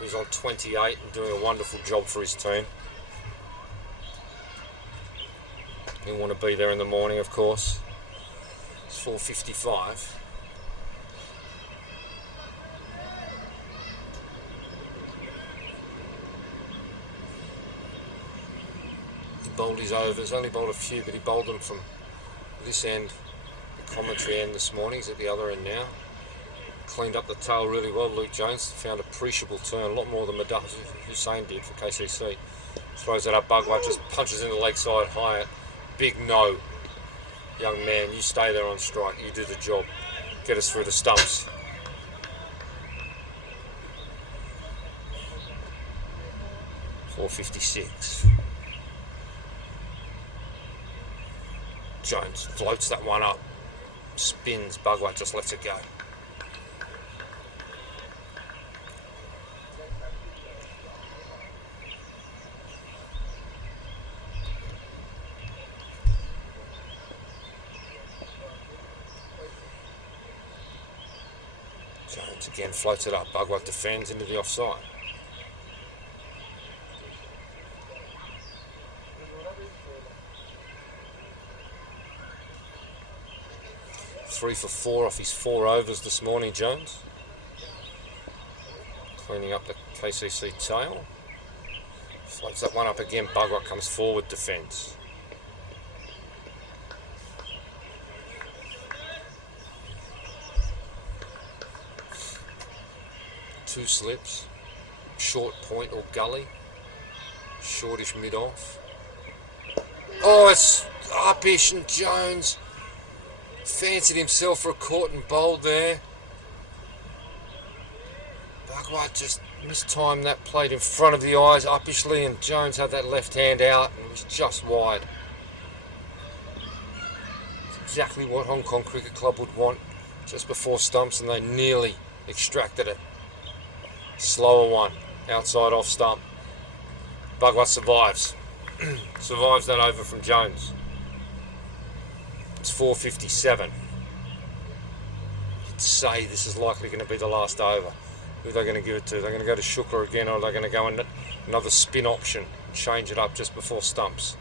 who's on 28 and doing a wonderful job for his team. He'll want to be there in the morning, of course. It's 4:55. Bowled his overs, only bowled a few, but he bowled them from this end, the commentary end this morning. He's at the other end now. Cleaned up the tail really well, Luke Jones. Found appreciable turn, a lot more than Madhus Hussain did for KCC. Throws it up, Bugwat just punches in the leg side, Hyatt. Big no. Young man, you stay there on strike. You do the job. Get us through the stumps. .456. Jones floats that one up. Spins, Bugwat just lets it go. Jones again floats it up. Bugwat defends into the offside. Three for 4 off his 4 overs this morning, Jones. Cleaning up the KCC tail. Floats that one up again. Bugwat comes forward, defends. Two slips. Short point or gully. Shortish mid-off. Oh, it's upish, and Jones fancied himself for a caught and bowled there. Bugwat just mistimed that, played in front of the eyes upishly, and Jones had that left hand out and was just wide. It's exactly what Hong Kong Cricket Club would want just before stumps, and they nearly extracted it. Slower one, outside off stump. Bugwat survives. Survives that over from Jones. It's 4:57. You'd say this is likely going to be the last over. Who are they going to give it to? They're going to go to Shukla again, or are they going to go in another spin option, change it up just before stumps?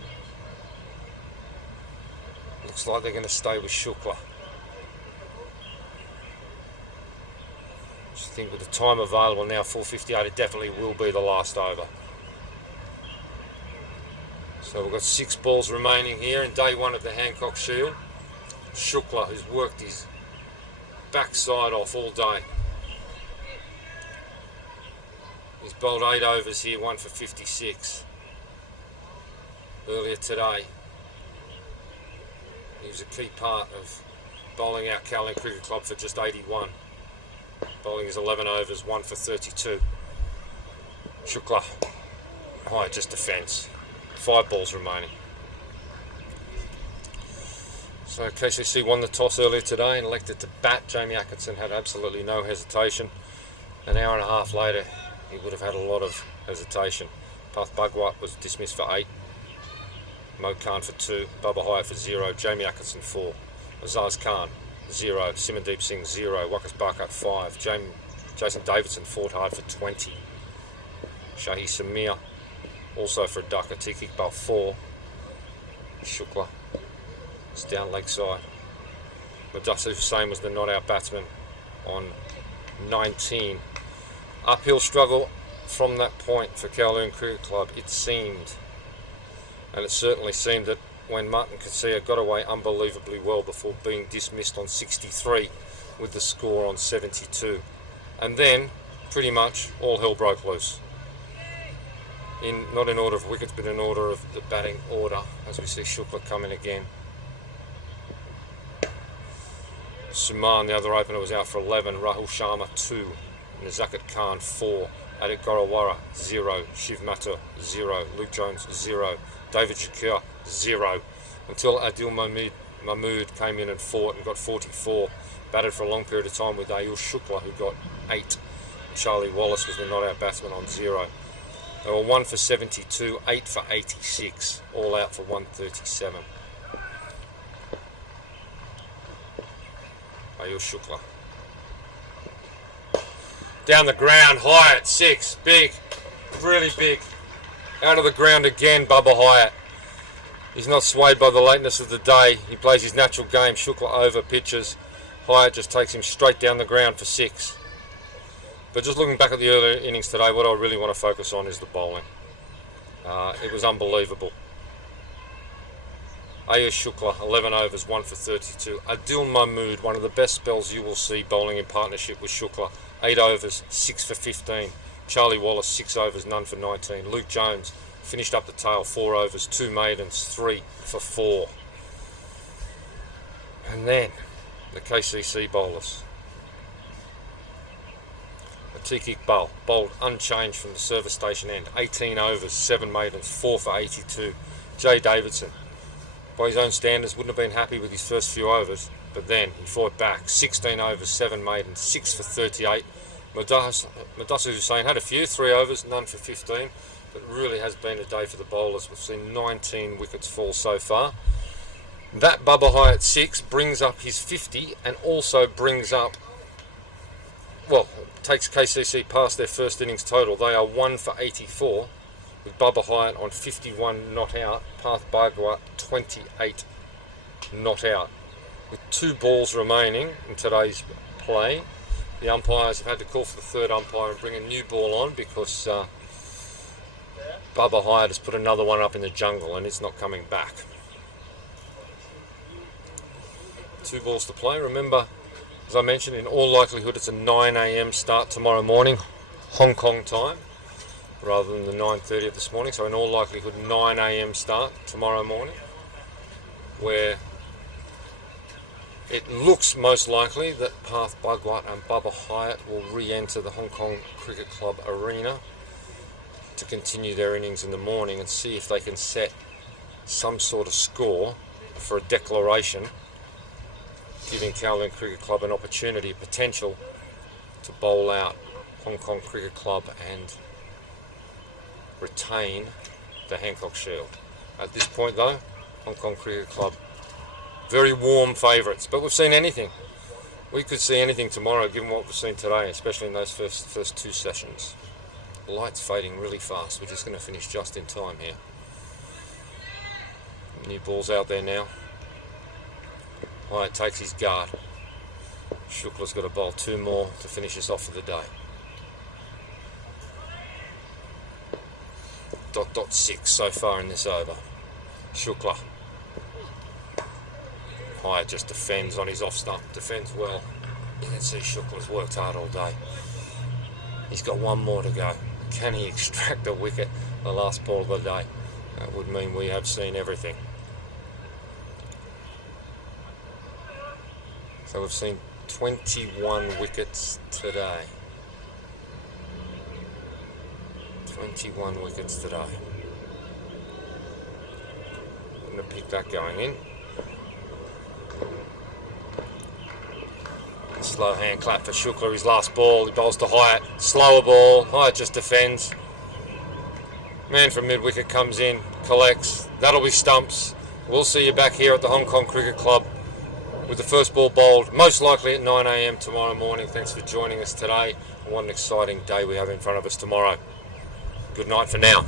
Looks like they're going to stay with Shukla. I think with the time available now, 4:58, it definitely will be the last over. So we've got 6 balls remaining here in day 1 of the Hancock Shield. Shukla, who's worked his backside off all day. He's bowled 8 overs here, 1 for 56. Earlier today, he was a key part of bowling out Kowloon Cricket Club for just 81. Bowling his 11 overs, 1 for 32. Shukla, Hyatt just defends. 5 balls remaining. So KCC won the toss earlier today and elected to bat. Jamie Atkinson had absolutely no hesitation. An hour and a half later, he would have had a lot of hesitation. Path Bugwat was dismissed for 8. Mo Khan for 2. Bubba Hyatt for 0. Jamie Atkinson 4. Azaz Khan 0. Simandeep Singh 0. Wakas Barkat 5. Jason Davidson fought hard for 20. Shahi Samir also for a ducker. Tiki Iqbal 4. Shukla is down leg side. Mudassir Hussain was the not-out batsman on 19. Uphill struggle from that point for Kowloon Cricket Club, it seemed. And it certainly seemed that when Martin Casilla got away unbelievably well before being dismissed on 63 with the score on 72. And then, pretty much, all hell broke loose. Not in order of wickets, but in order of the batting order, as we see Shukla come in again. Suman, the other opener, was out for 11. Rahul Sharma 2. Nazakat Khan 4. Adit Gorawara 0. Shiv Mathur 0. Luke Jones 0. David Shakir 0. Until Adil Mahmood came in and fought and got 44. Batted for a long period of time with Ayush Shukla, who got 8. Charlie Wallace was the not-out batsman on 0. They were 1 for 72, 8 for 86, all out for 137. Ayush Shukla. Down the ground, Hyatt, 6, big, really big. Out of the ground again, Bubba Hyatt. He's not swayed by the lateness of the day. He plays his natural game. Shukla over pitches. Hyatt just takes him straight down the ground for 6. But just looking back at the earlier innings today, what I really want to focus on is the bowling. It was unbelievable. Ayush Shukla, 11 overs, 1 for 32. Adil Mahmood, one of the best spells you will see bowling in partnership with Shukla. 8 overs, 6 for 15. Charlie Wallace, 6 overs, none for 19. Luke Jones, Finished up the tail, 4 overs, 2 maidens, 3 for 4. And then the KCC bowlers. Atiq Iqbal bowled unchanged from the service station end. 18 overs, 7 maidens, 4 for 82. Jay Davidson, by his own standards, wouldn't have been happy with his first few overs, but then he fought back. 16 overs, 7 maidens, 6 for 38. Mudassir Hussain had a few, 3 overs, none for 15. But it really has been a day for the bowlers. We've seen 19 wickets fall so far. That Bubba Hyatt 6 brings up his 50 and also brings up, well, takes KCC past their first innings total. They are 1 for 84 with Bubba Hyatt on 51 not out. Path Bhagwat 28 not out. With 2 balls remaining in today's play, the umpires have had to call for the third umpire and bring a new ball on because Bubba Hyatt has put another one up in the jungle and it's not coming back. 2 balls to play. Remember, as I mentioned, in all likelihood it's a 9 a.m. start tomorrow morning, Hong Kong time, rather than the 9:30 of this morning. So in all likelihood 9 a.m. start tomorrow morning, where it looks most likely that Path Bhagwat and Bubba Hyatt will re-enter the Hong Kong Cricket Club arena to continue their innings in the morning and see if they can set some sort of score for a declaration, giving Kowloon Cricket Club an opportunity, potential to bowl out Hong Kong Cricket Club and retain the Hancock Shield. At this point though, Hong Kong Cricket Club very warm favourites, but we've seen anything. We could see anything tomorrow given what we've seen today, especially in those first 2 sessions. The light's fading really fast. We're just going to finish just in time here. New ball's out there now. Hyatt takes his guard. Shukla's got to bowl 2 more to finish us off for the day. ... 6 so far in this over. Shukla. Hyatt just defends on his off stump. Defends well. You can see Shukla's worked hard all day. He's got 1 more to go. Can he extract a wicket the last ball of the day? That would mean we have seen everything. So we've seen 21 wickets today. 21 wickets today. Wouldn't have picked that going in. Slow hand clap for Shukla, his last ball. He bowls to Hyatt. Slower ball. Hyatt just defends. Man from mid-wicket comes in, collects. That'll be stumps. We'll see you back here at the Hong Kong Cricket Club with the first ball bowled, most likely at 9 a.m. tomorrow morning. Thanks for joining us today. What an exciting day we have in front of us tomorrow. Good night for now.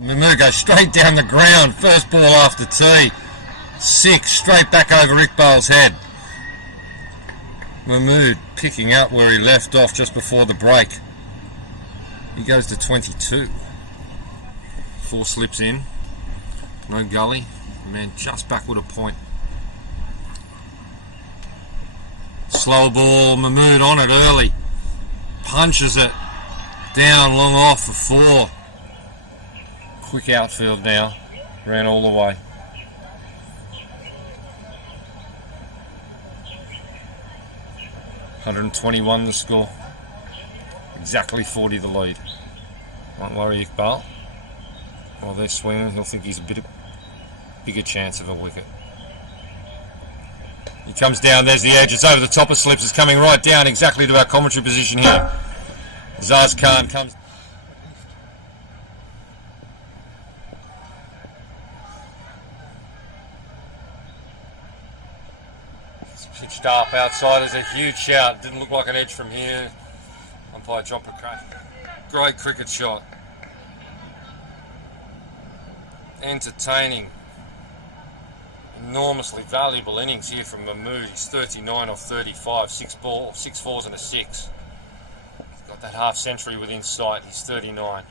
Mamu goes straight down the ground, first ball after tee. 6, straight back over Iqbal's head. Mahmood picking up where he left off just before the break. He goes to 22. 4 slips in. No gully. Man just backward a point. Slow ball, Mahmood on it early. Punches it down long off for 4. Quick outfield now. Ran all the way. $121 the score. Exactly 40 the lead. Won't worry Iqbal. While they're swinging, he'll think he's a bigger chance of a wicket. He comes down, there's the edge, it's over the top of slips, it's coming right down exactly to our commentary position here. Zaz Khan comes. It's pitched up outside, there's a huge shout, didn't look like an edge from here. Umpire John Prakash. Great cricket shot. Entertaining. Enormously valuable innings here from Mahmood. He's 39 off 35, 6 fours and a 6. He's got that half century within sight. He's 39.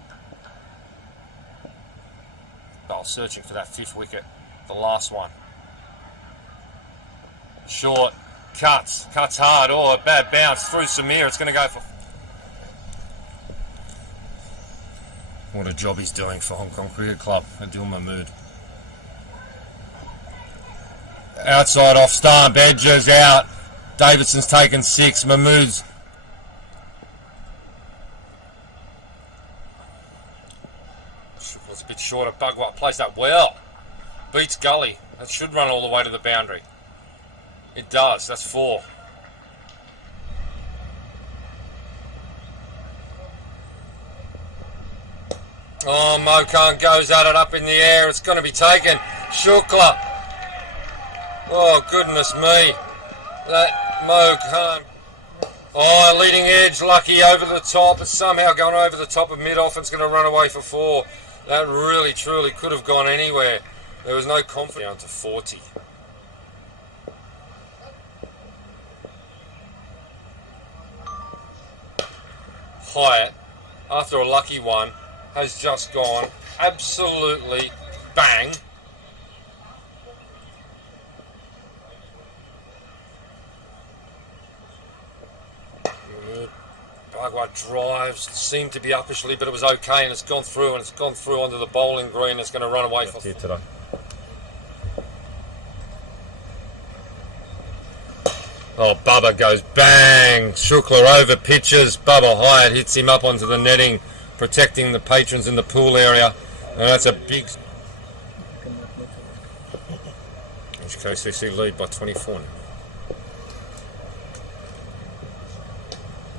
Bale searching for that 5th wicket, the last one. Short, cuts hard. Oh, a bad bounce through Samir. It's going to go for. What a job he's doing for Hong Kong Cricket Club, Adil Mahmood. Outside off stump, edges out. Davidson's taken 6. Mahmood's. Was a bit short of Bugwat. Plays that well. Beats Gully. That should run all the way to the boundary. It does. That's 4. Oh, Mo Khan goes at it up in the air. It's going to be taken. Shukla. Oh, goodness me. That Mo Khan. Oh, leading edge. Lucky over the top. It's somehow gone over the top of mid-off and it's going to run away for 4. That really, truly could have gone anywhere. There was no confidence. Down to 40. Hyatt, after a lucky one, has just gone absolutely bang. Bhagwat drives, seemed to be uppishly, but it was okay, and it's gone through, and it's gone through onto the bowling green. It's going to run away for here today. Oh, Bubba goes bang. Shukla over pitches. Bubba Hyatt hits him up onto the netting, protecting the patrons in the pool area. And that's a big. HKCC lead by 24 now.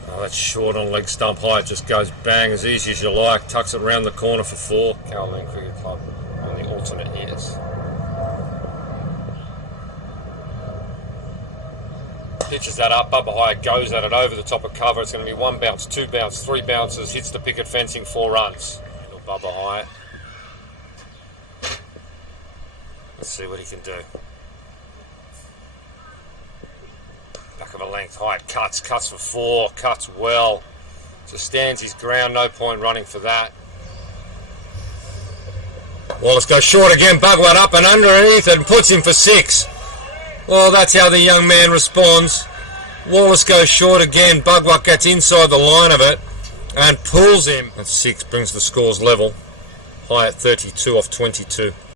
Oh, that's short on leg stump. Hyatt just goes bang as easy as you like. Tucks it round the corner for 4. Caroline Cricket Club on the alternate years. Pitches that up, Bubba Hyatt goes at it over the top of cover. It's going to be 1 bounce, 2 bounce, 3 bounces, hits the picket fencing, 4 runs. Little Bubba Hyatt. Let's see what he can do. Back of a length, Hyatt cuts for 4, cuts well. Just stands his ground, no point running for that. Wallace goes short again, Bugwat up and underneath and puts him for 6. Well, that's how the young man responds. Wallace goes short again. Bugwat gets inside the line of it and pulls him. That's 6, brings the scores level. Hyatt 32 off 22.